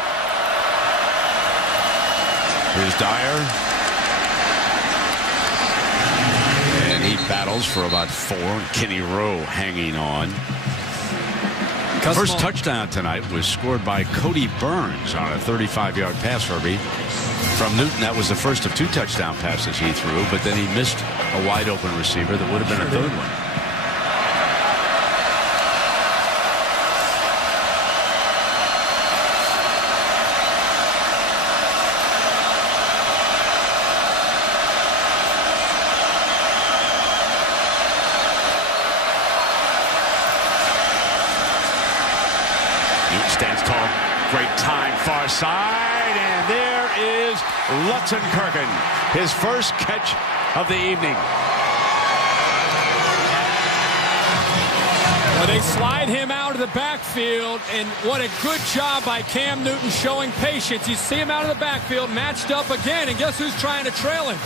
Here's Dyer. And he battles for about 4. Kenny Rowe hanging on. First touchdown tonight was scored by Cody Burns on a 35-yard pass, Herbie. From Newton. That was the first of 2 touchdown passes he threw, but then he missed a wide-open receiver that would have been a 3rd one. Newton stands tall. Great time, far side, and there is Lutzenkirchen, his first catch of the evening. Well, they slide him out of the backfield, and what a good job by Cam Newton showing patience. You see him out of the backfield, matched up again, and guess who's trying to trail him?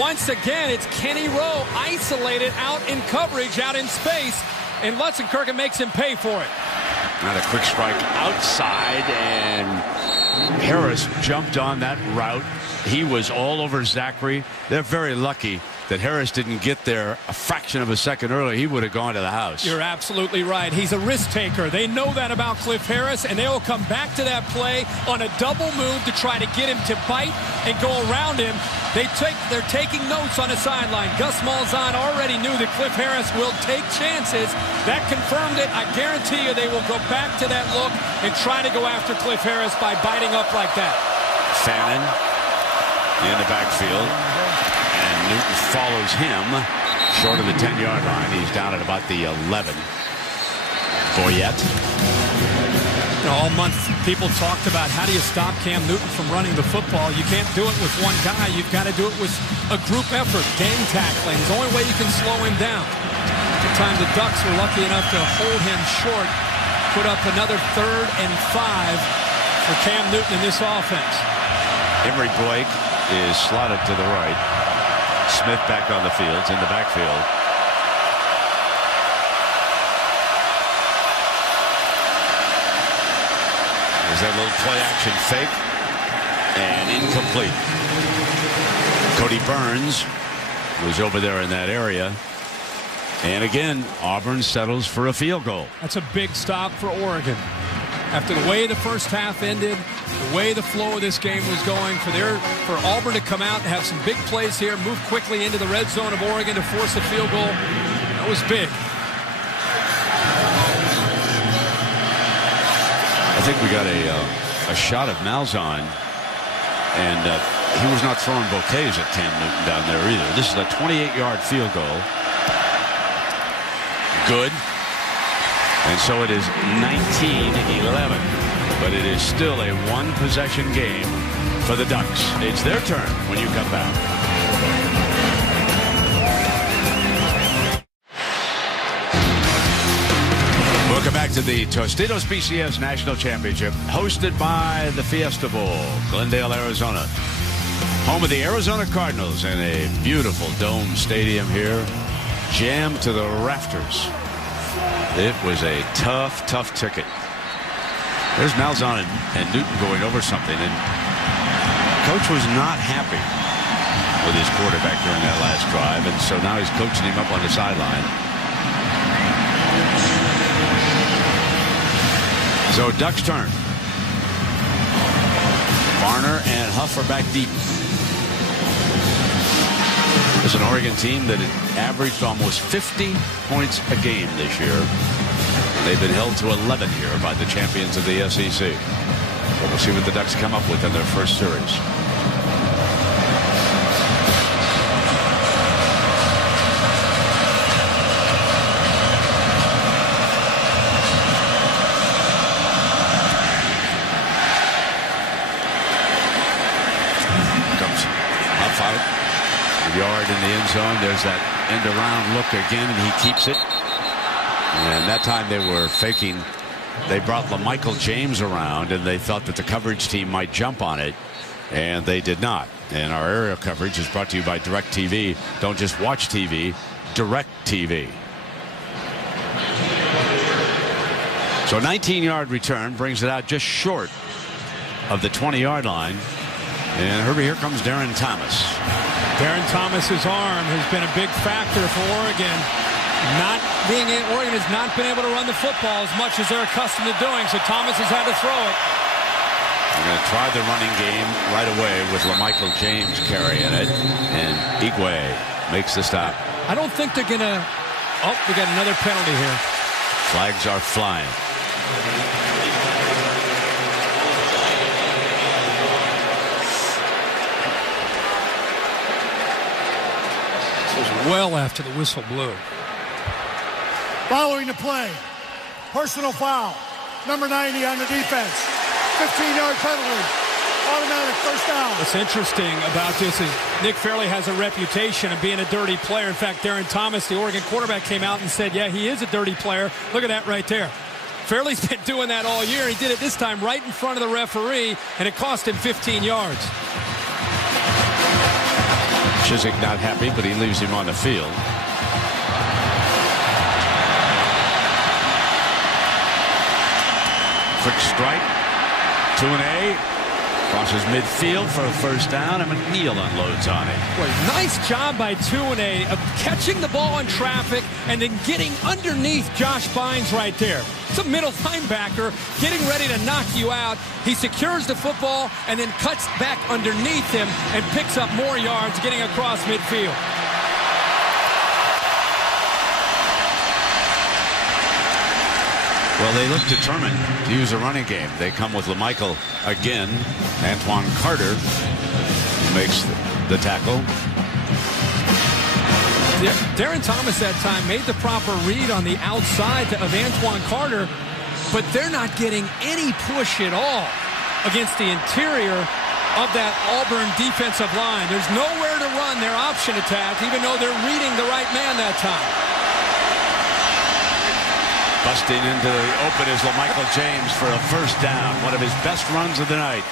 Once again, it's Kenny Rowe, isolated out in coverage, out in space, and Lutzenkirchen makes him pay for it. Not a quick strike outside, and Harris jumped on that route. He was all over Zachary. They're very lucky that Harris didn't get there a fraction of a second earlier. He would have gone to the house. You're absolutely right. He's a risk taker. They know that about Cliff Harris, and they will come back to that play on a double move to try to get him to bite and go around him. They're taking notes on the sideline. Gus Malzahn already knew that Cliff Harris will take chances. That confirmed it. I guarantee you they will go back to that look and try to go after Cliff Harris by biting up like that. Fannin in the backfield, and Newton follows him short of the 10-yard line. He's down at about the 11. Boyett. All month people talked about how do you stop Cam Newton from running the football. You can't do it with one guy. You've got to do it with a group effort. Gang tackling is the only way you can slow him down. Sometimes the Ducks were lucky enough to hold him short, put up another 3rd and 5 for Cam Newton in this offense. Emory Blake is slotted to the right. Smith back on the field, in the backfield. There's that little play action fake, and incomplete. Cody Burns was over there in that area. And again, Auburn settles for a field goal. That's a big stop for Oregon. After the way the first half ended, the way the flow of this game was going, for Auburn to come out and have some big plays here, move quickly into the red zone of Oregon to force a field goal, that was big. I think we got a shot of Malzahn, and he was not throwing bouquets at Cam Newton down there either. This is a 28-yard field goal. Good. And so it is 19-11. But it is still a one-possession game for the Ducks. It's their turn when you come back. Welcome back to the Tostitos BCS National Championship, hosted by the Fiesta Bowl, Glendale, Arizona. Home of the Arizona Cardinals in a beautiful dome stadium here, jammed to the rafters. It was a tough, tough ticket. There's Malzahn and Newton going over something, and coach was not happy with his quarterback during that last drive, and so now he's coaching him up on the sideline. So Ducks turn. Varner and Huff are back deep. It's an Oregon team that had averaged almost 50 points a game this year. They've been held to 11 here by the champions of the SEC. But we'll see what the Ducks come up with in their first series. Yard in the end zone. There's that end around look again, and he keeps it. And that time they were faking. They brought LaMichael James around, and they thought that the coverage team might jump on it, and they did not. And our aerial coverage is brought to you by DirecTV. Don't just watch TV, DirecTV. So 19-yard return brings it out just short of the 20-yard line. And Herbie, here comes Darren Thomas. Darren Thomas's arm has been a big factor for Oregon. Oregon has not been able to run the football as much as they're accustomed to doing, so Thomas has had to throw it. They're going to try the running game right away with LaMichael James carrying it, and Igwe makes the stop. I don't think they're going to... Oh, we got another penalty here. Flags are flying. Well after the whistle blew. Following the play, personal foul, number 90 on the defense, 15-yard penalty, automatic first down. What's interesting about this is Nick Fairley has a reputation of being a dirty player. In fact, Darren Thomas, the Oregon quarterback, came out and said, yeah, he is a dirty player. Look at that right there. Fairley's been doing that all year. He did it this time right in front of the referee, and it cost him 15 yards. Chiswick not happy, but he leaves him on the field. Quick strike. 2-A. Crosses midfield for a first down, and Maehl unloads on it. Boy, nice job by 2-A of catching the ball in traffic and then getting underneath Josh Bynes right there. It's a middle linebacker getting ready to knock you out. He secures the football and then cuts back underneath him and picks up more yards, getting across midfield. Well, they look determined to use a running game. They come with LaMichael again. Antoine Carter makes the tackle. Darren Thomas that time made the proper read on the outside of Antoine Carter, but they're not getting any push at all against the interior of that Auburn defensive line. There's nowhere to run their option attack, even though they're reading the right man that time. Busting into the open is LaMichael James for a first down. One of his best runs of the night.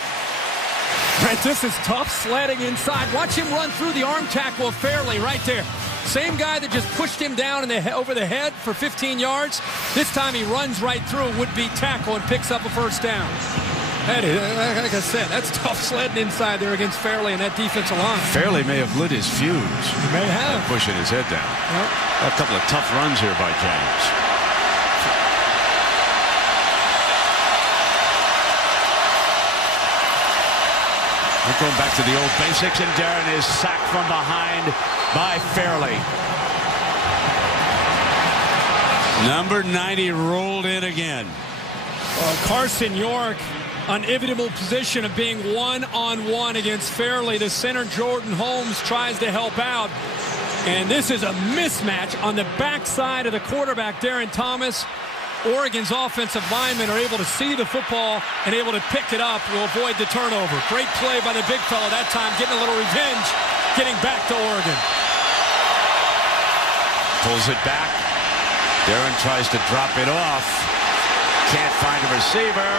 Brent, this is tough sledding inside. Watch him run through the arm tackle of Fairley right there. Same guy that just pushed him down over the head for 15 yards. This time he runs right through would-be tackle and picks up a first down. That is, like I said, that's tough sledding inside there against Fairley and that defensive line. Fairley may have lit his fuse. He may have. Pushing his head down. Yep. A couple of tough runs here by James. We're going back to the old basics, and Darren is sacked from behind by Fairley. Number 90 rolled in again. Well, Carson York, unenviable position of being one-on-one against Fairley. The center, Jordan Holmes, tries to help out. And this is a mismatch on the backside of the quarterback, Darren Thomas. Oregon's offensive linemen are able to see the football and able to pick it up to avoid the turnover. Great play by the big fella that time, getting a little revenge, getting back to Oregon. Pulls it back. Darren tries to drop it off. can't find a receiver.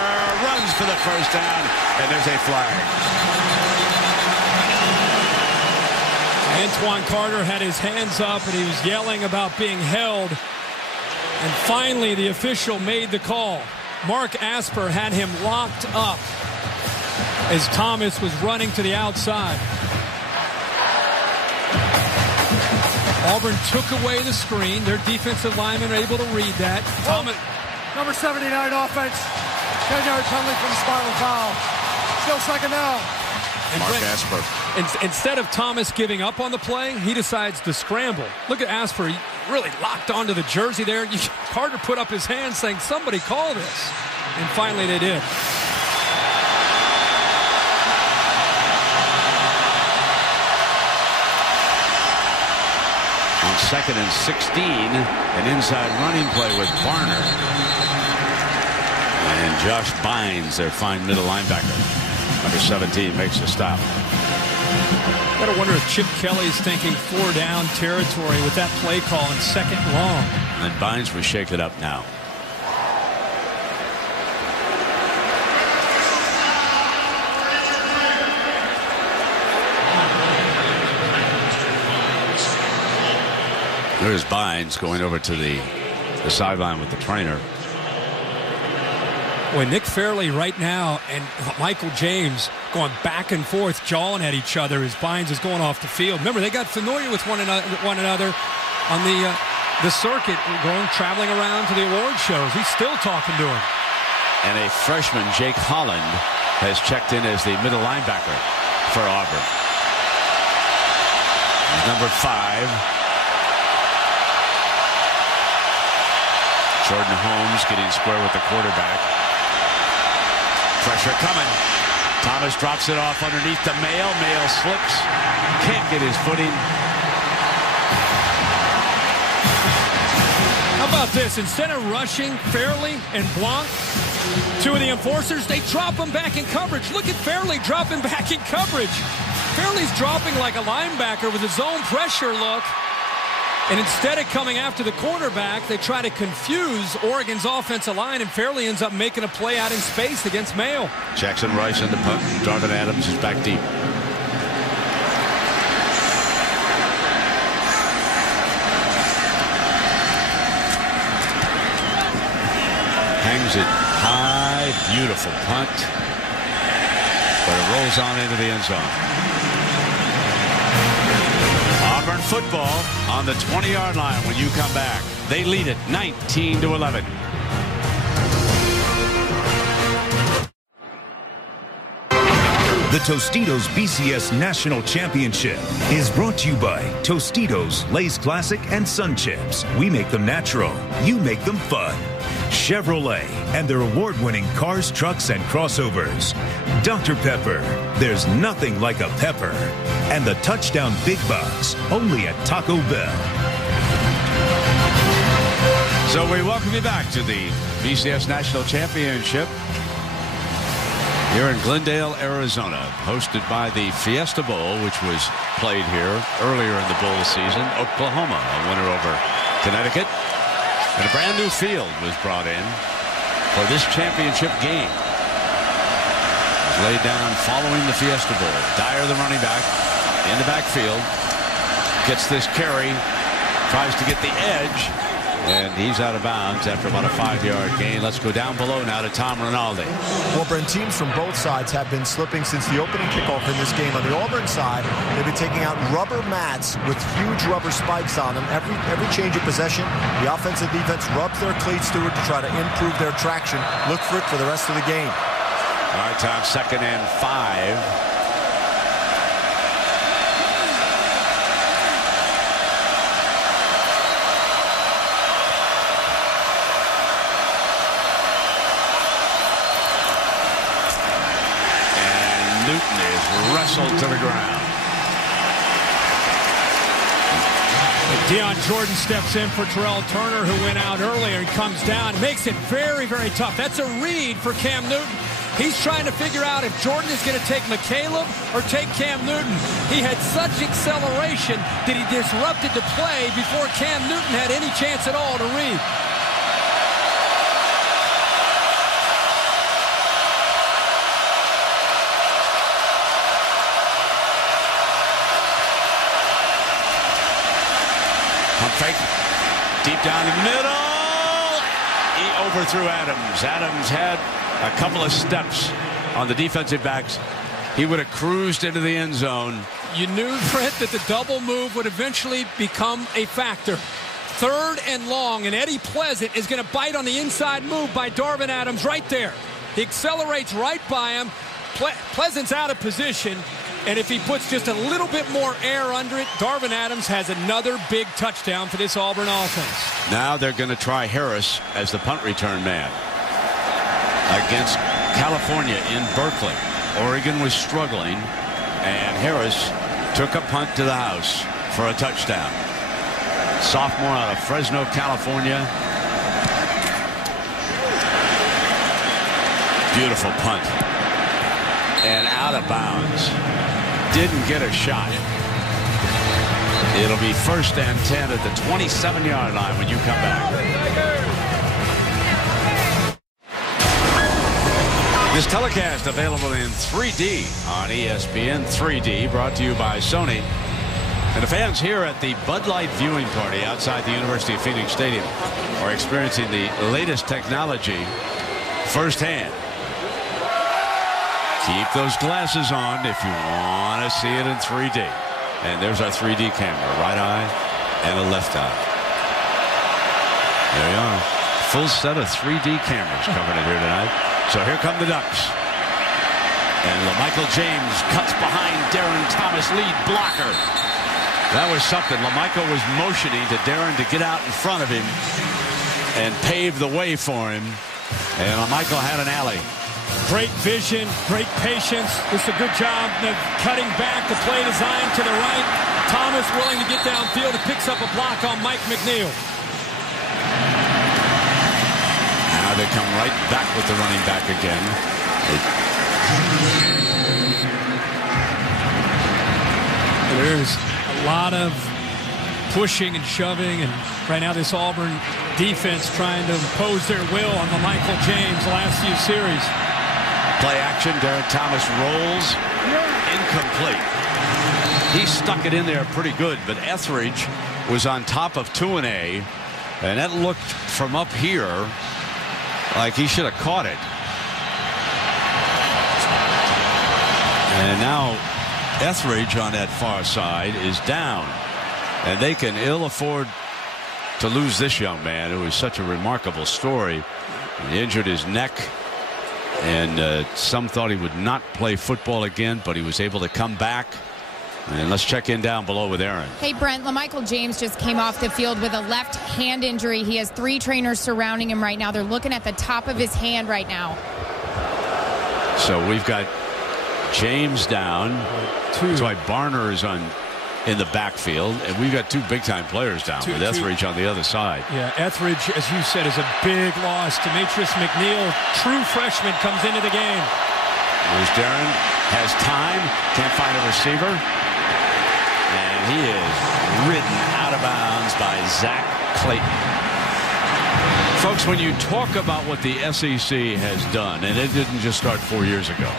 Runs for the first down, and there's a flag. Antoine Carter had his hands up, and he was yelling about being held. And finally, the official made the call. Mark Asper had him locked up as Thomas was running to the outside. Auburn took away the screen. Their defensive linemen were able to read that. Thomas, number 79 offense. 10-yard penalty from the spiral foul. Still second down. Mark Asper. Instead of Thomas giving up on the play, he decides to scramble. Look at Asper. He really locked onto the jersey there. Carter put up his hand saying, somebody call this. And finally they did. On 2nd and 16, an inside running play with Varner. And Josh Bynes, their fine middle linebacker, number 17, makes a stop. Gotta wonder if Chip Kelly's thinking 4-down territory with that play call in 2nd long. And Bynes will shake it up now. There's Bynes going over to the sideline with the trainer. Boy, Nick Fairley right now and LaMichael James going back and forth, jawing at each other as Bynes is going off the field. Remember, they got familiar with one another on the circuit, traveling around to the award shows. He's still talking to him. And a freshman, Jake Holland, has checked in as the middle linebacker for Auburn. Number 5. Jordan Holmes getting square with the quarterback. Pressure coming. Thomas drops it off underneath to Maehl. Maehl slips. Can't get his footing. How about this? Instead of rushing Fairley and Blanc, two of the enforcers, they drop him back in coverage. Look at Fairley dropping back in coverage. Fairley's dropping like a linebacker with a zone pressure look. And instead of coming after the quarterback, they try to confuse Oregon's offensive line, and Fairley ends up making a play out in space against Maehl. Jackson Rice in the punt. Darvin Adams is back deep. Hangs it high. Beautiful punt. But it rolls on into the end zone. Auburn football on the 20-yard line when you come back. They lead it 19-11. The Tostitos BCS National Championship is brought to you by Tostitos, Lay's Classic, and Sun Chips. We make them natural. You make them fun. Chevrolet and their award-winning cars, trucks, and crossovers. Dr. Pepper, there's nothing like a pepper. And the Touchdown Big Box, only at Taco Bell. So we welcome you back to the BCS National Championship here in Glendale, Arizona, hosted by the Fiesta Bowl, which was played here earlier in the bowl season. Oklahoma, a winner over Connecticut. And a brand new field was brought in for this championship game. It was laid down following the Fiesta Bowl. Dyer, the running back, in the backfield, gets this carry, tries to get the edge, and he's out of bounds after about a 5-yard gain. Let's go down below now to Tom Rinaldi. Well, Brent, teams from both sides have been slipping since the opening kickoff in this game. On the Auburn side, they've been taking out rubber mats with huge rubber spikes on them. Every change of possession, the offense and defense rubs their cleats through it to try to improve their traction. Look for it for the rest of the game. All right, Tom, 2nd and 5. Wrestled to the ground. Deion Jordan steps in for Terrell Turner, who went out earlier and comes down. Makes it very, very tough. That's a read for Cam Newton. He's trying to figure out if Jordan is going to take McCaleb or take Cam Newton. He had such acceleration that he disrupted the play before Cam Newton had any chance at all to read. fake. Deep down the middle. He overthrew Adams. Adams had a couple of steps on the defensive backs. He would have cruised into the end zone. You knew, Brent, that the double move would eventually become a factor. 3rd and long, and Eddie Pleasant is going to bite on the inside move by Darvin Adams right there. He accelerates right by him. Pleasant's out of position, and if he puts just a little bit more air under it, Darvin Adams has another big touchdown for this Auburn offense. Now they're going to try Harris as the punt return man against California in Berkeley. Oregon was struggling, and Harris took a punt to the house for a touchdown. Sophomore out of Fresno, California. Beautiful punt. And out of bounds. Didn't get a shot. It'll be 1st and 10 at the 27-yard line when you come back. This telecast available in 3D on ESPN 3D, brought to you by Sony. And the fans here at the Bud Light viewing party outside the University of Phoenix Stadium are experiencing the latest technology firsthand. Keep those glasses on if you want to see it in 3D. And there's our 3D camera, right eye and a left eye. There you are. Full set of 3D cameras covering it here tonight. So here come the Ducks. And LaMichael James cuts behind Darren Thomas, lead blocker. That was something. LaMichael was motioning to Darren to get out in front of him and pave the way for him. And LaMichael had an alley. Great vision, great patience. It's a good job of cutting back. The play design to the right. Thomas willing to get downfield. He picks up a block on Mike McNeil. Now they come right back with the running back again. There's a lot of pushing and shoving, and right now this Auburn defense trying to impose their will on LaMichael James the last few series. Play action. Darren Thomas rolls. Incomplete. He stuck it in there pretty good, but Etheridge was on top of Tuanay, and that looked from up here like he should have caught it. And now Etheridge on that far side is down, and they can ill afford to lose this young man. It was such a remarkable story. He injured his neck, and some thought he would not play football again, but he was able to come back. And let's check in down below with Aaron. Hey, Brent, LaMichael James just came off the field with a left hand injury. He has 3 trainers surrounding him right now. They're looking at the top of his hand right now. So we've got James down. That's why Barner is in the backfield, and we've got 2 big-time players down with Etheridge on the other side. Yeah, Etheridge, as you said, is a big loss. Demetrius McNeil, true freshman, comes into the game. Here's Darren, has time, can't find a receiver, and he is ridden out of bounds by Zach Clayton. Folks, when you talk about what the SEC has done, and it didn't just start 4 years ago,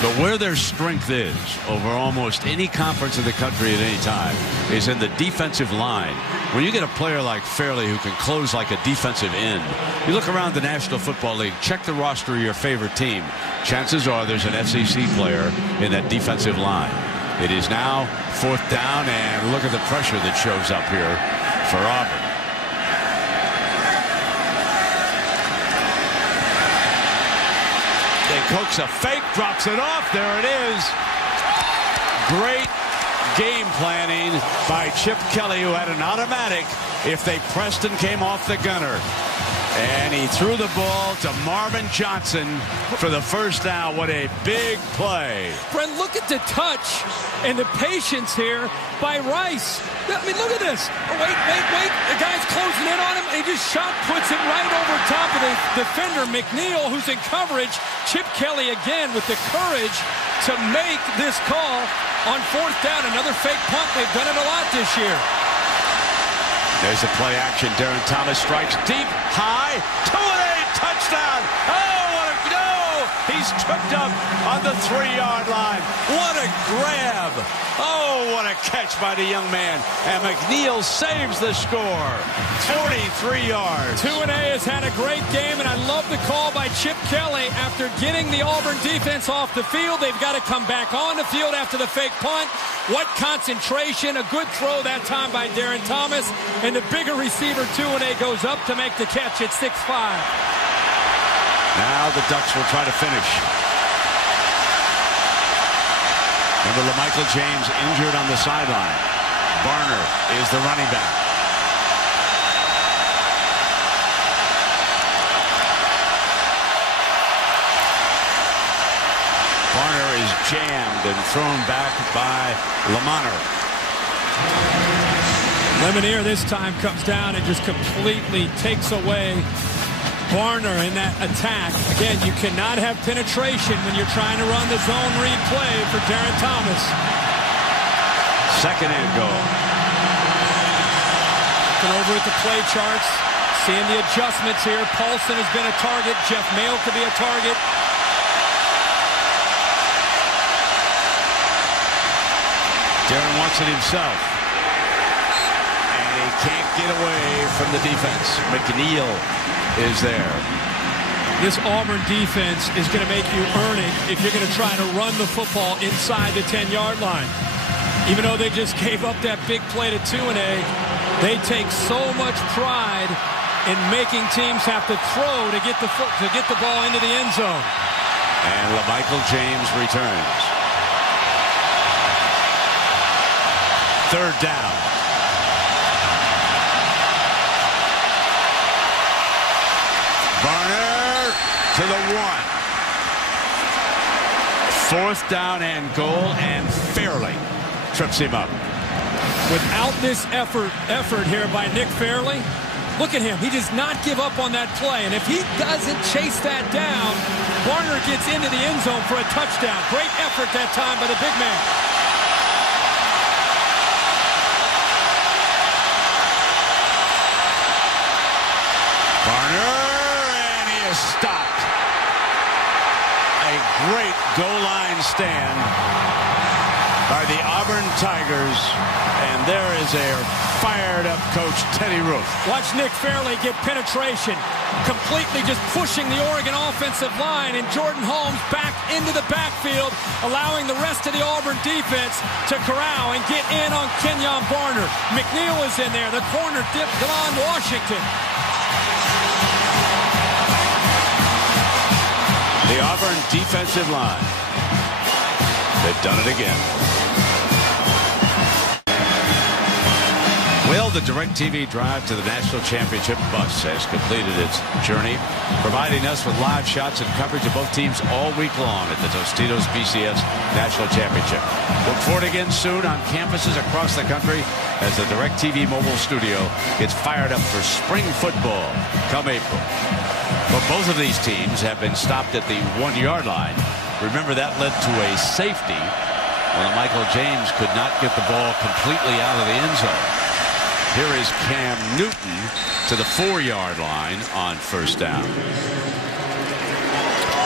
but where their strength is over almost any conference in the country at any time is in the defensive line. When you get a player like Fairley who can close like a defensive end, you look around the National Football League, check the roster of your favorite team. Chances are there's an SEC player in that defensive line. It is now 4th down, and look at the pressure that shows up here for Auburn. Coax a fake, drops it off. There it is. Great game planning by Chip Kelly, who had an automatic if they pressed and came off the gunner. And he threw the ball to Marvin Johnson for the first down. What a big play. Brent, look at the touch and the patience here by Rice. I mean, look at this. Oh, wait. The guy's closing in on him. He just shot puts it right over top of the defender, McNeil, who's in coverage. Chip Kelly again with the courage to make this call on 4th down. Another fake punt. They've done it a lot this year. There's the play action. Darren Thomas strikes deep, high, 2-8, touchdown. Oh, what a no! He's tripped up on the 3-yard line. What a grab. Oh, what a catch by the young man. And Maehl saves the score. 43 yards. 2A has had a great game, and I love the call by Chip Kelly. After getting the Auburn defense off the field, they've got to come back on the field after the fake punt. What concentration. A good throw that time by Darren Thomas. And the bigger receiver, 2A, goes up to make the catch at 6'5". Now the Ducks will try to finish. Remember, LaMichael James injured on the sideline. Barner is the running back. Barner is jammed and thrown back by LaMonter. LaMonter this time comes down and just completely takes away Barner in that attack. Again, you cannot have penetration when you're trying to run the zone read play for Darren Thomas. Second and goal. Looking over at the play charts, seeing the adjustments here. Paulson has been a target. Jeff Maehl could be a target. Darren wants it himself. And he can't get away from the defense. Maehl is there. This Auburn defense is going to make you earn it if you're going to try to run the football inside the 10-yard line. Even though they just gave up that big play to 2A, they take so much pride in making teams have to throw to get the ball into the end zone. And LaMichael James returns. Third down. Barner to the 1. Fourth down and goal, and Fairley trips him up. Without this effort here by Nick Fairley, look at him. He does not give up on that play. And if he doesn't chase that down, Barner gets into the end zone for a touchdown. Great effort that time by the big man. Barner, and he is stopped. A great goal line stand by the Auburn Tigers, and there is a fired-up coach, Teddy Roof. Watch Nick Fairley get penetration, completely just pushing the Oregon offensive line, and Jordan Holmes back into the backfield, allowing the rest of the Auburn defense to corral and get in on Kenyon Barner. Maehl is in there, the corner dip, Delon Washington. The Auburn defensive line. They've done it again. Well, the DirecTV Drive to the National Championship bus has completed its journey, providing us with live shots and coverage of both teams all week long at the Tostitos BCS National Championship. Look for it again soon on campuses across the country as the DirecTV mobile studio gets fired up for spring football come April. But both of these teams have been stopped at the 1-yard line. Remember, that led to a safety when LaMichael James could not get the ball completely out of the end zone. Here is Cam Newton to the 4-yard line on first down.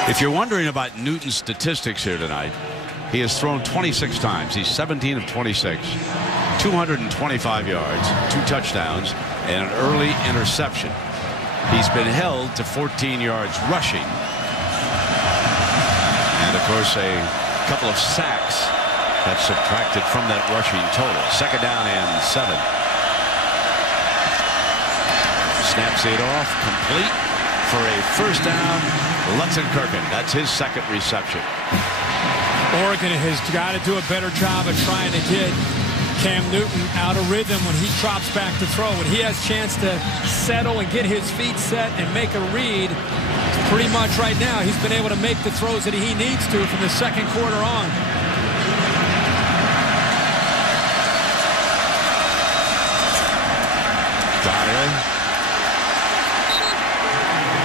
If you're wondering about Newton's statistics here tonight, he has thrown 26 times. He's 17 of 26, 225 yards, 2 touchdowns, and an early interception. He's been held to 14 yards rushing. And, of course, a couple of sacks that's subtracted from that rushing total. Second down and 7. Snaps it off, complete for a first down. Lutzenkirchen, that's his second reception. Oregon has got to do a better job of trying to get Cam Newton out of rhythm when he drops back to throw. When he has a chance to settle and get his feet set and make a read, pretty much right now he's been able to make the throws that he needs to from the second quarter on.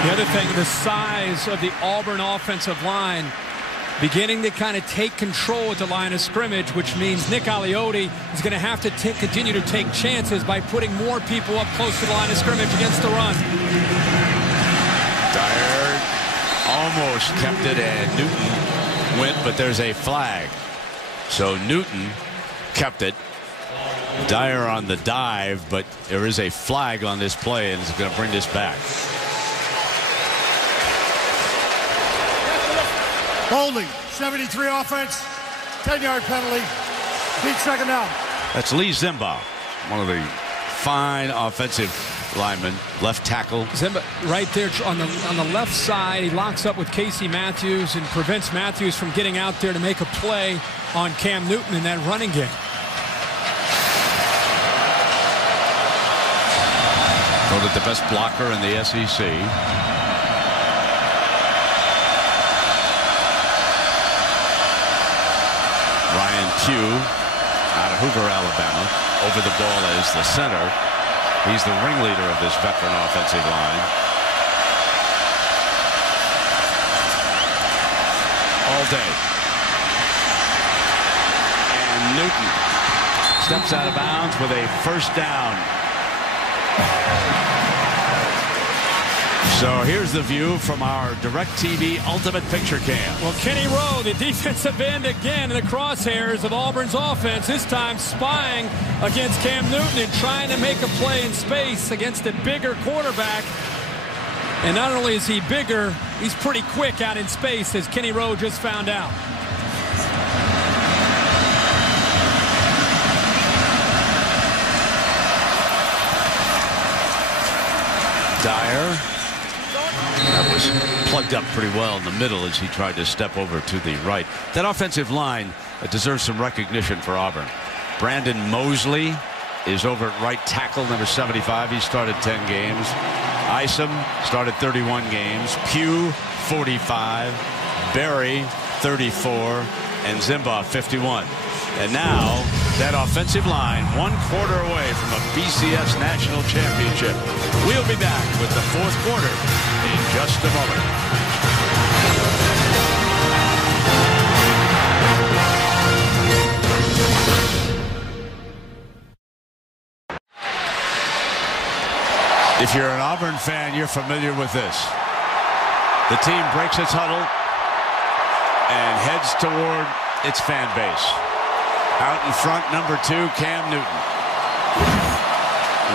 The other thing, the size of the Auburn offensive line beginning to kind of take control at the line of scrimmage, which means Nick Aliotti is going to have to continue to take chances by putting more people up close to the line of scrimmage against the run. Dyer almost kept it, and Newton went, but there's a flag. So Newton kept it. Dyer on the dive, but there is a flag on this play, and it's going to bring this back. Holding, 73 offense, 10-yard penalty, beat second down. That's Lee Zimba, one of the fine offensive linemen, left tackle. Zimba right there on the left side. He locks up with Casey Matthews and prevents Matthews from getting out there to make a play on Cam Newton in that running game. Voted the best blocker in the SEC. Ryan Pugh out of Hoover, Alabama. Over the ball is the center. He's the ringleader of this veteran offensive line. All day. And Newton steps out of bounds with a first down. So here's the view from our DirecTV Ultimate Picture Cam. Well, Kenny Rowe, the defensive end again in the crosshairs of Auburn's offense, this time spying against Cam Newton and trying to make a play in space against a bigger quarterback. And not only is he bigger, he's pretty quick out in space, as Kenny Rowe just found out. Dyer. That was plugged up pretty well in the middle as he tried to step over to the right. That offensive line deserves some recognition for Auburn. Brandon Mosley is over at right tackle, number 75. He started 10 games. Isom started 31 games. Pugh, 45. Berry, 34. And Zimba, 51. And now that offensive line 1 quarter away from a BCS national championship. We'll be back with the fourth quarter in just a moment. If you're an Auburn fan, you're familiar with this. The team breaks its huddle and heads toward its fan base. Out in front, number 2, Cam Newton.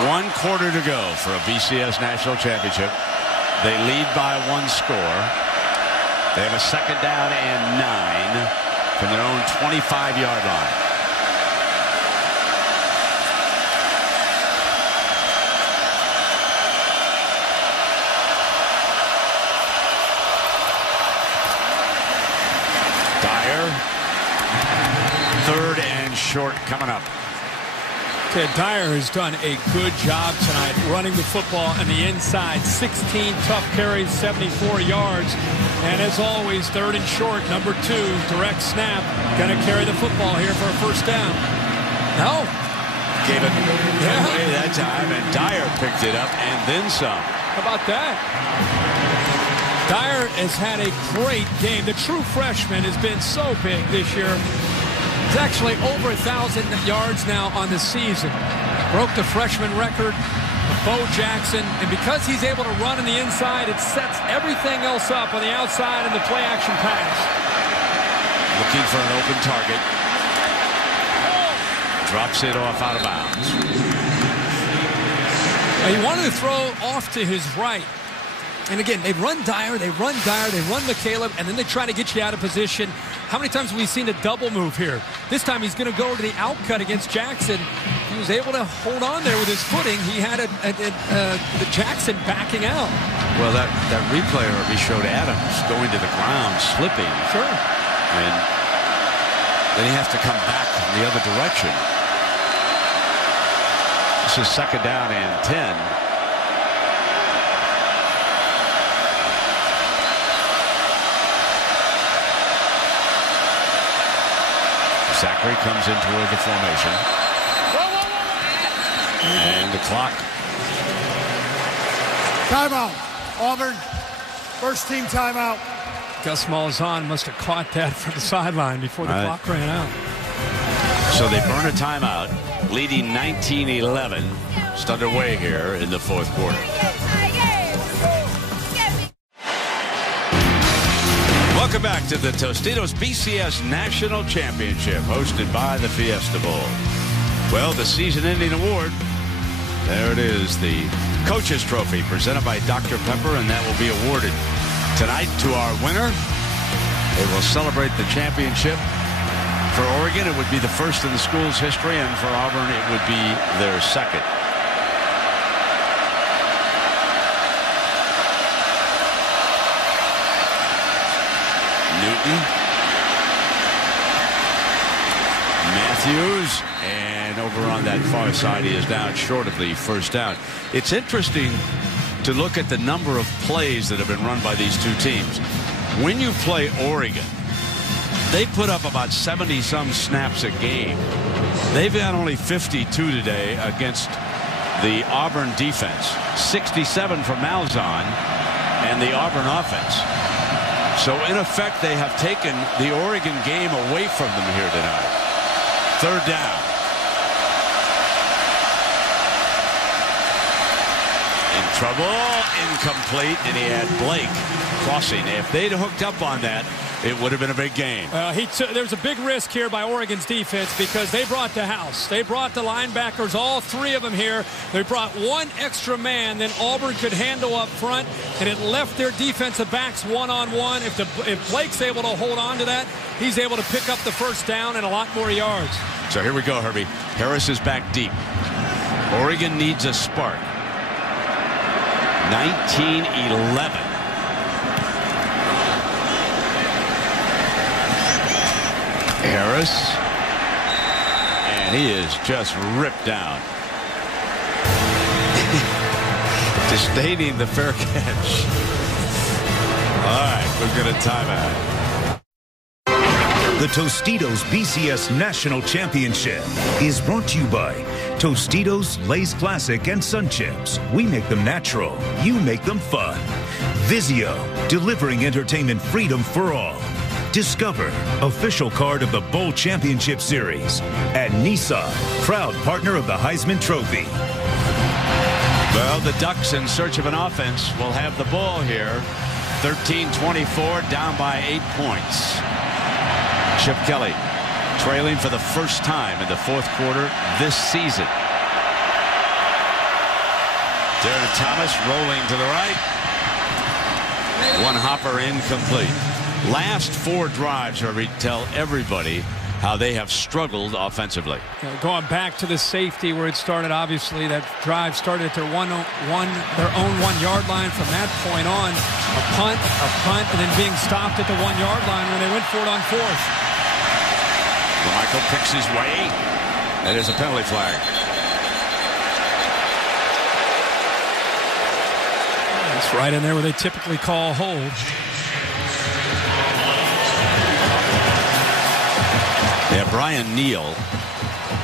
1 quarter to go for a BCS national championship. They lead by 1 score. They have a second down and 9 from their own 25-yard line. Dyer. 3rd and short coming up. Okay, Dyer has done a good job tonight running the football on the inside. 16 tough carries, 74 yards. And as always, 3rd and short, number 2, direct snap. Going to carry the football here for a first down. No. Gave it away that time, and Dyer picked it up and then some. How about that? Dyer has had a great game. The true freshman has been so big this year. He's actually over 1,000 yards now on the season. Broke the freshman record of Bo Jackson. And because he's able to run on the inside, it sets everything else up on the outside in the play-action pass. Looking for an open target. Drops it off out of bounds. He wanted to throw off to his right. And again, they run Dyer, they run McCaleb, and then they try to get you out of position. How many times have we seen a double move here? This time he's going to go to the outcut against Jackson. He was able to hold on there with his footing. He had Jackson backing out. Well, that replay already showed Adams going to the ground, slipping. Sure. And then he has to come back in the other direction. This is second down and 10. Zachary comes in toward the formation. And the clock. Timeout. Auburn. First team timeout. Gus Malzahn must have caught that from the sideline before the clock ran out. So they burn a timeout, leading 19-11. Just underway here in the fourth quarter. Welcome back to the Tostitos BCS National Championship, hosted by the Fiesta Bowl. Well, the season-ending award, there it is, the Coach's Trophy, presented by Dr. Pepper, and that will be awarded tonight to our winner. They will celebrate the championship. For Oregon, it would be the first in the school's history, and for Auburn, it would be their second. Newton, Matthews, and over on that far side, he is down short of the first down. It's interesting to look at the number of plays that have been run by these two teams. When you play Oregon, they put up about 70-some snaps a game. They've had only 52 today against the Auburn defense. 67 for Malzahn and the Auburn offense. So, in effect, they have taken the Oregon game away from them here tonight. Third down. In trouble, incomplete, and he had Blake crossing. If they'd hooked up on that, it would have been a big game. There's a big risk here by Oregon's defense because they brought the house. They brought the linebackers, all three of them here. They brought one extra man than Auburn could handle up front, and it left their defensive backs one-on-one. If Blake's able to hold on to that, he's able to pick up the first down and a lot more yards. So here we go, Herbie. Harris is back deep. Oregon needs a spark. 19-11. Harris, and he is just ripped down. Disdaining the fair catch. All right, we've got a timeout. The Tostitos BCS National Championship is brought to you by Tostitos, Lay's Classic, and Sun Chips. We make them natural. You make them fun. Vizio, delivering entertainment freedom for all. Discover, official card of the Bowl Championship Series. And Nissan, proud partner of the Heisman Trophy. Well, the Ducks, in search of an offense, will have the ball here. 13-24, down by 8 points. Chip Kelly trailing for the first time in the fourth quarter this season. Darren Thomas rolling to the right. One hopper incomplete. Last 4 drives are to tell everybody how they have struggled offensively. Going back to the safety where it started, obviously that drive started at their own 1-yard line. From that point on, a punt, and then being stopped at the 1-yard line when they went for it on fourth. LaMichael picks his way. That is a penalty flag. It's right in there where they typically call hold. Yeah, Brian Neal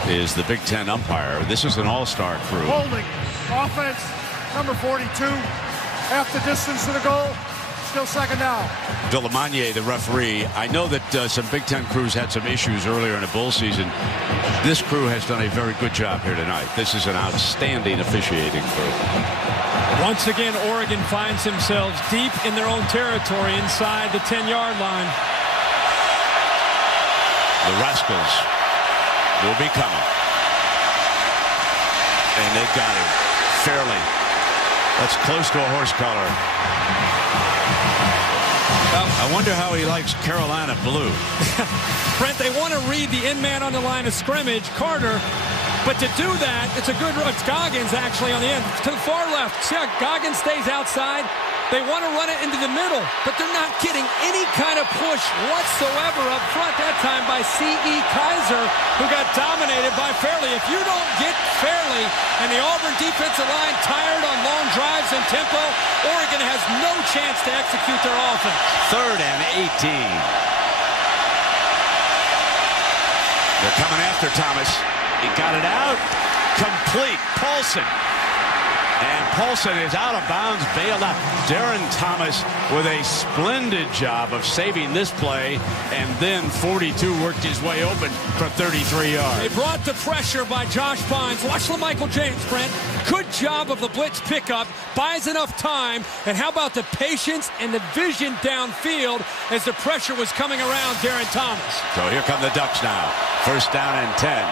is the Big Ten umpire. This is an all-star crew. Holding. Offense, number 42. Half the distance to the goal. Still second down. Villamagné, the referee. I know that some Big Ten crews had some issues earlier in the bowl season. This crew has done a very good job here tonight. This is an outstanding officiating crew. Once again, Oregon finds themselves deep in their own territory inside the 10-yard line. The Rascals will be coming. And they've got him fairly. That's close to a horse collar. I wonder how he likes Carolina blue. Brent, they want to read the in man on the line of scrimmage, Carter. But to do that, it's Goggins actually on the end. To the far left. See how Goggins stays outside? They want to run it into the middle, but they're not getting any kind of push whatsoever up front that time by C.E. Kaiser, who got dominated by Fairley. If you don't get Fairley and the Auburn defensive line tired on long drives and tempo, Oregon has no chance to execute their offense. 3rd and 18. They're coming after Thomas. He got it out. Complete. Paulson. And Paulson is out of bounds, bailed out. Darren Thomas with a splendid job of saving this play, and then 42 worked his way open for 33 yards. They brought the pressure by Josh Bynes. Watch LaMichael James, Brent. Good job of the blitz pickup. Buys enough time. And how about the patience and the vision downfield as the pressure was coming around Darren Thomas. So here come the Ducks now. First down and 10.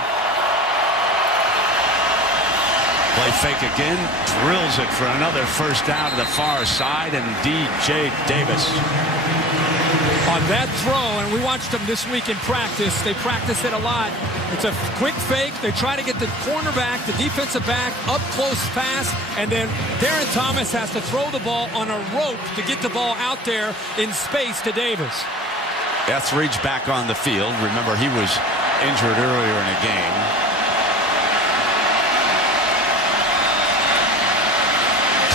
Play fake again, drills it for another first down to the far side, and DJ Davis. On that throw, and we watched them this week in practice, they practice it a lot. It's a quick fake. They try to get the cornerback, the defensive back, up close pass, and then Darren Thomas has to throw the ball on a rope to get the ball out there in space to Davis. Etheridge back on the field. Remember, he was injured earlier in the game.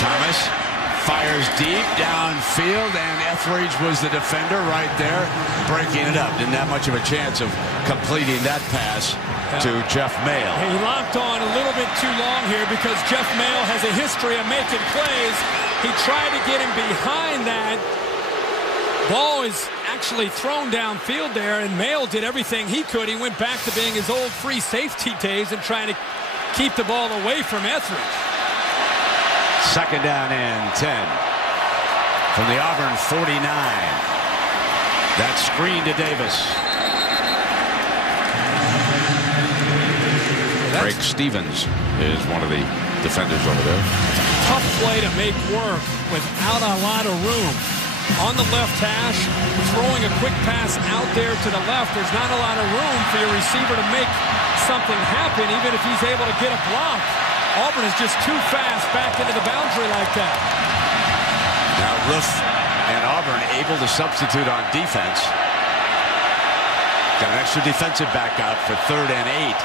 Thomas fires deep downfield, and Etheridge was the defender right there, breaking it up. Didn't have much of a chance of completing that pass to Jeff Maehl. He locked on a little bit too long here because Jeff Maehl has a history of making plays. He tried to get him behind that. Ball is actually thrown downfield there, and Maehl did everything he could. He went back to being his old free safety days and trying to keep the ball away from Etheridge. Second down and 10 from the Auburn 49. That screen to Davis. Greg Stevens is one of the defenders over there. Tough play to make work without a lot of room. On the left hash, throwing a quick pass out there to the left. There's not a lot of room for your receiver to make something happen, even if he's able to get a block. Auburn is just too fast back into the boundary like that. Now Roof and Auburn able to substitute on defense. Got an extra defensive back out for 3rd and 8.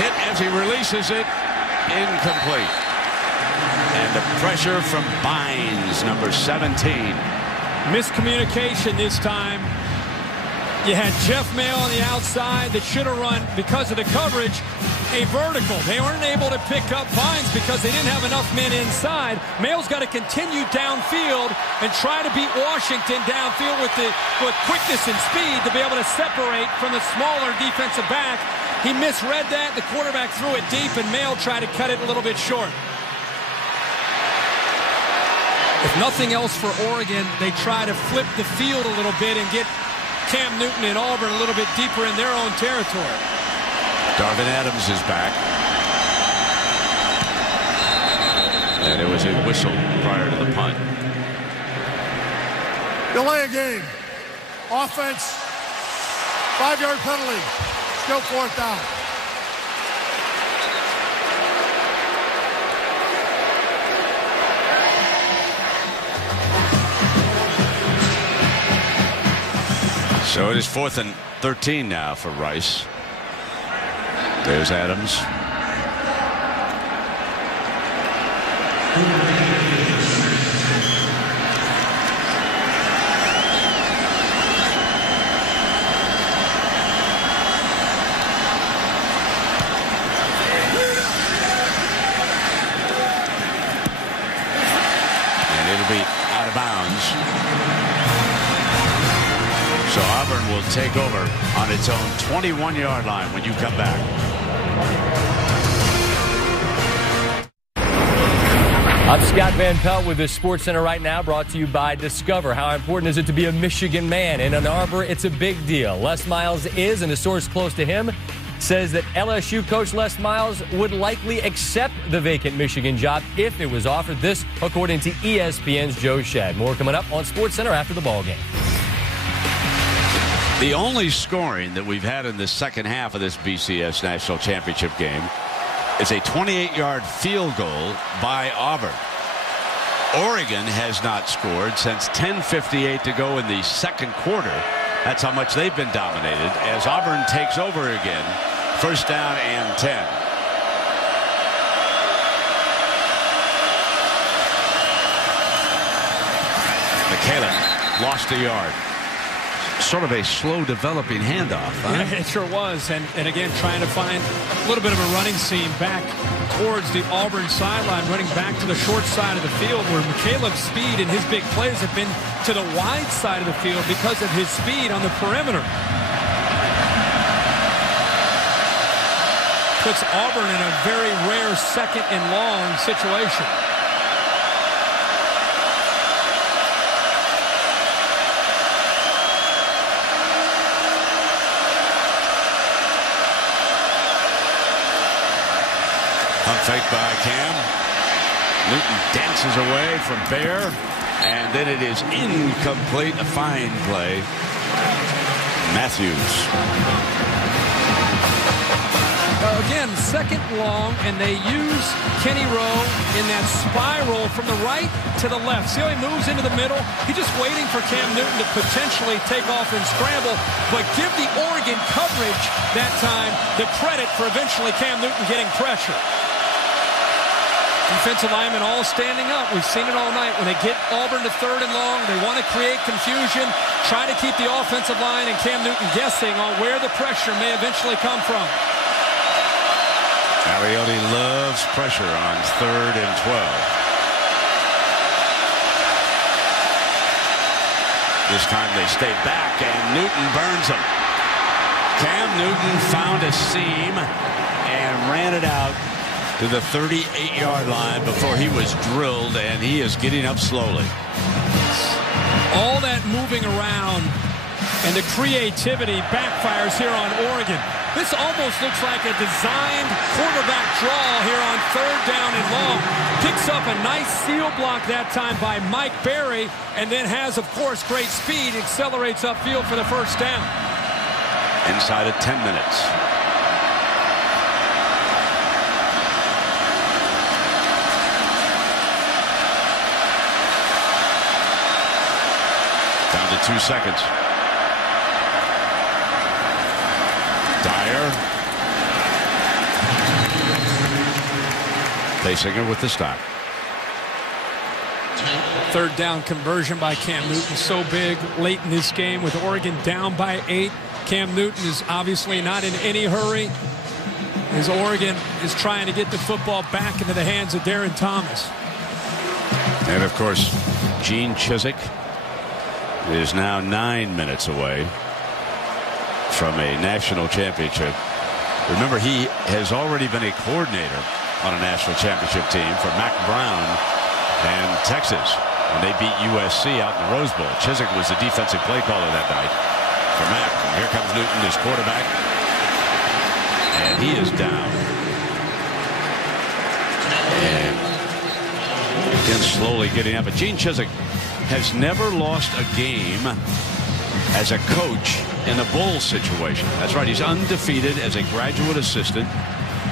Hit as he releases it. Incomplete. And the pressure from Bynes, number 17. Miscommunication this time. You had Jeff Maehl on the outside that should have run, because of the coverage, a vertical. They weren't able to pick up Bynes because they didn't have enough men inside. Maehl's got to continue downfield and try to beat Washington downfield with quickness and speed to be able to separate from the smaller defensive back. He misread that. The quarterback threw it deep, and Maehl tried to cut it a little bit short. If nothing else for Oregon, they try to flip the field a little bit and get Cam Newton and Auburn a little bit deeper in their own territory. Darvin Adams is back. And it was a whistle prior to the punt. Delay a game. Offense. 5-yard penalty. Still 4th down. So it is 4th and 13 now for Rice. There's Adams. And it'll be out of bounds. So Auburn will take over on its own 21-yard line when you come back. I'm Scott Van Pelt with the Sports Center right now, brought to you by Discover. How important is it to be a Michigan man? In Ann Arbor, it's a big deal. Les Miles is, and a source close to him says that LSU coach Les Miles would likely accept the vacant Michigan job if it was offered. This, according to ESPN's Joe Shad. More coming up on Sports Center after the ballgame. The only scoring that we've had in the second half of this BCS National Championship game is a 28-yard field goal by Auburn. Oregon has not scored since 10:58 to go in the second quarter. That's how much they've been dominated as Auburn takes over again. First down and 10. McCaleb lost a yard. sort of a slow developing handoff. Huh? Yeah, it sure was. And again, trying to find a little bit of a running seam back towards the Auburn sideline, running back to the short side of the field where Caleb's speed and his big plays have been to the wide side of the field because of his speed on the perimeter. Puts Auburn in a very rare second and long situation. Fake by Cam. Newton dances away from Bear, and then it is incomplete. A fine play. Matthews. Again, second long, and they use Kenny Rowe in that spiral from the right to the left. See how he moves into the middle? He's just waiting for Cam Newton to potentially take off and scramble, but give the Oregon coverage that time the credit for eventually Cam Newton getting pressure. Defensive linemen all standing up. We've seen it all night. When they get Auburn to third and long, they want to create confusion, try to keep the offensive line and Cam Newton guessing on where the pressure may eventually come from. Arioti loves pressure on 3rd and 12. This time they stay back, and Newton burns them. Cam Newton found a seam and ran it out to the 38-yard line before he was drilled, and he is getting up slowly. All that moving around and the creativity backfires here on Oregon. This almost looks like a designed quarterback draw here on 3rd down and long. Picks up a nice seal block that time by Mike Berry, and then has, of course, great speed, accelerates upfield for the first down. Inside of 10 minutes. Down to 2 seconds. Dyer. Paysinger with the stop. 3rd down conversion by Cam Newton, so big late in this game with Oregon down by 8. Cam Newton is obviously not in any hurry as Oregon is trying to get the football back into the hands of Darren Thomas. And of course, Gene Chizik is now 9 minutes away from a national championship. Remember, he has already been a coordinator on a national championship team for Mac Brown and Texas when they beat USC out in the Rose Bowl. Chizik was the defensive play caller that night for Mac. And here comes Newton, his quarterback, and he is down. And again, slowly getting up. But Gene Chizik has never lost a game as a coach in a bowl situation. That's right. He's undefeated as a graduate assistant,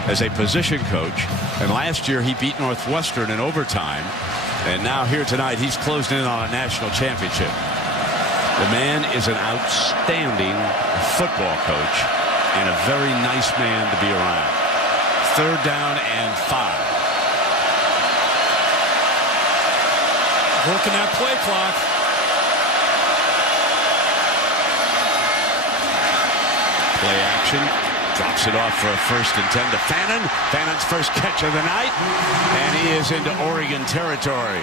as a position coach. And last year he beat Northwestern in overtime. And now here tonight he's closed in on a national championship. The man is an outstanding football coach and a very nice man to be around. 3rd down and 5. Working that play clock. Play action. Drops it off for a 1st and 10 to Fannin. Fannon's first catch of the night. And he is into Oregon territory.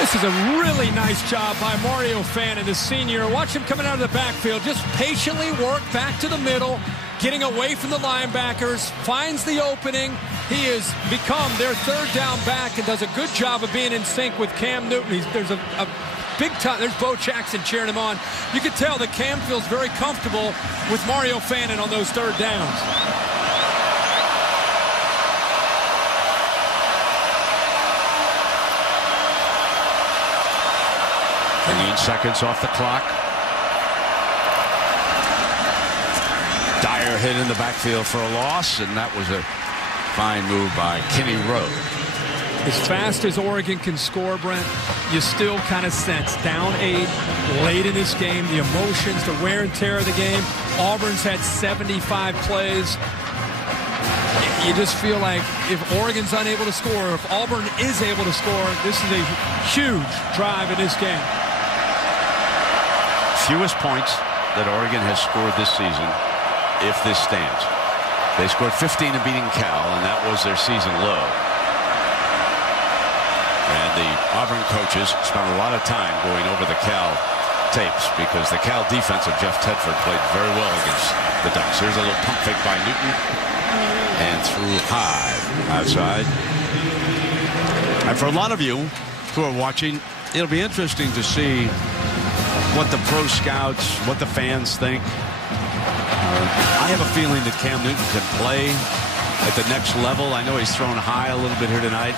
This is a really nice job by Mario Fannin, the senior. Watch him coming out of the backfield. Just patiently work back to the middle, getting away from the linebackers, finds the opening. He has become their 3rd down back and does a good job of being in sync with Cam Newton. There's a big time. There's Bo Jackson cheering him on. You can tell that Cam feels very comfortable with Mario Fannin on those 3rd downs. Seconds off the clock. Dyer hit in the backfield for a loss, and that was a fine move by Kenny Rowe. As fast as Oregon can score, Brent, you still kind of sense down 8 late in this game, the emotions, the wear and tear of the game. Auburn's had 75 plays. You just feel like if Oregon's unable to score, if Auburn is able to score, this is a huge drive in this game. fewest points that Oregon has scored this season, if this stands. They scored 15 in beating Cal, and that was their season low. And the Auburn coaches spent a lot of time going over the Cal tapes because the Cal defense of Jeff Tedford played very well against the Ducks. Here's a little pump fake by Newton, and threw high outside. And for a lot of you who are watching, it'll be interesting to see what the pro scouts, what the fans think. I have a feeling that Cam Newton can play at the next level. I know he's thrown high a little bit here tonight.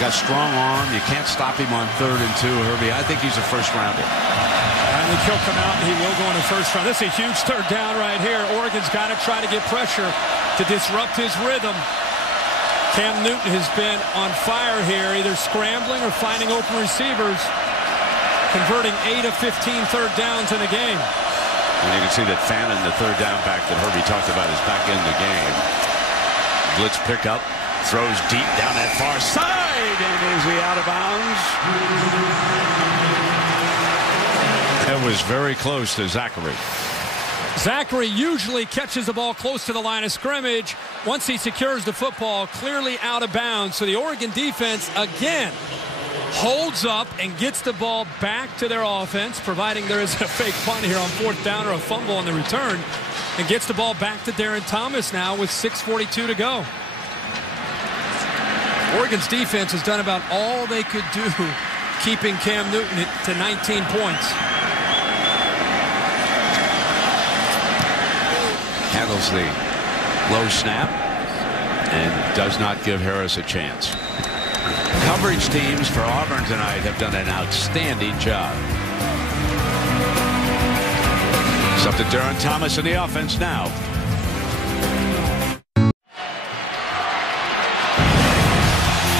Got strong arm. You can't stop him on 3rd and 2, Herbie. I think he's a first rounder. I think he'll come out and he will go in the first round. This is a huge 3rd down right here. Oregon's got to try to get pressure to disrupt his rhythm. Cam Newton has been on fire here, either scrambling or finding open receivers, converting 8 of 15 3rd downs in the game. And you can see that Fannin, the 3rd down back that Herbie talked about, is back in the game. Blitz pickup, throws deep down that far side, and is he out of bounds? That was very close to Zachary. Zachary usually catches the ball close to the line of scrimmage. Once he secures the football, clearly out of bounds. So the Oregon defense again holds up and gets the ball back to their offense, providing there is a fake punt here on 4th down or a fumble on the return, and gets the ball back to Darren Thomas now with 6:42 to go. Oregon's defense has done about all they could do keeping Cam Newton to 19 points. Handles the low snap and does not give Harris a chance. Coverage teams for Auburn tonight have done an outstanding job. It's up to Darren Thomas in the offense now.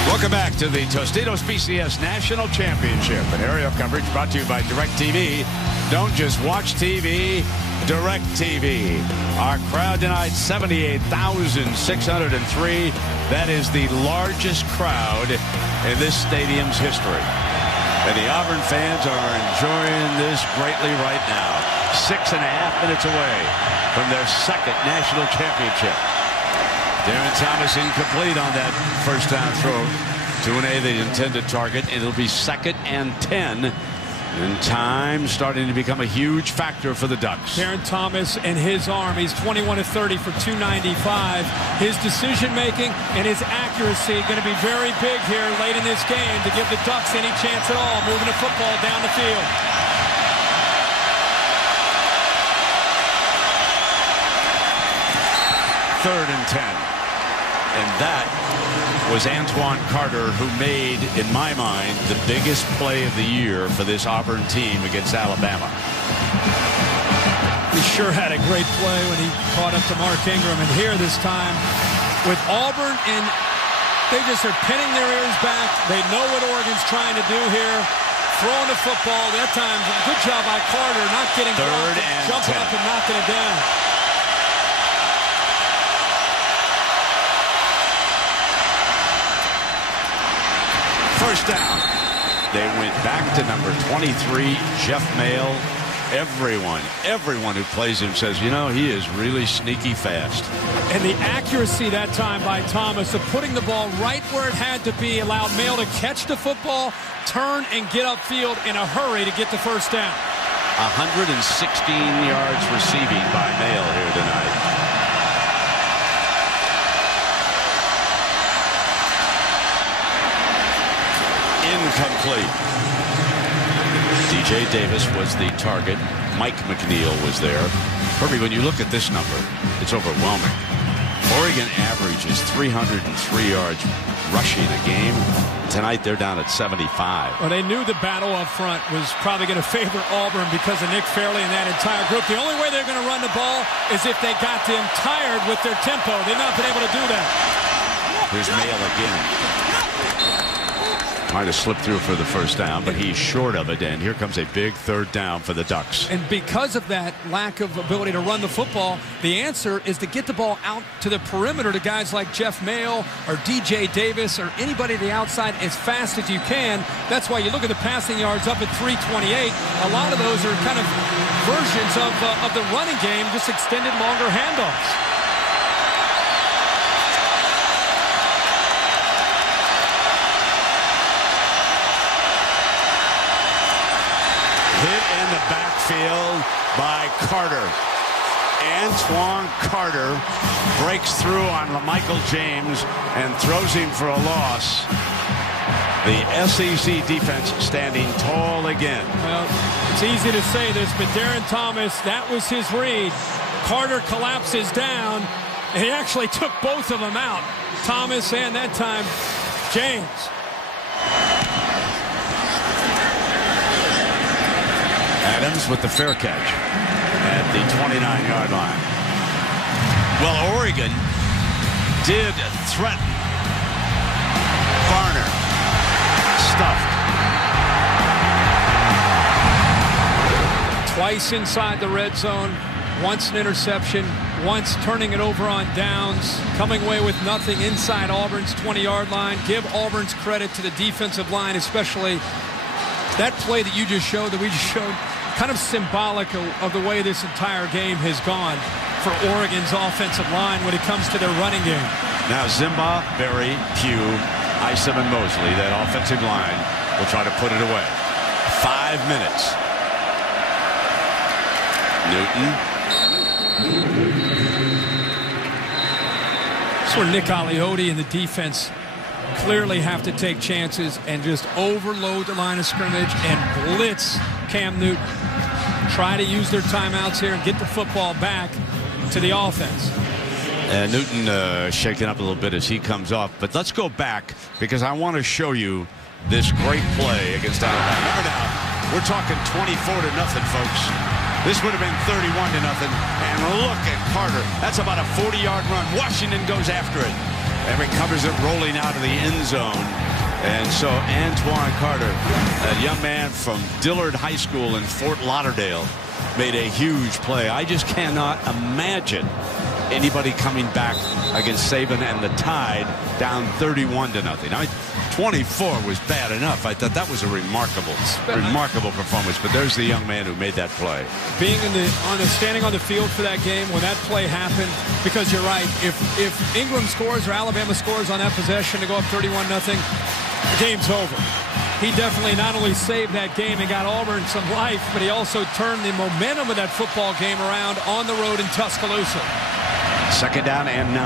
Welcome back to the Tostitos BCS National Championship. An aerial coverage brought to you by DirecTV. Don't just watch TV, DirecTV. Our crowd tonight, 78,603. That is the largest crowd in this stadium's history. And the Auburn fans are enjoying this greatly right now. 6.5 minutes away from their 2nd national championship. Darren Thomas incomplete on that first down throw to an A, the intended target. It'll be 2nd and 10. And time starting to become a huge factor for the Ducks. Darren Thomas and his arm. He's 21 of 30 for 295. His decision making and his accuracy going to be very big here late in this game to give the Ducks any chance at all moving the football down the field. Third and 10. And that was Antoine Carter, who made, in my mind, the biggest play of the year for this Auburn team against Alabama. He sure had a great play when he caught up to Mark Ingram. And here this time with Auburn, and they just are pinning their ears back. They know what Oregon's trying to do here. Throwing the football. That time, good job by Carter, not getting third and jumping 10. up and knocking it down. First down. They went back to number 23, Jeff Maehl. Everyone who plays him says, you know, he is really sneaky fast. And the accuracy that time by Thomas of putting the ball right where it had to be allowed Maehl to catch the football, turn, and get upfield in a hurry to get the first down. 116 yards receiving by Maehl here tonight. Incomplete. DJ Davis was the target. Mike McNeil was there. Herbie, when you look at this number, it's overwhelming. Oregon averages 303 yards rushing a game. Tonight they're down at 75. Well, they knew the battle up front was probably going to favor Auburn because of Nick Fairley and that entire group. The only way they're going to run the ball is if they got them tired with their tempo. They've not been able to do that. Here's Maehl again. Trying to slip through for the first down, but he's short of it, and here comes a big third down for the Ducks. And because of that lack of ability to run the football, the answer is to get the ball out to the perimeter to guys like Jeff Maehl or DJ Davis or anybody to the outside as fast as you can. That's why you look at the passing yards up at 328. A lot of those are kind of versions of the running game, just extended longer handoffs. Hit in the backfield by Carter. Antoine Carter breaks through on LaMichael James and throws him for a loss. The SEC defense standing tall again. Well, it's easy to say this, but Darren Thomas, that was his read. Carter collapses down, and he actually took both of them out. Thomas and that time, James. Adams with the fair catch at the 29-yard line. Well, Oregon did threaten. Varner stuffed. Twice inside the red zone, once an interception, once turning it over on downs, coming away with nothing inside Auburn's 20-yard line. Give Auburn's credit to the defensive line, especially that play that you just showed, that we just showed, kind of symbolic of the way this entire game has gone for Oregon's offensive line when it comes to their running game. Now Zimba, Berry, Pugh, Isom, and Mosley, that offensive line, will try to put it away. 5 minutes. Newton. That's where Nick Aliotti and the defense clearly have to take chances and just overload the line of scrimmage and blitz Cam Newton. Try to use their timeouts here and get the football back to the offense. Newton shaking up a little bit as he comes up. But let's go back because I want to show you this great play against Alabama. Remember now, we're talking 24-0, folks. This would have been 31-0. And look at Carter. That's about a 40-yard run. Washington goes after it and recovers it rolling out of the end zone. And so Antoine Carter, a young man from Dillard High School in Fort Lauderdale, made a huge play. I just cannot imagine anybody coming back against Saban and the Tide down 31-0. I mean, 24 was bad enough. I thought that was a remarkable performance. But there's the young man who made that play. Being standing on the field for that game when that play happened, because you're right, if Ingram scores or Alabama scores on that possession to go up 31-0, the game's over. He definitely not only saved that game and got Auburn some life, but he also turned the momentum of that football game around on the road in Tuscaloosa. 2nd down and 9.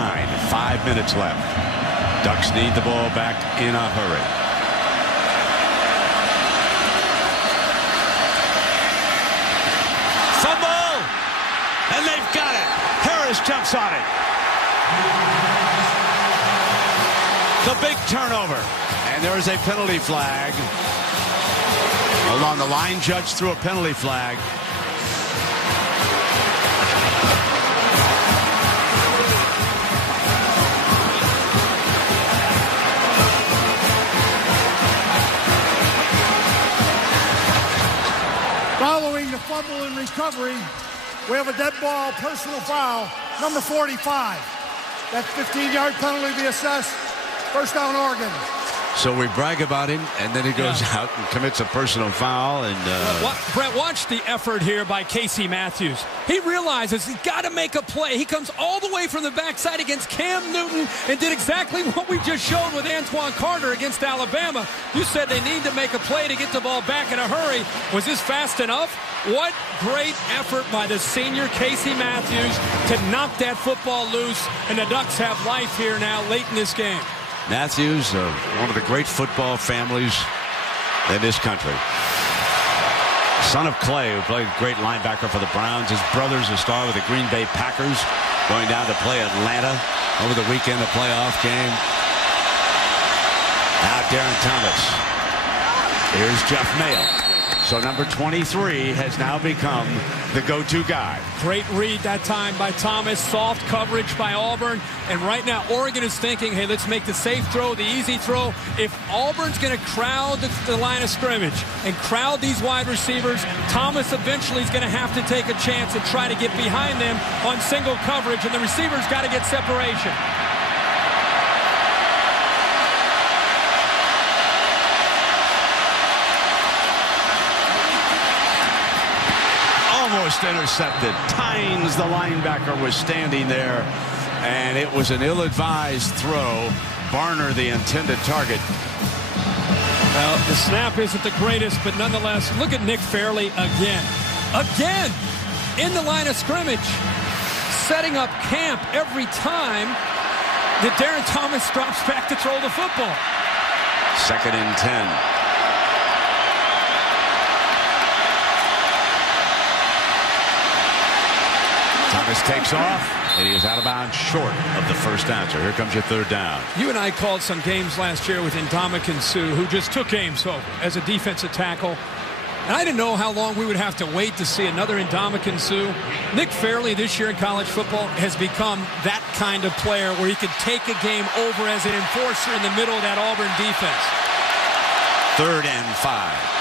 5 minutes left. Ducks need the ball back in a hurry. Fumble! And they've got it. Harris jumps on it. The big turnover. And there is a penalty flag. Hold on, the line judge threw a penalty flag. Following the fumble and recovery, we have a dead ball, personal foul, number 45. That 15-yard penalty be assessed. First down, Oregon. So we brag about him, and then he goes out and commits a personal foul. And Brett, watch the effort here by Casey Matthews. He realizes he's got to make a play. He comes all the way from the backside against Cam Newton and did exactly what we just showed with Antoine Carter against Alabama. You said they need to make a play to get the ball back in a hurry. Was this fast enough? What great effort by the senior Casey Matthews to knock that football loose, and the Ducks have life here now late in this game. Matthews, one of the great football families in this country. Son of Clay, who played great linebacker for the Browns. His brother's a star with the Green Bay Packers, going down to play Atlanta over the weekend, a playoff game. Now Darren Thomas. Here's Jeff Maehl. So number 23 has now become the go-to guy. Great read that time by Thomas. Soft coverage by Auburn. And right now, Oregon is thinking, hey, let's make the safe throw, the easy throw. If Auburn's going to crowd the line of scrimmage and crowd these wide receivers, Thomas eventually is going to have to take a chance and try to get behind them on single coverage. And the receiver's got to get separation. Almost intercepted. Tynes, the linebacker, was standing there, and it was an ill-advised throw. Barner, the intended target. Well, the snap isn't the greatest, but nonetheless, look at Nick Fairley again. Again, in the line of scrimmage, setting up camp every time that Darren Thomas drops back to throw the football. 2nd and 10. Thomas takes off, and he is out of bounds short of the first down. So here comes your 3rd down. You and I called some games last year with Ndamukong Suh, who just took Ames over as a defensive tackle. And I didn't know how long we would have to wait to see another Ndamukong Suh. Nick Fairley this year in college football has become that kind of player where he could take a game over as an enforcer in the middle of that Auburn defense. 3rd and 5.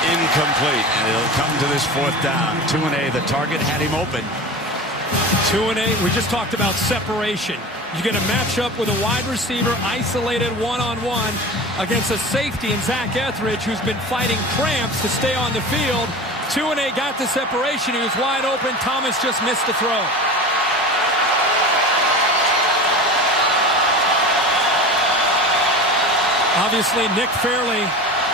Incomplete, and it'll come to this 4th down. 2-A, the target had him open. 2-A, we just talked about separation. You're going to match up with a wide receiver isolated one-on-one against a safety in Zach Etheridge, who's been fighting cramps to stay on the field. 2-A got the separation. He was wide open. Thomas just missed the throw. Obviously, Nick Fairley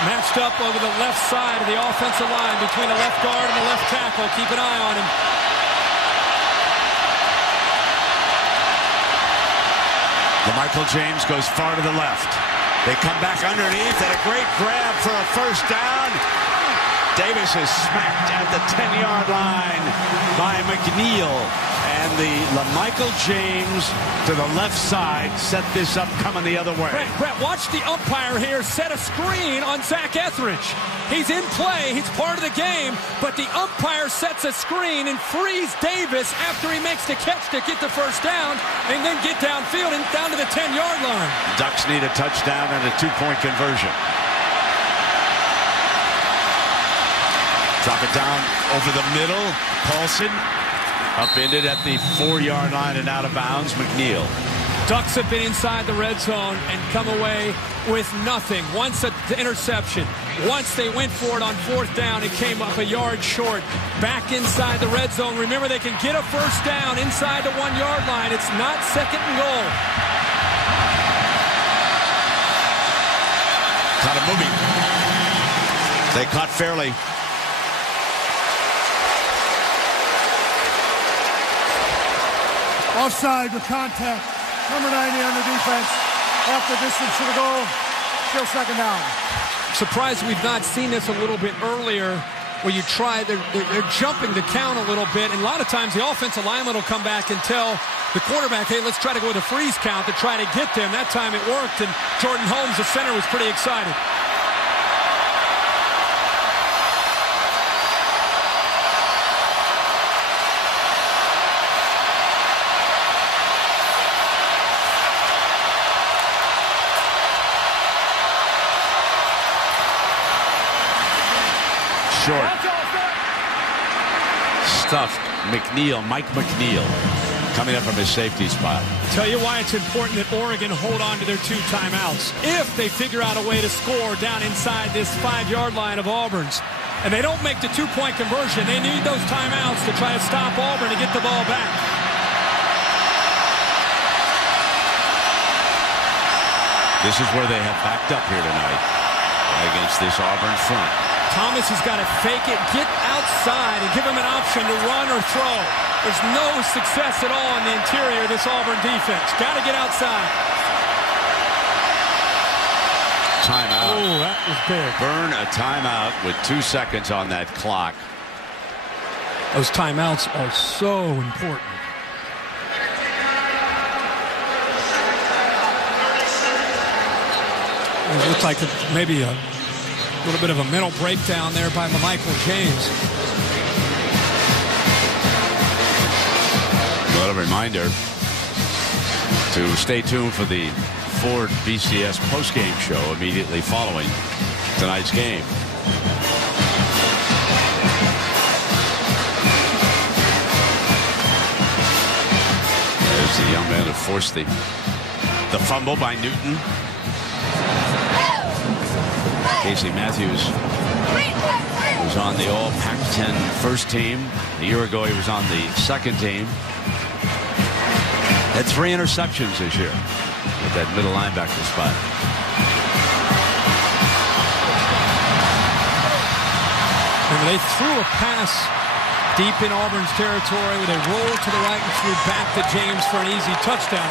matched up over the left side of the offensive line between the left guard and the left tackle. Keep an eye on him. LaMichael James goes far to the left. They come back underneath, and a great grab for a 1st down. Davis is smacked at the 10-yard line by McNeil. And the LaMichael James to the left side set this up coming the other way. Brett, watch the umpire here set a screen on Zach Etheridge. He's in play. He's part of the game. But the umpire sets a screen and frees Davis after he makes the catch to get the 1st down and then get downfield and down to the 10-yard line. Ducks need a touchdown and a 2-point conversion. Drop it down over the middle. Paulson upended at the 4-yard line and out of bounds. McNeil. Ducks have been inside the red zone and come away with nothing. Once an interception. Once they went for it on 4th down, it came up a yard short. Back inside the red zone. Remember, they can get a 1st down inside the 1-yard line. It's not 2nd and goal. Caught him moving. They caught Fairley. Offside with contact. Number 90 on the defense. Off the distance to the goal. Still 2nd down. Surprised we've not seen this a little bit earlier where you try, they're jumping the count a little bit. And a lot of times the offensive lineman will come back and tell the quarterback, hey, let's try to go with a freeze count to try to get them. That time it worked, and Jordan Holmes, the center, was pretty excited. Short. Stuffed. Mike McNeil, coming up from his safety spot. Tell you why it's important that Oregon hold on to their 2 timeouts. If they figure out a way to score down inside this 5-yard line of Auburn's, and they don't make the 2-point conversion, they need those timeouts to try to stop Auburn and get the ball back. This is where they have backed up here tonight against this Auburn front. Thomas has got to fake it, get outside, and give him an option to run or throw. There's no success at all in the interior of this Auburn defense. Got to get outside. Timeout. Oh, that was big. Burn a timeout with 2 seconds on that clock. Those timeouts are so important. It looked like maybe a little bit of a mental breakdown there by LaMichael James. Well, a reminder to stay tuned for the Ford BCS postgame show immediately following tonight's game. There's the young man who forced the fumble by Newton. Casey Matthews was on the All Pac-10 first team. A year ago, he was on the second team. Had 3 interceptions this year at that middle linebacker spot. And they threw a pass deep in Auburn's territory where they rolled to the right and threw back to James for an easy touchdown.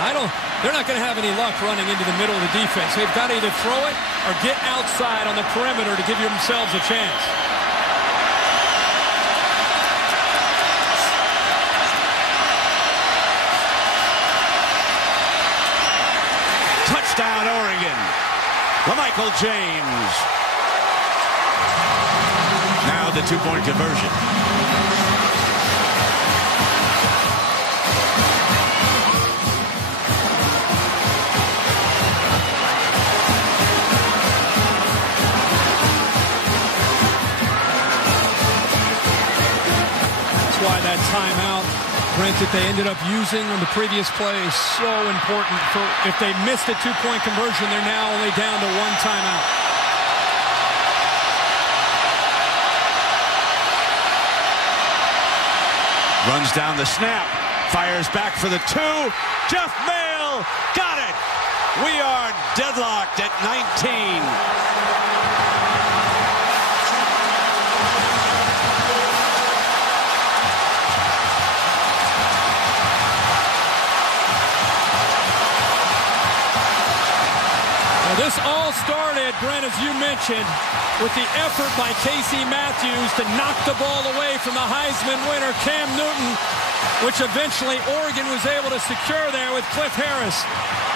They're not going to have any luck running into the middle of the defense. They've got to either throw it or get outside on the perimeter to give themselves a chance. Touchdown, Oregon. LaMichael James. Now the 2-point conversion. That's why that timeout, Brent, that they ended up using on the previous play is so important. If they missed a 2-point conversion, they're now only down to 1 timeout. Runs down the snap, fires back for the 2. Jeff Maehl got it. We are deadlocked at 19. This all started, Brent, as you mentioned, with the effort by Casey Matthews to knock the ball away from the Heisman winner, Cam Newton, which eventually Oregon was able to secure there with Cliff Harris.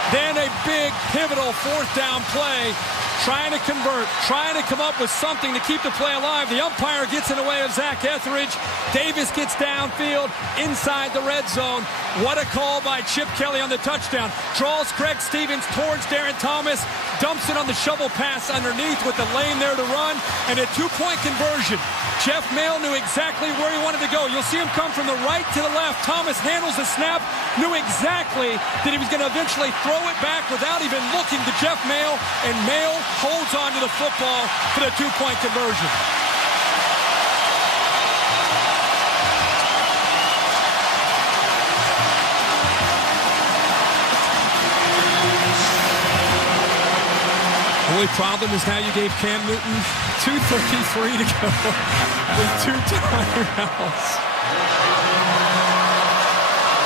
Then a big, pivotal 4th down play, trying to convert, trying to come up with something to keep the play alive. The umpire gets in the way of Zach Etheridge. Davis gets downfield inside the red zone. What a call by Chip Kelly on the touchdown. Draws Greg Stevens towards Darren Thomas. Dumps it on the shovel pass underneath with the lane there to run. And a 2-point conversion. Jeff Maehl knew exactly where he wanted to go. You'll see him come from the right to the left. Thomas handles the snap. Knew exactly that he was going to eventually throw it back without even looking to Jeff Maehl. And Maehl holds on to the football for the 2-point conversion. The only problem is now you gave Cam Newton 2:33 to go with 2 timeouts.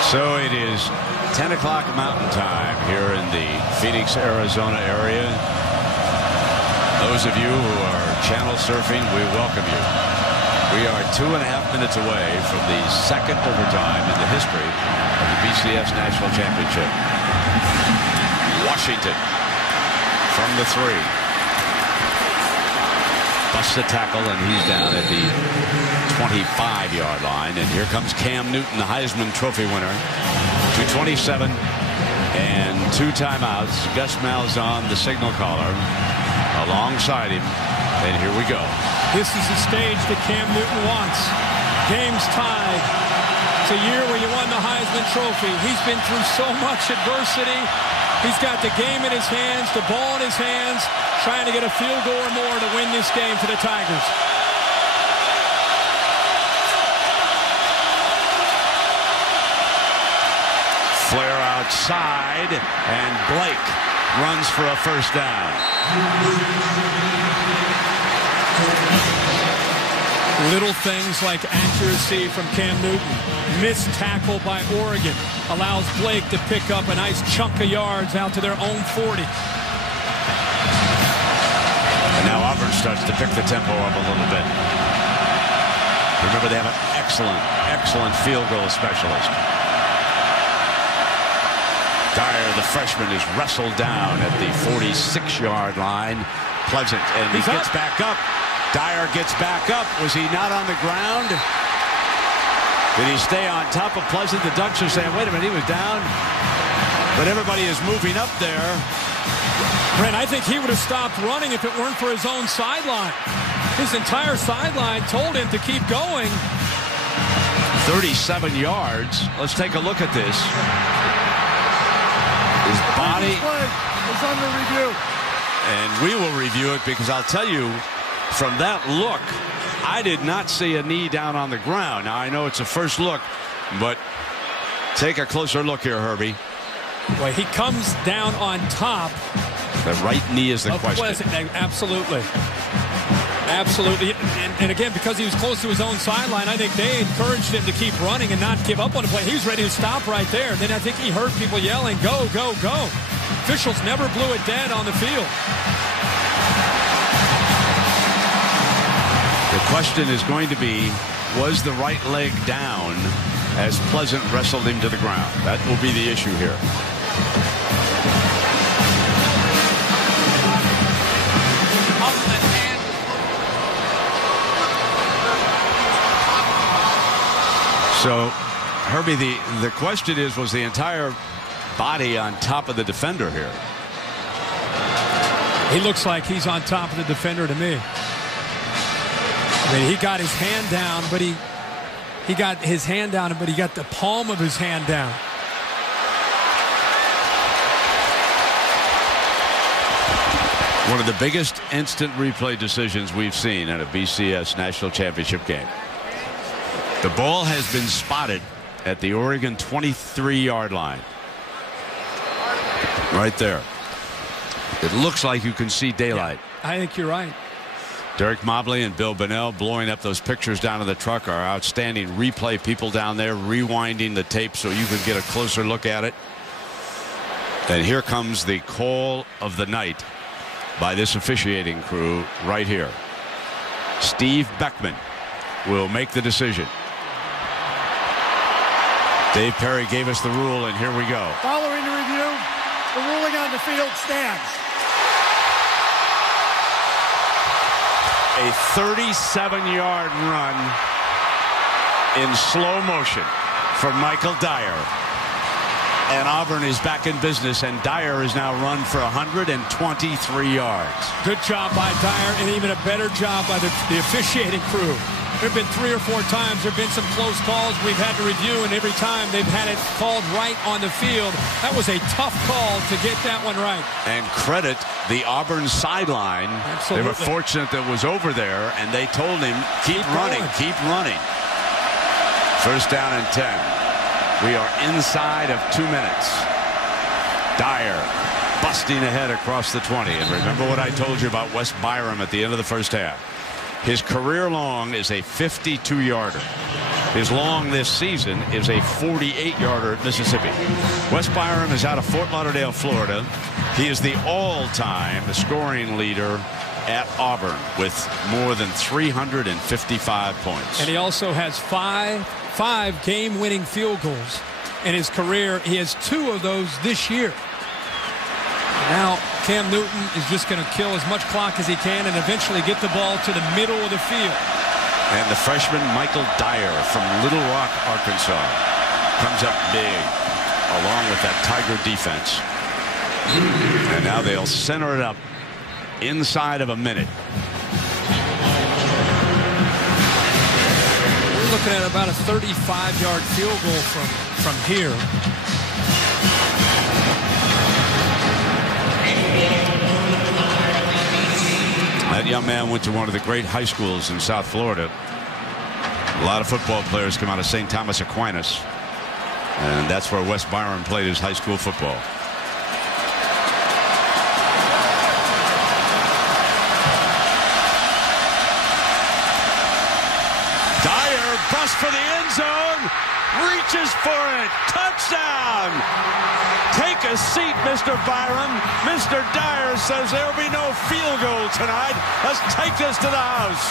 So it is 10 o'clock Mountain Time here in the Phoenix, Arizona area. Those of you who are channel surfing, we welcome you. We are 2.5 minutes away from the second overtime in the history of the BCS National Championship. Washington from the 3. Busts the tackle, and he's down at the 25-yard line. And here comes Cam Newton, the Heisman Trophy winner. 2:27 and 2 timeouts. Gus Malzahn, the signal caller, alongside him. And here we go. This is the stage that Cam Newton wants. Game's tied. It's a year where you won the Heisman Trophy. He's been through so much adversity. He's got the game in his hands, the ball in his hands, trying to get a field goal or more to win this game for the Tigers. Flare outside, and Blake runs for a 1st down. Little things like accuracy from Cam Newton. Missed tackle by Oregon allows Blake to pick up a nice chunk of yards out to their own 40. And now Auburn starts to pick the tempo up a little bit. Remember, they have an excellent field goal specialist. Dyer, the freshman, is wrestled down at the 46-yard line. Pleasant, and he gets back up. Dyer gets back up. Was he not on the ground? Did he stay on top of Pleasant? The Ducks are saying, wait a minute, he was down. But everybody is moving up there. Brent, I think he would have stopped running if it weren't for his own sideline. His entire sideline told him to keep going. 37 yards. Let's take a look at this. His body is under review. And we will review it because I'll tell you, from that look, I did not see a knee down on the ground. Now, I know it's a first look, but take a closer look here, Herbie. Well, he comes down on top. The right knee is the question. Absolutely. Absolutely. And again, because he was close to his own sideline, I think they encouraged him to keep running and not give up on the play. He was ready to stop right there. Then I think he heard people yelling, go, go, go. Officials never blew it dead on the field. The question is going to be, was the right leg down as Pleasant wrestled him to the ground? That will be the issue here. So, Herbie, the question is, was the entire body on top of the defender here? He looks like he's on top of the defender to me. I mean, he got his hand down, but he got his hand down, but he got the palm of his hand down. One of the biggest instant replay decisions we've seen in a BCS national championship game. The ball has been spotted at the Oregon 23-yard line. Right there. It looks like you can see daylight. Yeah, I think you're right. Derek Mobley and Bill Bonnell blowing up those pictures down in the truck are outstanding replay people down there rewinding the tape so you can get a closer look at it. And here comes the call of the night by this officiating crew right here. Steve Beckman will make the decision. Dave Perry gave us the rule, and here we go. Following the review, the ruling on the field stands. A 37-yard run in slow motion for Michael Dyer. And Auburn is back in business, and Dyer is now run for 123 yards. Good job by Dyer, and even a better job by the officiating crew. There have been 3 or 4 times there have been some close calls we've had to review, and every time they've had it called right on the field. That was a tough call to get that one right. And credit the Auburn sideline. Absolutely. They were fortunate that it was over there, and they told him, keep running, keep running. First down and 10. We are inside of 2 minutes. Dyer busting ahead across the 20. And remember what I told you about Wes Byram at the end of the first half. His career long is a 52-yarder. His long this season is a 48-yarder at Mississippi. Wes Byram is out of Fort Lauderdale, Florida. He is the all-time scoring leader at Auburn with more than 355 points. And he also has five game-winning field goals in his career. He has 2 of those this year. Now Cam Newton is just going to kill as much clock as he can and eventually get the ball to the middle of the field. And the freshman Michael Dyer from Little Rock, Arkansas, comes up big along with that Tiger defense. And now they'll center it up inside of a minute. We're looking at about a 35-yard field goal from here. That young man went to one of the great high schools in South Florida. A lot of football players come out of St. Thomas Aquinas, and that's where Wes Byram played his high school football. Dyer busts for the end zone, reaches for it, touchdown. Take a seat, Mr. Byram. Mr. Dyer says there'll be no field goal tonight. Let's take this to the house.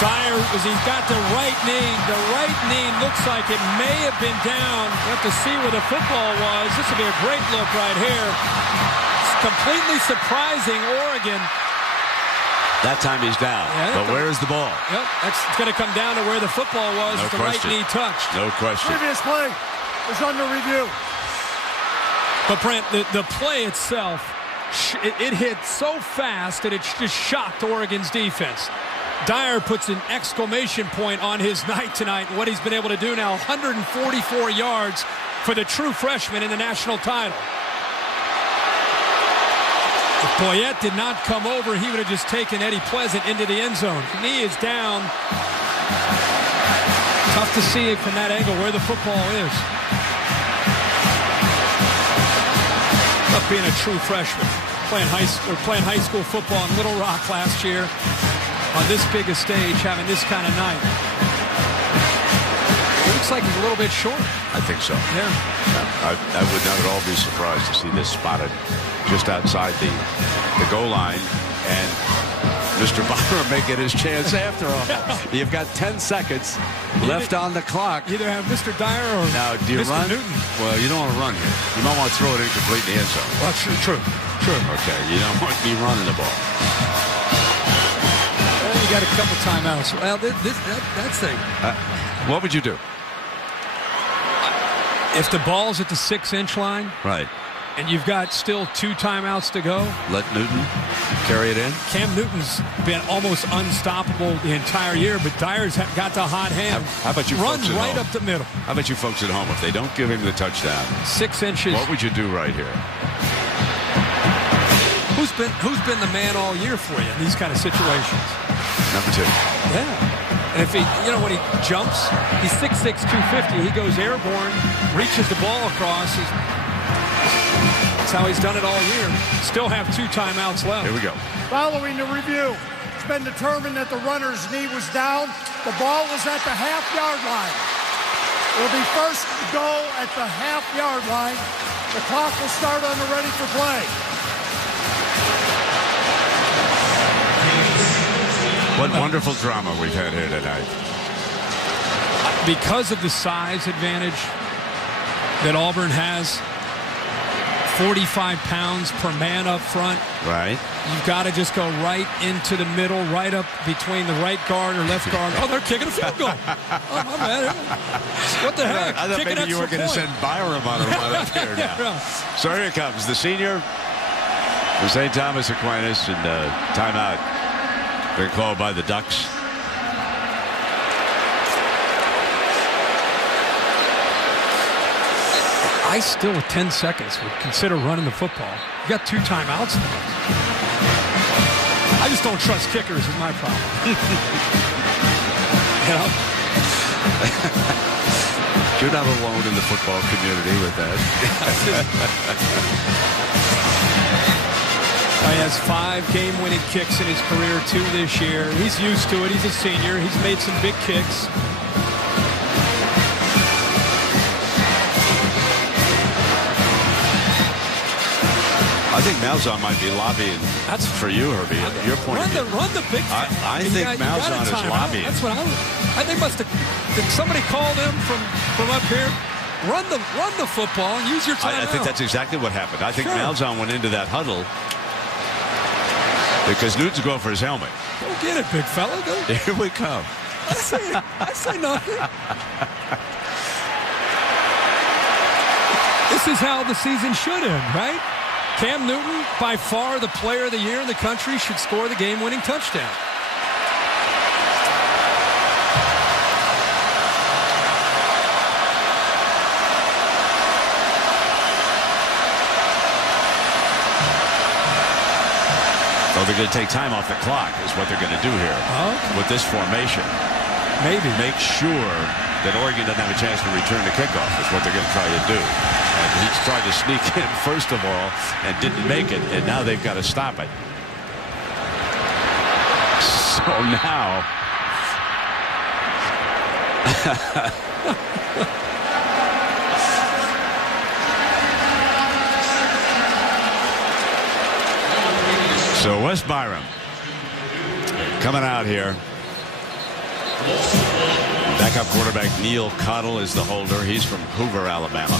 Dyer was he's got the right knee. The right knee looks like it may have been down. We have to see where the football was. This will be a great look right here. It's completely surprising Oregon. That time he's down. Yeah, but where is the ball? Yep, it's going to come down to where the football was. No the question. Right knee touched. No question. Previous play is under review. But Brent, the play itself, it hit so fast that it just shocked Oregon's defense. Dyer puts an exclamation point on his night tonight. What he's been able to do now, 144 yards for the true freshman in the national title. If Boyett did not come over, he would have just taken Eddie Pleasant into the end zone. Knee is down. Tough to see it from that angle where the football is. Up being a true freshman, playing high school football in Little Rock last year on this big a stage, having this kind of night. It looks like he's a little bit short. I think so. Yeah. I would not at all be surprised to see this spotted just outside the goal line, and Mr. Byram may get his chance after all. You've got 10 seconds left on the clock. Either have Mr. Dyer or now, do you Mr. run? Newton. Well, you don't want to run here. You might want to throw it incomplete in the end zone. Well, true. Okay, you don't want to be running the ball. Well, you got a couple timeouts. Well, that's the... What would you do? If the ball's at the 6-inch line... Right. And you've got still 2 timeouts to go. Let Newton carry it in. Cam Newton's been almost unstoppable the entire year, but Dyer's got the hot hand. How about you run folks at right home? up the middle? How about you folks at home? If they don't give him the touchdown, 6 inches. What would you do right here? Who's been the man all year for you in these kind of situations? Number 2. Yeah. And if when he jumps, he's 6'6", 250. He goes airborne, reaches the ball across. That's how he's done it all year. Still have 2 timeouts left. Here we go. Following the review, it's been determined that the runner's knee was down. The ball was at the half-yard line. It'll be first goal at the half-yard line. The clock will start on the ready for play. What wonderful drama we've had here tonight. Because of the size advantage that Auburn has, 45 pounds per man up front. Right. You've got to just go right into the middle, right up between the right guard or left guard. Oh, they're kicking a field goal. Oh, my bad. What the heck? I thought maybe you were going to send Byram on a run up here now. Yeah. So here it comes. The senior for St. Thomas Aquinas, and timeout. They're called by the Ducks. I still, with 10 seconds, would consider running the football. You got 2 timeouts now. I just don't trust kickers is my problem. You're not alone in the football community with that. He has 5 game-winning kicks in his career, 2 this year. He's used to it. He's a senior. He's made some big kicks. I think Malzahn might be lobbying. That's for you, Herbie. Your point of view. Run the big. I think Malzahn is lobbying. That's what I think. Did somebody call them from up here? Run the football and use your time. I think that's exactly what happened. I think Malzahn went into that huddle because Newton's going for his helmet. Go get it, big fella. Go. Here we come. I say nothing. This is how the season should end, right? Cam Newton, by far the player of the year in the country, should score the game-winning touchdown. Oh, they're going to take time off the clock is what they're going to do here with this formation. Maybe. Make sure that Oregon doesn't have a chance to return the kickoff is what they're going to try to do. And he's tried to sneak in first of all and didn't make it, and now they've got to stop it. So now so Wes Byram coming out here. Backup quarterback Neil Cottle is the holder. He's from Hoover, Alabama.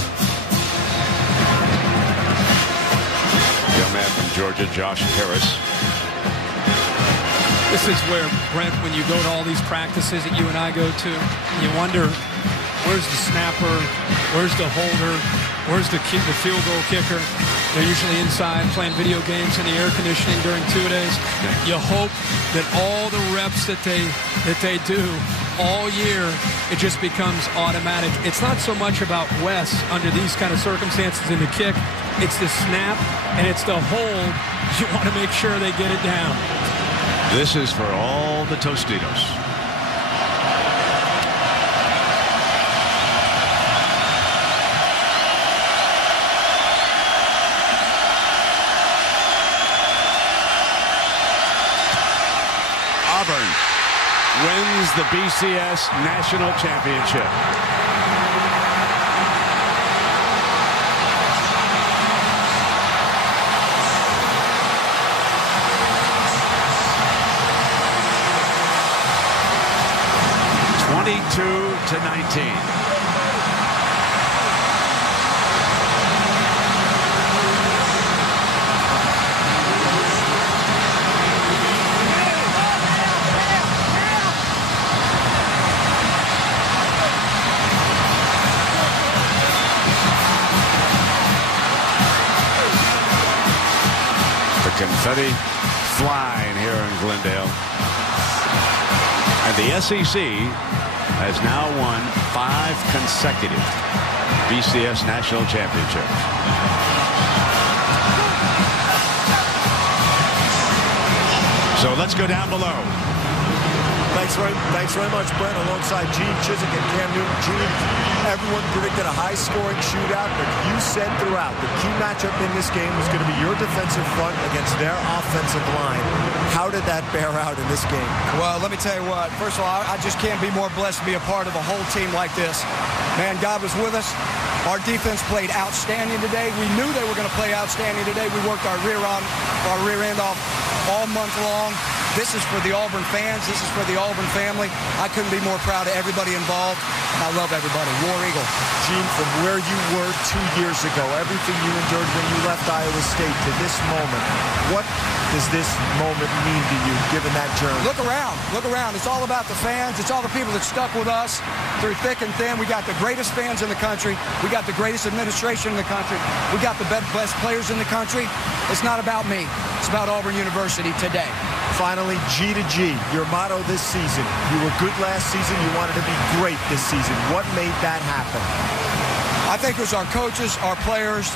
Young man from Georgia, Josh Harris. This is where, Brent, when you go to all these practices that you and I go to, you wonder, where's the snapper, where's the holder, where's the field goal kicker? They're usually inside playing video games in the air conditioning during 2 days. You hope that all the reps that they do all year, it just becomes automatic. It's not so much about Wes under these kind of circumstances in the kick. It's the snap and it's the hold. You want to make sure they get it down. This is for all the Tostitos. Auburn wins the BCS National Championship. To 19. The confetti flying here in Glendale. And the SEC has now won 5 consecutive BCS National Championships. So let's go down below. Thanks very much, Brent. Alongside Gene Chizik and Cam Newton. Gene, everyone predicted a high-scoring shootout, but you said throughout the key matchup in this game was going to be your defensive front against their offensive line. How did that bear out in this game? Well, let me tell you what. First of all, I just can't be more blessed to be a part of a whole team like this. Man, God was with us. Our defense played outstanding today. We knew they were going to play outstanding today. We worked our rear end off all month long. This is for the Auburn fans. This is for the Auburn family. I couldn't be more proud of everybody involved. I love everybody. War Eagle. Gene, from where you were 2 years ago, everything you endured when you left Iowa State to this moment, what does this moment mean to you, given that journey? Look around. Look around. It's all about the fans. It's all the people that stuck with us through thick and thin. We got the greatest fans in the country. We got the greatest administration in the country. We got the best players in the country. It's not about me. It's about Auburn University today. Finally, G to G, your motto this season. You were good last season. You wanted to be great this season. What made that happen? I think it was our coaches, our players,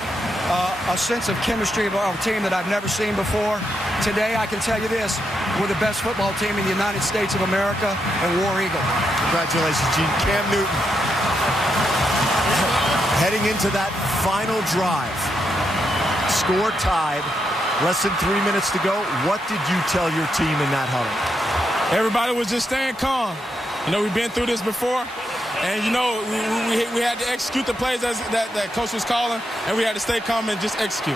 a sense of chemistry of our team that I've never seen before. Today, I can tell you this, we're the best football team in the United States of America and War Eagle. Congratulations, Gene. Cam Newton, heading into that final drive. Score tied. Less than 3 minutes to go. What did you tell your team in that huddle? Everybody was just staying calm. You know, we've been through this before. And, you know, we had to execute the plays that coach was calling, and we had to stay calm and just execute.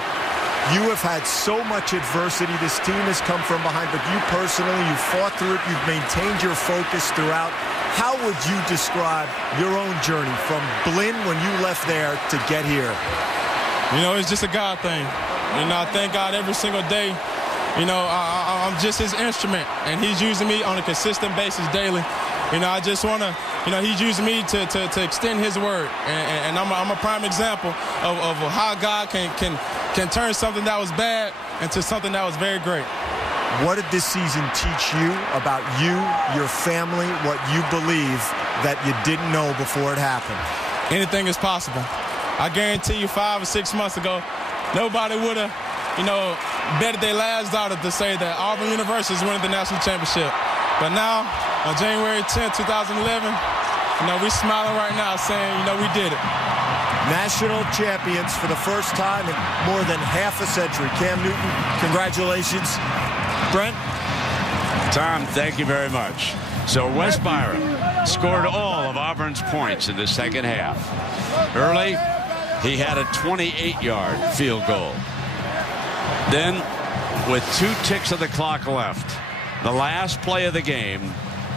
You have had so much adversity. This team has come from behind, but you personally, you fought through it. You've maintained your focus throughout. How would you describe your own journey from Blinn when you left there to get here? You know, it's just a God thing. You know, I thank God every single day. You know, I'm just his instrument, and he's using me on a consistent basis daily. You know, I just want to, you know, he's using me to extend his word. And I'm a prime example of how God can turn something that was bad into something that was very great. What did this season teach you about you, your family, what you believe that you didn't know before it happened? Anything is possible. I guarantee you 5 or 6 months ago, nobody would have, you know, betted their last dollar to say that Auburn University is winning the national championship. But now, on January 10, 2011, you know, we're smiling right now saying, you know, we did it. National champions for the first time in more than half a century. Cam Newton, congratulations. Brent? Tom, thank you very much. So Wes Byram scored all of Auburn's points in the second half. Early, he had a 28-yard field goal. Then, with 2 ticks of the clock left, the last play of the game,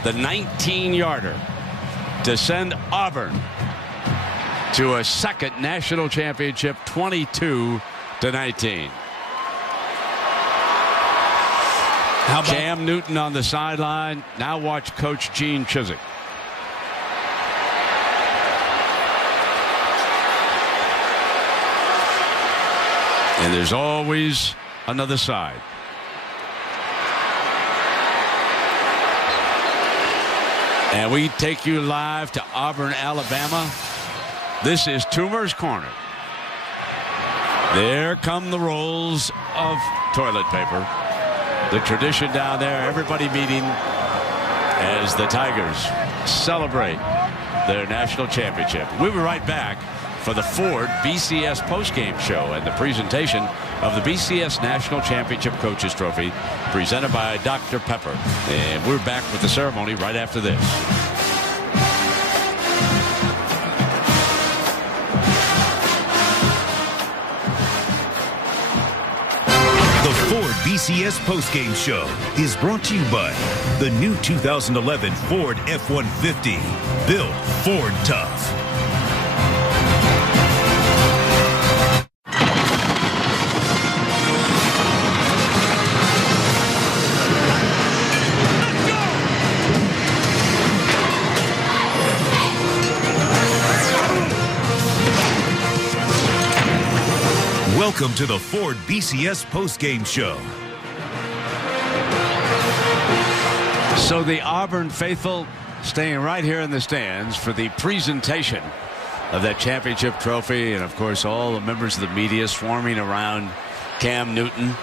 the 19-yarder to send Auburn to a second national championship, 22-19. Cam Newton on the sideline. Now watch Coach Gene Chizik. And there's always another side. And we take you live to Auburn, Alabama. This is Toomer's Corner. There come the rolls of toilet paper. The tradition down there, everybody meeting as the Tigers celebrate their national championship. We'll be right back for the Ford BCS postgame show and the presentation of the BCS National Championship Coaches Trophy presented by Dr. Pepper. And we're back with the ceremony right after this. The Ford BCS postgame show is brought to you by the new 2011 Ford F-150. Built Ford tough. Welcome to the Ford BCS postgame show. So the Auburn faithful staying right here in the stands for the presentation of that championship trophy, and of course all the members of the media swarming around Cam Newton.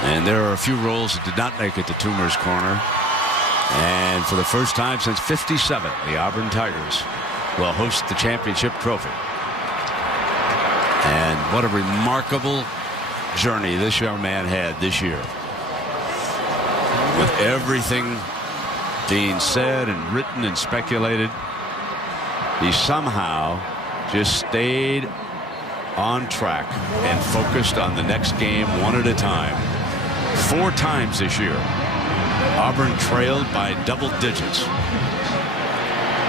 And there are a few rolls that did not make it to Toomer's Corner. And for the first time since '57, the Auburn Tigers will host the championship trophy. And what a remarkable journey this young man had this year. With everything being said and written and speculated, he somehow just stayed on track and focused on the next game one at a time. 4 times this year, Auburn trailed by double digits.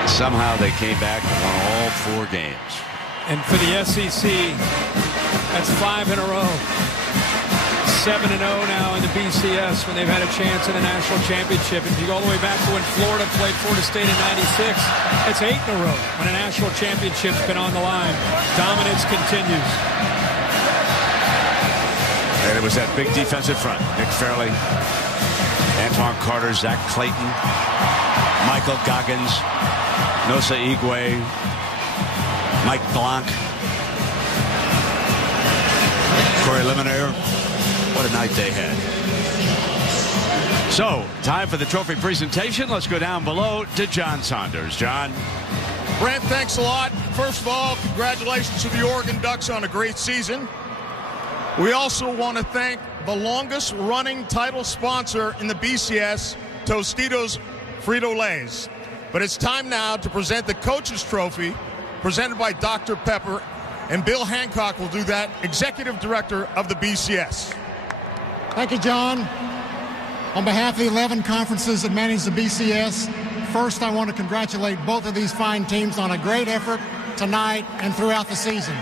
Somehow they came back and won all 4 games. And for the SEC, that's 5 in a row. 7-0 now in the BCS when they've had a chance in a national championship. If you go all the way back to when Florida played Florida State in '96, it's 8 in a row when a national championship's been on the line. Dominance continues. And it was that big defensive front. Nick Fairley, Antoine Carter, Zach Clayton, Michael Goggins, Nosa Igwe, Mike Blanc, Corey Lemonnier. What a night they had. So, time for the trophy presentation. Let's go down below to John Saunders. John. Brent, thanks a lot. First of all, congratulations to the Oregon Ducks on a great season. We also want to thank the longest running title sponsor in the BCS, Tostitos Frito-Lays. But it's time now to present the Coaches Trophy presented by Dr. Pepper, and Bill Hancock will do that, Executive Director of the BCS. Thank you, John. On behalf of the 11 conferences that manage the BCS, first I want to congratulate both of these fine teams on a great effort tonight and throughout the season.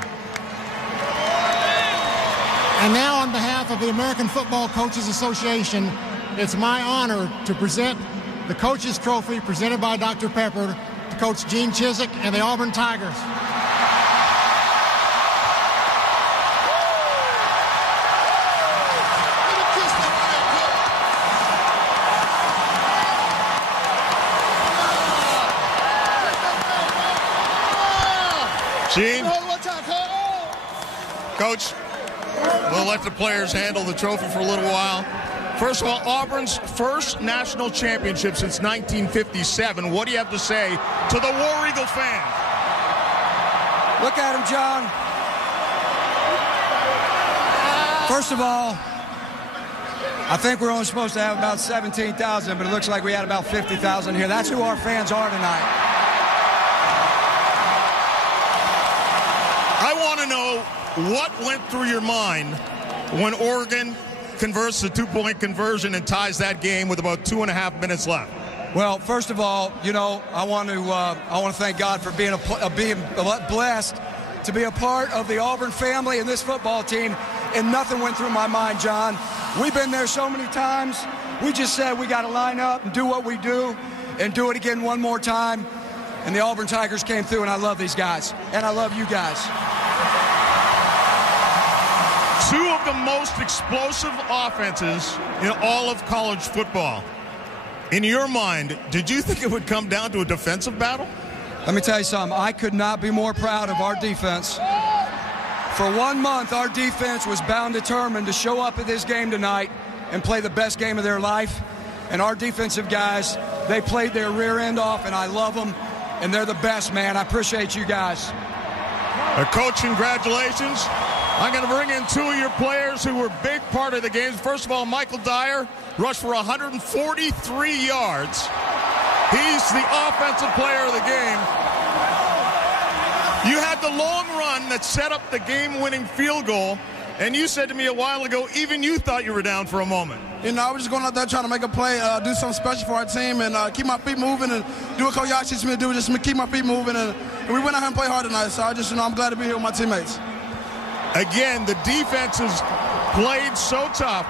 And now on behalf of the American Football Coaches Association, it's my honor to present the Coaches Trophy presented by Dr. Pepper to Coach Gene Chizik and the Auburn Tigers. Gene? Coach, we'll let the players handle the trophy for a little while. First of all, Auburn's first national championship since 1957. What do you have to say to the War Eagle fan? Look at him, John. First of all, I think we're only supposed to have about 17,000, but it looks like we had about 50,000 here. That's who our fans are tonight. I want to know what went through your mind when Oregon converts the 2-point conversion and ties that game with about 2.5 minutes left. Well, first of all, you know, I want to thank God for being blessed to be a part of the Auburn family and this football team, and nothing went through my mind, John. We've been there so many times. We just said we got to line up and do what we do and do it again one more time. And the Auburn Tigers came through, and I love these guys, and I love you guys. Two of the most explosive offenses in all of college football. In your mind, did you think it would come down to a defensive battle? Let me tell you something. I could not be more proud of our defense. For 1 month, our defense was bound determined to show up at this game tonight and play the best game of their life. And our defensive guys, they played their rear end off, and I love them. And they're the best, man. I appreciate you guys. Coach, congratulations. I'm going to bring in two of your players who were a big part of the game. First of all, Michael Dyer rushed for 143 yards. He's the offensive player of the game. You had the long run that set up the game-winning field goal, and you said to me a while ago, even you thought you were down for a moment. You know, I was just going out there trying to make a play, do something special for our team, and keep my feet moving and do what Coach Yash teaches me to do, just keep my feet moving. And we went out here and played hard tonight, so I'm glad to be here with my teammates. Again, the defense has played so tough.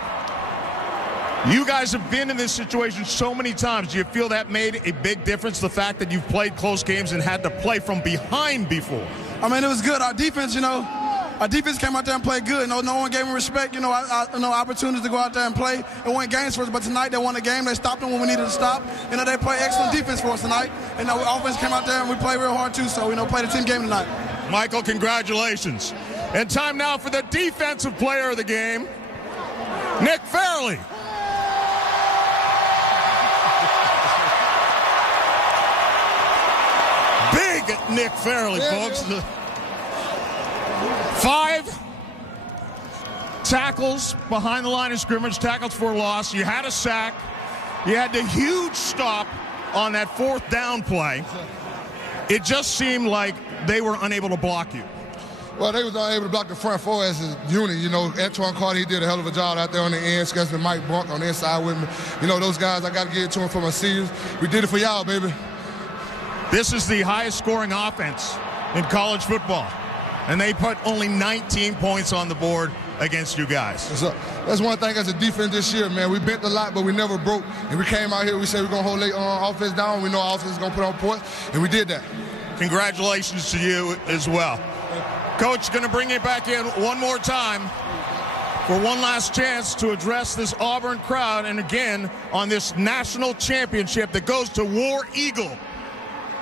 You guys have been in this situation so many times. Do you feel that made a big difference, the fact that you've played close games and had to play from behind before? I mean, it was good. Our defense, came out there and played good. No one gave them respect. Opportunities to go out there and play and win games for us. But tonight they won the game. They stopped them when we needed to stop. They played excellent defense for us tonight. And our offense came out there and we played real hard too. So played a team game tonight. Michael, congratulations. And time now for the defensive player of the game, Nick Fairley. Big Nick Fairley, folks. 5 tackles behind the line of scrimmage, tackles for loss. You had a sack. You had the huge stop on that 4th down play. It just seemed like they were unable to block you. Well, they was unable to block the front four as a unit. Antoine Carter, he did a hell of a job out there on the end, Spencer Mike Bunk on the inside with me. Those guys, I got to give it to them for my seniors. We did it for y'all, baby. This is the highest scoring offense in college football, and they put only 19 points on the board against you guys. That's one thing as a defense this year, man. We bent a lot, but we never broke. And we came out here, we said we're going to hold their offense down. We know our offense is going to put on points, and we did that. Congratulations to you as well. Coach, going to bring you back in one more time for one last chance to address this Auburn crowd, and again on this national championship that goes to War Eagle.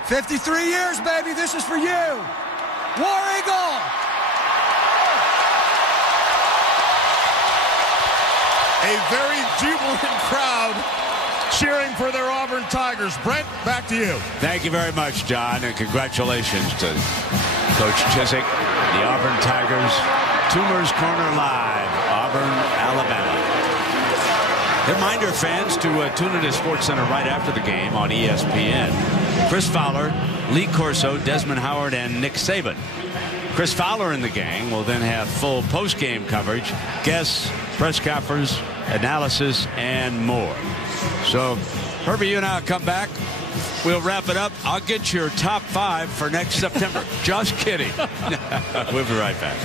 53 years, baby. This is for you. War Eagle. A very jubilant crowd cheering for their Auburn Tigers. Brent, back to you. Thank you very much, John, and congratulations to Coach Chiswick, the Auburn Tigers. Toomer's Corner Live, Auburn, Alabama. Reminder fans to tune into SportsCenter right after the game on ESPN. Chris Fowler, Lee Corso, Desmond Howard, and Nick Saban. Chris Fowler and the gang will then have full post-game coverage, guests, press conference, analysis, and more. So, Herbie, you and I will come back. We'll wrap it up. I'll get your top 5 for next September. Just kidding. We'll be right back.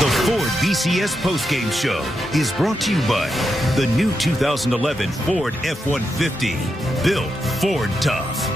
The Ford BCS postgame show is brought to you by the new 2011 Ford F-150. Built Ford Tough.